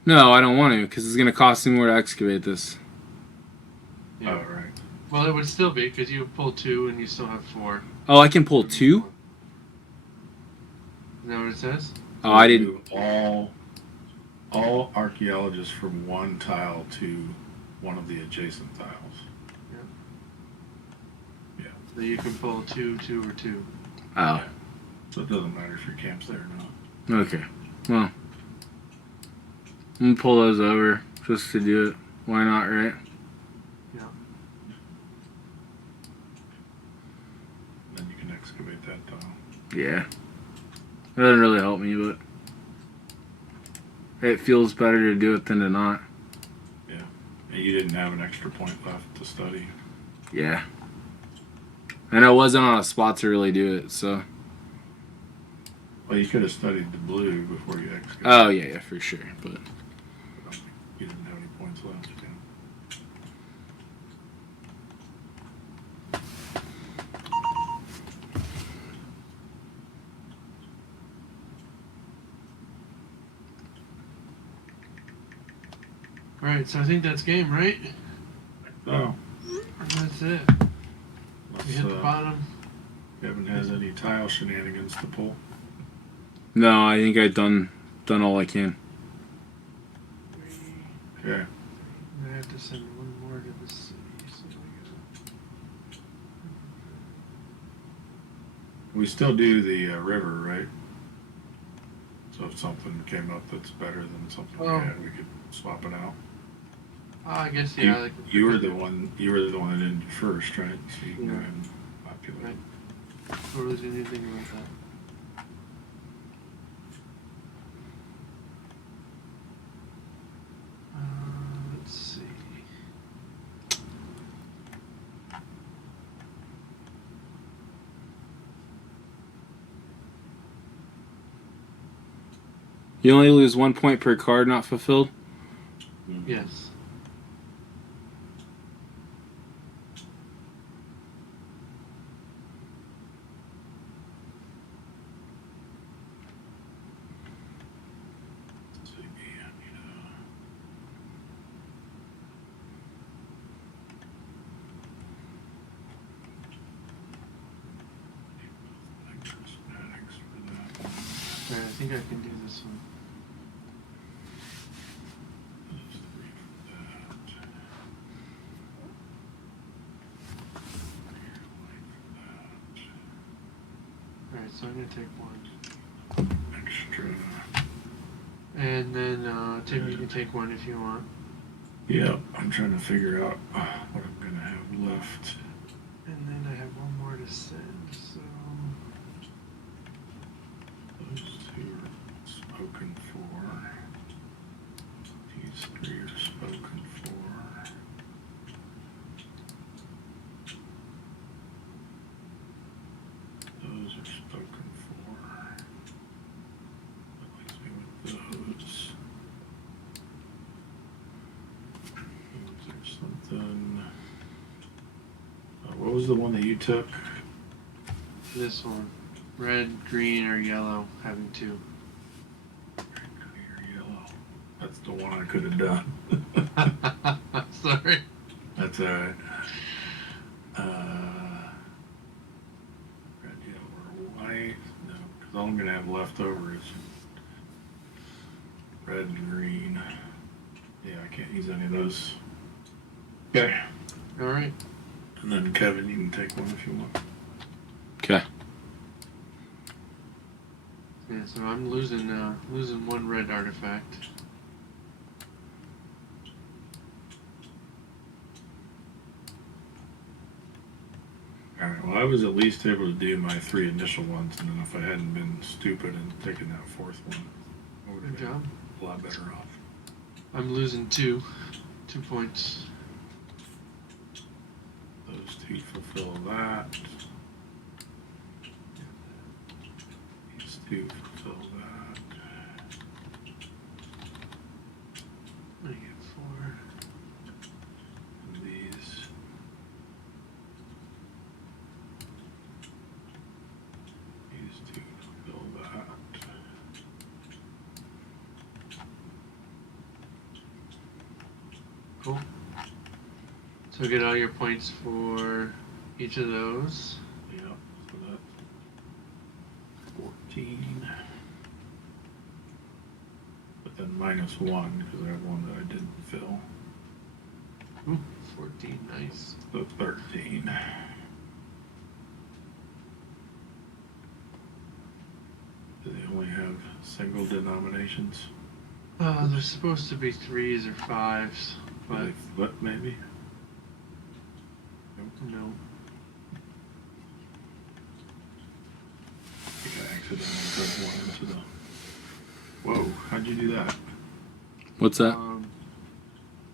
No, I don't want to because it's gonna cost me more to excavate this. Yeah. Oh, right. Well, it would still be because you pull 2 and you still have 4. Oh, I can pull 2? Is that what it says? Oh, I didn't. All archaeologists from one tile to one of the adjacent tiles. So you can pull 2, 2, or 2. Oh. So it doesn't matter if your camp's there or not. Okay. Well, I'm gonna pull those over just to do it. Why not, right? Yeah. Then you can excavate that tile. Yeah. It doesn't really help me, but it feels better to do it than to not. Yeah. And you didn't have an extra point left to study. Yeah. And I wasn't on a spot to really do it, so. Well, you could have studied the blue before you excavated. Oh, yeah, for sure. But You didn't have any points left. Alright, so I think that's game, right? Oh. That's it. We hit the bottom. Kevin has any tile shenanigans to pull? no, I think I've done all I can. Okay. I have to send one more to the city. So We still do the river, right? So if something came up that's better than something we had, we could swap it out. I guess yeah. You were the one that did it first, right? So you can go Yeah. ahead and populate. Right. What was anything about that? Let's see. You only lose 1 point per card not fulfilled? Yes. Alright, I think I can do this one. Alright, so I'm gonna take one. Extra. And then, Tim, you can take one if you want. Yep, I'm trying to figure out what I'm gonna have left. And then I have one more to send, so... Those two are spoken for. These 3 are spoken for. Those are spoken for. That leaves me with those. Was there something? What was the one that you took? This one. Red, green, or yellow, having 2. Red, green, or yellow. That's the one I could have done. Sorry. That's alright. Red, yellow, or white. No, because all I'm going to have left over is red and green. Yeah, I can't use any of those. Okay. Alright. And then Kevin, you can take one if you want. Okay. so I'm losing one red artifact. Alright, well I was at least able to do my 3 initial ones, and then if I hadn't been stupid and taken that 4th one, I would have Good been job. a lot better off. I'm losing 2 points. Those 2 fulfill that. These 2 fulfill that. I get 4. And these. These 2 fulfill that. Cool. So get all your points for each of those. Yep, so that's 14. But then minus 1 because I have one that I didn't fill. Ooh, 14, nice. So 13. Do they only have single denominations? There's supposed to be 3s or 5s, Do but they flip maybe? no. I think I accidentally put one into the. Whoa! How'd you do that? What's that?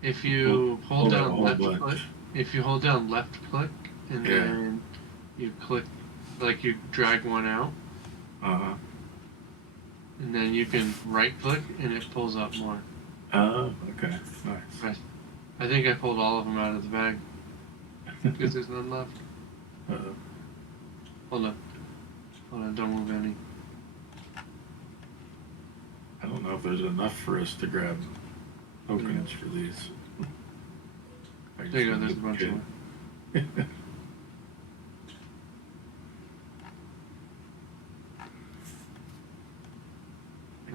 If you hold down hold left on. click, if you hold down left click and Yeah. then you click, like you drag one out, and then you can right click and it pulls up more. Oh, okay, nice. I think I pulled all of them out of the bag because there's none left. Hold on, don't move any. I don't know if there's enough for us to grab tokens for these. There you go. There's a bunch more.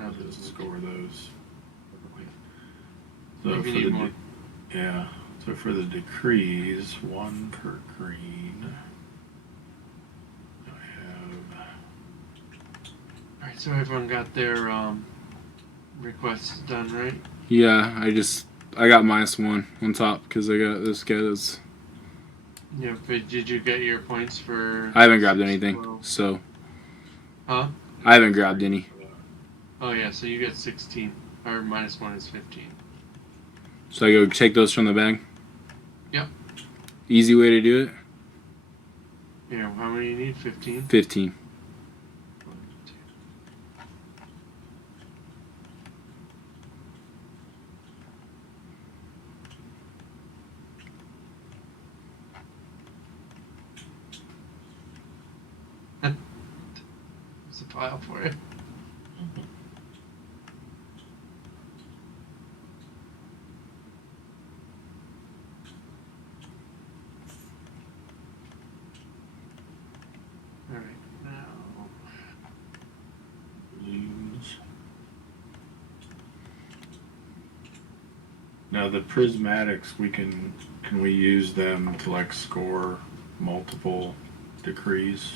I'll just score those. So if you need more. Yeah. So for the decrees, 1 per green. I have. Alright, so everyone got their requests done, right? Yeah, I got -1 on top because I got this guy that's. Yeah, but did you get your points for... I haven't grabbed anything, 12? so. Huh? I haven't grabbed any. Oh yeah, so you get 16. Or -1 is 15. So I go take those from the bag? Yep. Easy way to do it? Yeah, how many you need? 15? 15. There's a pile for you. Alright, now... Balloons. Now the prismatics, can we use them to like score multiple decrees?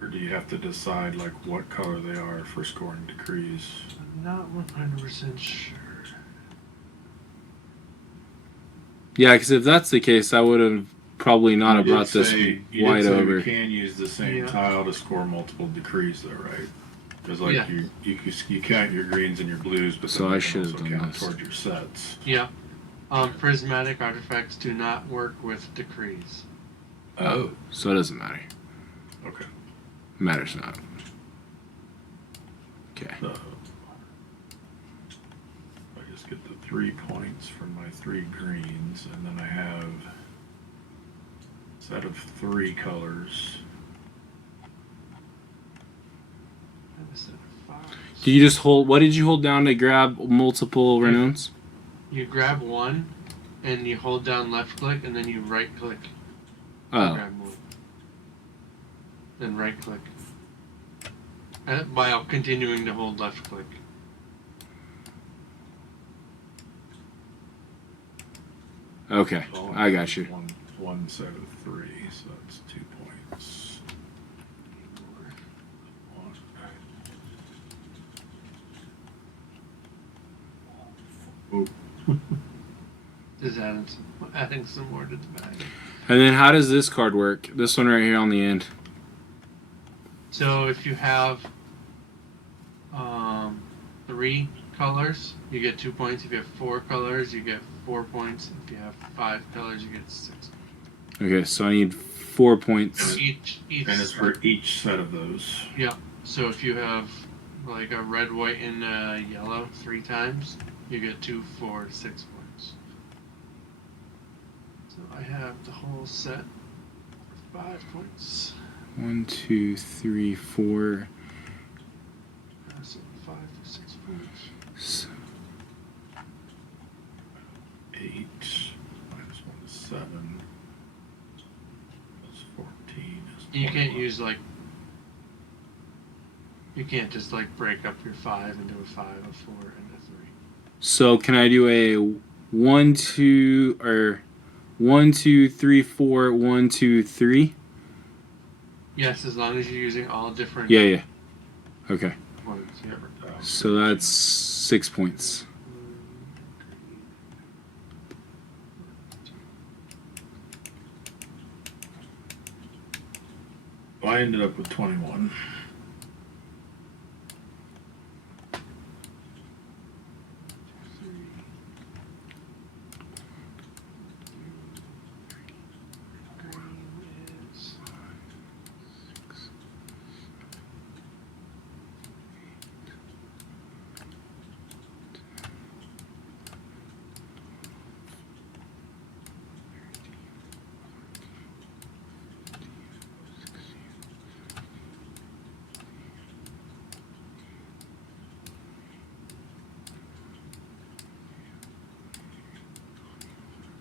Or do you have to decide like what color they are for scoring decrees? I'm not 100% sure. Yeah, because if that's the case, I would have probably not have brought this You white did say over. we can use the same tile to score multiple decrees though, right? Because like you count your greens and your blues, but So then I you should can have also done count this. towards your sets. Yeah. Prismatic artifacts do not work with decrees. Oh. So it doesn't matter. Okay. Matters not. Okay. So I just get the 3 points from my 3 greens, and then I have a set of 3 colors. And a set of 5s. Do you just hold? What did you hold down to grab multiple renowns? You grab one, and you hold down left click, and then you right click. Oh. Grab one. Then right click. While continuing to hold left click. Okay, I got you. One set of 3, so that's 2 points. One. Oh. Just adding some more to the bag. And then how does this card work? This one right here on the end. So if you have 3 colors, you get 2 points. If you have 4 colors, you get 4 points. If you have 5 colors, you get 6. Okay, so I need 4 points. So each And it's for each set of those. Yeah. So if you have like a red, white, and yellow 3 times, you get 2, 4, 6 points. So I have the whole set for 5 points. 1, 2, 3, 4. So 5 for 6 points. So 8 minus 1 is 7. Plus 14 is 21. You can't use like. You can't just like break up your 5 into a 5, a 4, and a 3. So can I do a 1, 2, or 1, 2, 3, 4, 1, 2, 3? Yes, as long as you're using all different. Yeah. Okay. Ones. Yeah. So that's 6 points. Well, I ended up with 21.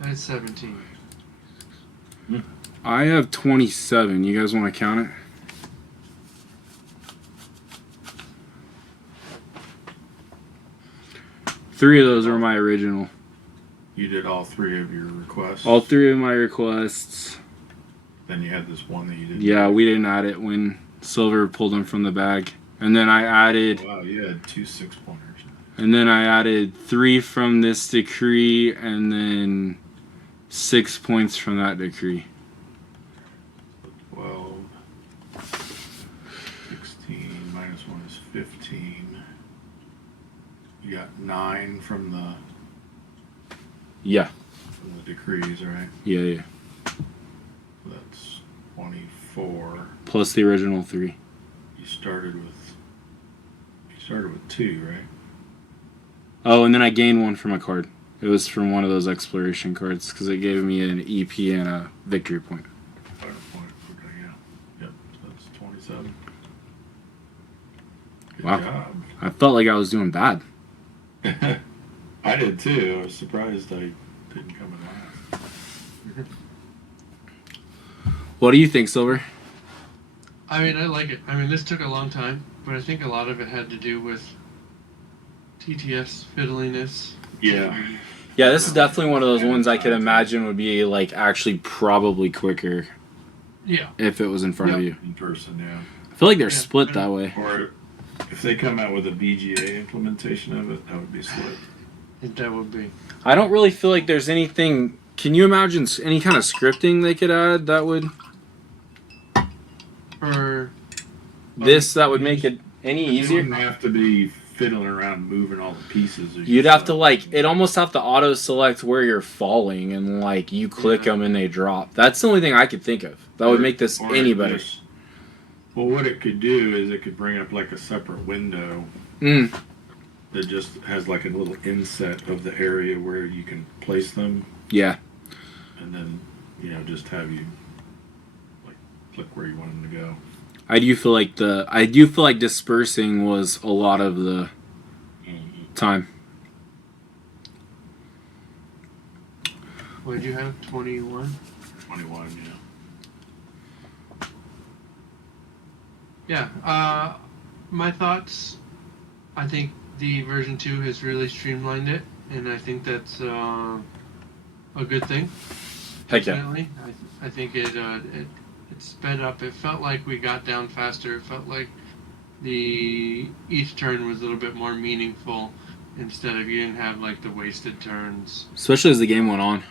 That's 17. I have 27. You guys want to count it? Three of those are my original. You did all 3 of your requests. All 3 of my requests. Then you had this one that you didn't. Yeah, we didn't add it when Silver pulled them from the bag. And then I added... Wow, you had 2 6-pointers. And then I added 3 from this decree, and then 6 points from that decree. 12. 16 minus 1 is 15. You got 9 from the decrees, right? Yeah. That's 24. Plus the original 3. You started with 2, right? Oh, and then I gained 1 from a card. It was from one of those exploration cards because it gave me an EP and a victory point. Point. Okay, yeah. Yep, so that's 27. Good Wow. job. I felt like I was doing bad. I did too. I was surprised I didn't come in last. What do you think, Silver? I mean, I like it. I mean, this took a long time, but I think a lot of it had to do with TTF's fiddliness. Yeah. Yeah, this is definitely one of those ones I could imagine would be like actually probably quicker. Yeah. If it was in front of you. In person, yeah. I feel like they're split that way. Or if they come out with a BGA implementation of it, that would be slick. That would be. I don't really feel like there's anything. Can you imagine any kind of scripting they could add that would Or that would make it any You easier? wouldn't have to be fiddling around moving all the pieces. You'd have to it almost have to auto select where you're falling and you click them and they drop. That's the only thing I could think of that would make this any better. Well, what it could do is it could bring up like a separate window that just has like a little inset of the area where you can place them. Yeah. And then, just have you click where you want them to go. I do feel like dispersing was a lot of the time. what did you have? 21? 21, yeah. Yeah. My thoughts. I think the version 2 has really streamlined it, and I think that's a good thing. Heck yeah. Definitely. I think it sped up. It felt like we got down faster. It felt like each turn was a little bit more meaningful. instead of you didn't have like the wasted turns. Especially as the game went on.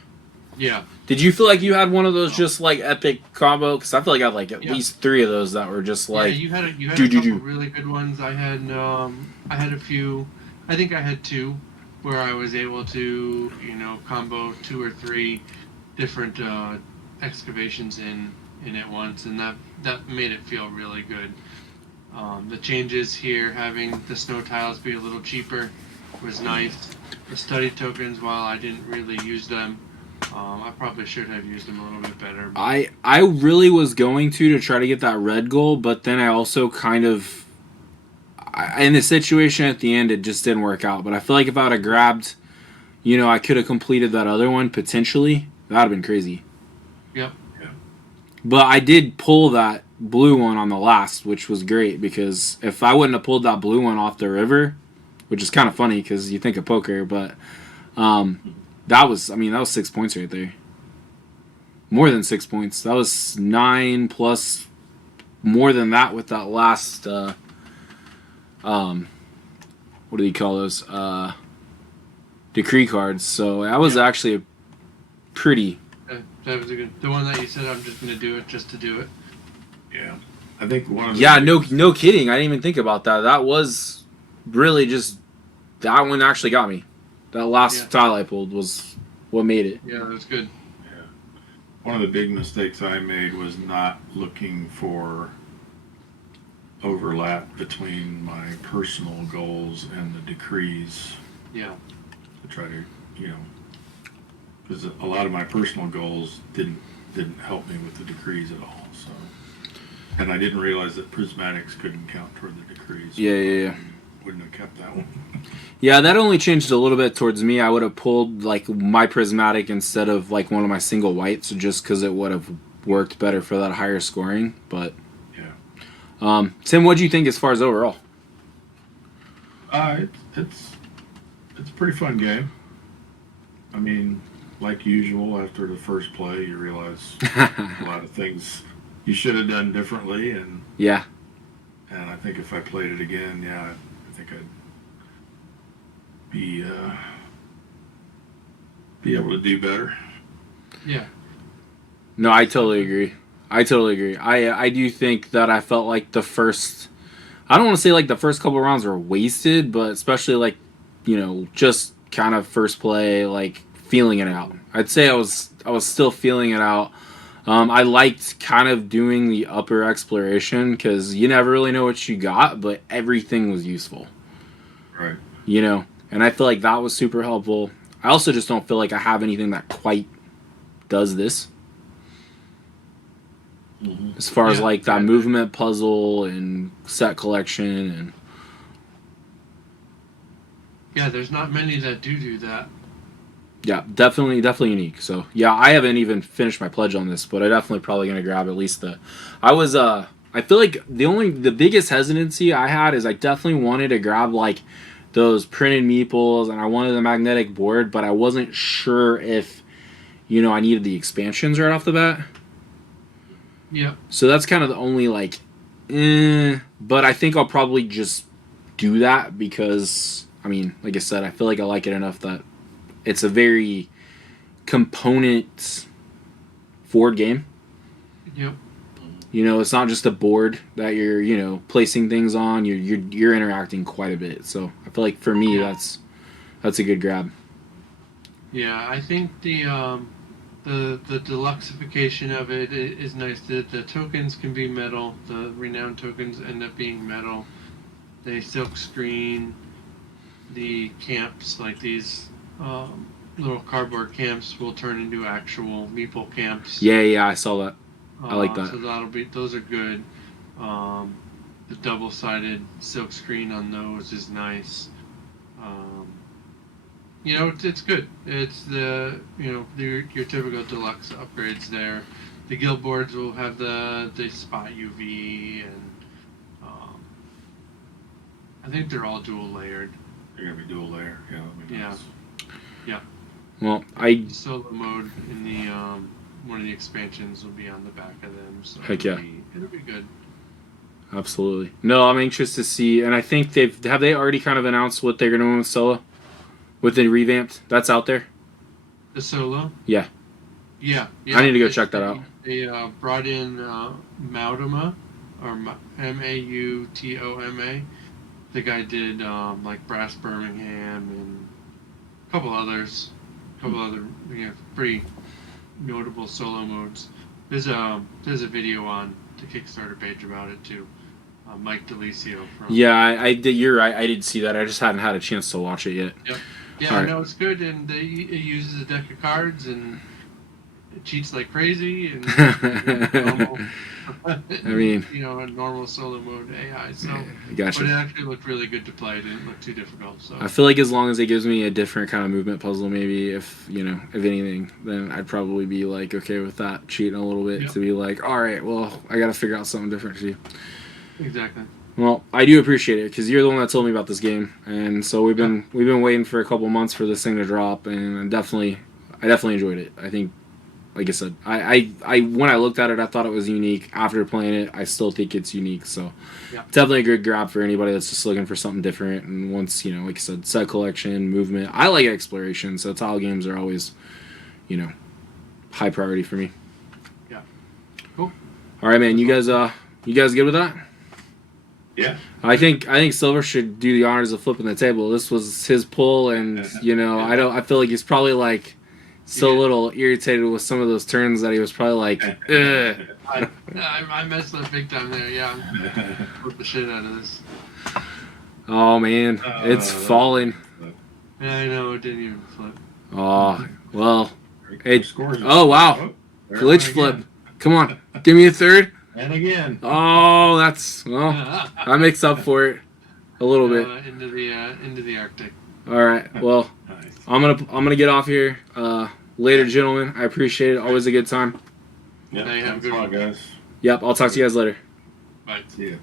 Yeah. Did you feel like you had one of those just like epic combo? Because I feel like I had like at Yeah. least 3 of those that were just like. Yeah, you had a couple really good ones. I had a few. I think I had 2 where I was able to combo 2 or 3 different excavations in at once, and that made it feel really good. The changes here, having the snow tiles be a little cheaper, was nice. The study tokens, while I didn't really use them, I probably should have used them a little bit better. I really was going to try to get that red goal, but then I also kind of in the situation at the end it just didn't work out. But I feel like if I would have grabbed, I could have completed that other one potentially. That'd have been crazy. Yep. Yeah. But I did pull that blue one on the last, which was great because if I wouldn't have pulled that blue one off the river, which is kind of funny because you think of poker, but that was 6 points right there. More than 6 points. That was 9 plus more than that with that last what do you call those? Decree cards. So that was actually a pretty. That was a good. The one that you said I'm just gonna do it just to do it. Yeah. I think one of the Yeah, no kidding. I didn't even think about that. That was really just that one actually got me. That last tile I pulled was what made it. Yeah, that was good. Yeah. One of the big mistakes I made was not looking for overlap between my personal goals and the decrees. Yeah. To try to, because a lot of my personal goals didn't help me with the decrees at all. So, and I didn't realize that prismatics couldn't count toward the decrees. Yeah. Wouldn't have kept that one. Yeah, that only changed a little bit towards me. I would have pulled like my prismatic instead of like one of my single whites, just because it would have worked better for that higher scoring. But yeah. Tim, what do you think as far as overall? It's a pretty fun game. I mean, like usual, after the first play, you realize a lot of things you should have done differently, and yeah. And I think if I played it again, I think I'd be able to do better. Yeah. No, I totally agree. I do think that I felt like the first. I don't want to say like the first couple rounds were wasted, but especially like, just kind of first play, like feeling it out. I'd say I was still feeling it out. I liked kind of doing the upper exploration because you never really know what you got, but everything was useful. Right. And I feel like that was super helpful. I also just don't feel like I have anything that quite does this. Mm-hmm. As far as like that movement puzzle and set collection and. Yeah, there's not many that do that. Yeah, definitely unique. So yeah, I haven't even finished my pledge on this, but I definitely probably gonna grab at least the. I feel like the biggest hesitancy I had is I definitely wanted to grab like those printed meeples and I wanted the magnetic board, but I wasn't sure if, I needed the expansions right off the bat. Yeah. So that's kind of the only like, but I think I'll probably just do that because like I said, I feel like I like it enough that. It's a very component forward game. Yep. It's not just a board that you're placing things on. You're interacting quite a bit. So I feel like for me that's a good grab. Yeah, I think the deluxeification of it is nice. The tokens can be metal. The renowned tokens end up being metal. They silk screen the camps, like these little cardboard camps will turn into actual meeple camps. Yeah, I saw that. I like that. So those are good. The double-sided silk screen on those is nice. It's good. It's your typical deluxe upgrades there. The guild boards will have the spot UV, and I think they're all dual layered. They're gonna be dual layer. Yeah. That'd be nice. Yeah. Well, solo mode in the one of the expansions will be on the back of them. So heck yeah. It'll be good. Absolutely. No, I'm anxious to see, and I think have they already kind of announced what they're gonna do with solo? With the revamped, that's out there. The solo. Yeah. Yeah. I need to go check that out. They brought in Mautoma, or Mautoma. The guy did like Brass Birmingham and a couple other pretty notable solo modes. There's a video on the Kickstarter page about it too. Mike DeLisio from. Yeah, I did. You're right. I did see that. I just hadn't had a chance to watch it yet. Yep. Yeah, I know it's good, and it uses a deck of cards and it cheats like crazy and normal. I mean, a normal solo mode AI. So, gotcha. But it actually looked really good to play. It didn't look too difficult. So I feel like as long as it gives me a different kind of movement puzzle, maybe if anything, then I'd probably be like okay with that, cheating a little bit to be like, all right, well, I got to figure out something different to do. Exactly. Well, I do appreciate it because you're the one that told me about this game, and so we've been waiting for a couple months for this thing to drop, and I definitely enjoyed it. I think, like I said, I when I looked at it, I thought it was unique. After playing it, I still think it's unique. So, definitely a good grab for anybody that's just looking for something different. And once like I said, set collection, movement. I like exploration, so tile games are always, high priority for me. Yeah. Cool. All right, man. You guys good with that? Yeah. I think Silver should do the honors of flipping the table. This was his pull, and I feel like he's probably like still a little irritated with some of those turns that he was probably like, ugh. I messed up big time there. Yeah, flip the shit out of this. Oh man, it's falling. Yeah, I know it didn't even flip. Oh well, Scores. Oh wow, glitch flip. Come on, give me a third. And again. Oh, that makes up for it a little bit. Into the Arctic. All right. Well, Nice. I'm gonna get off here. Later, gentlemen. I appreciate it. Always a good time. Yeah, Hey, have a thanks good a lot, one. guys. Yep. I'll talk to you guys later. Bye. See ya.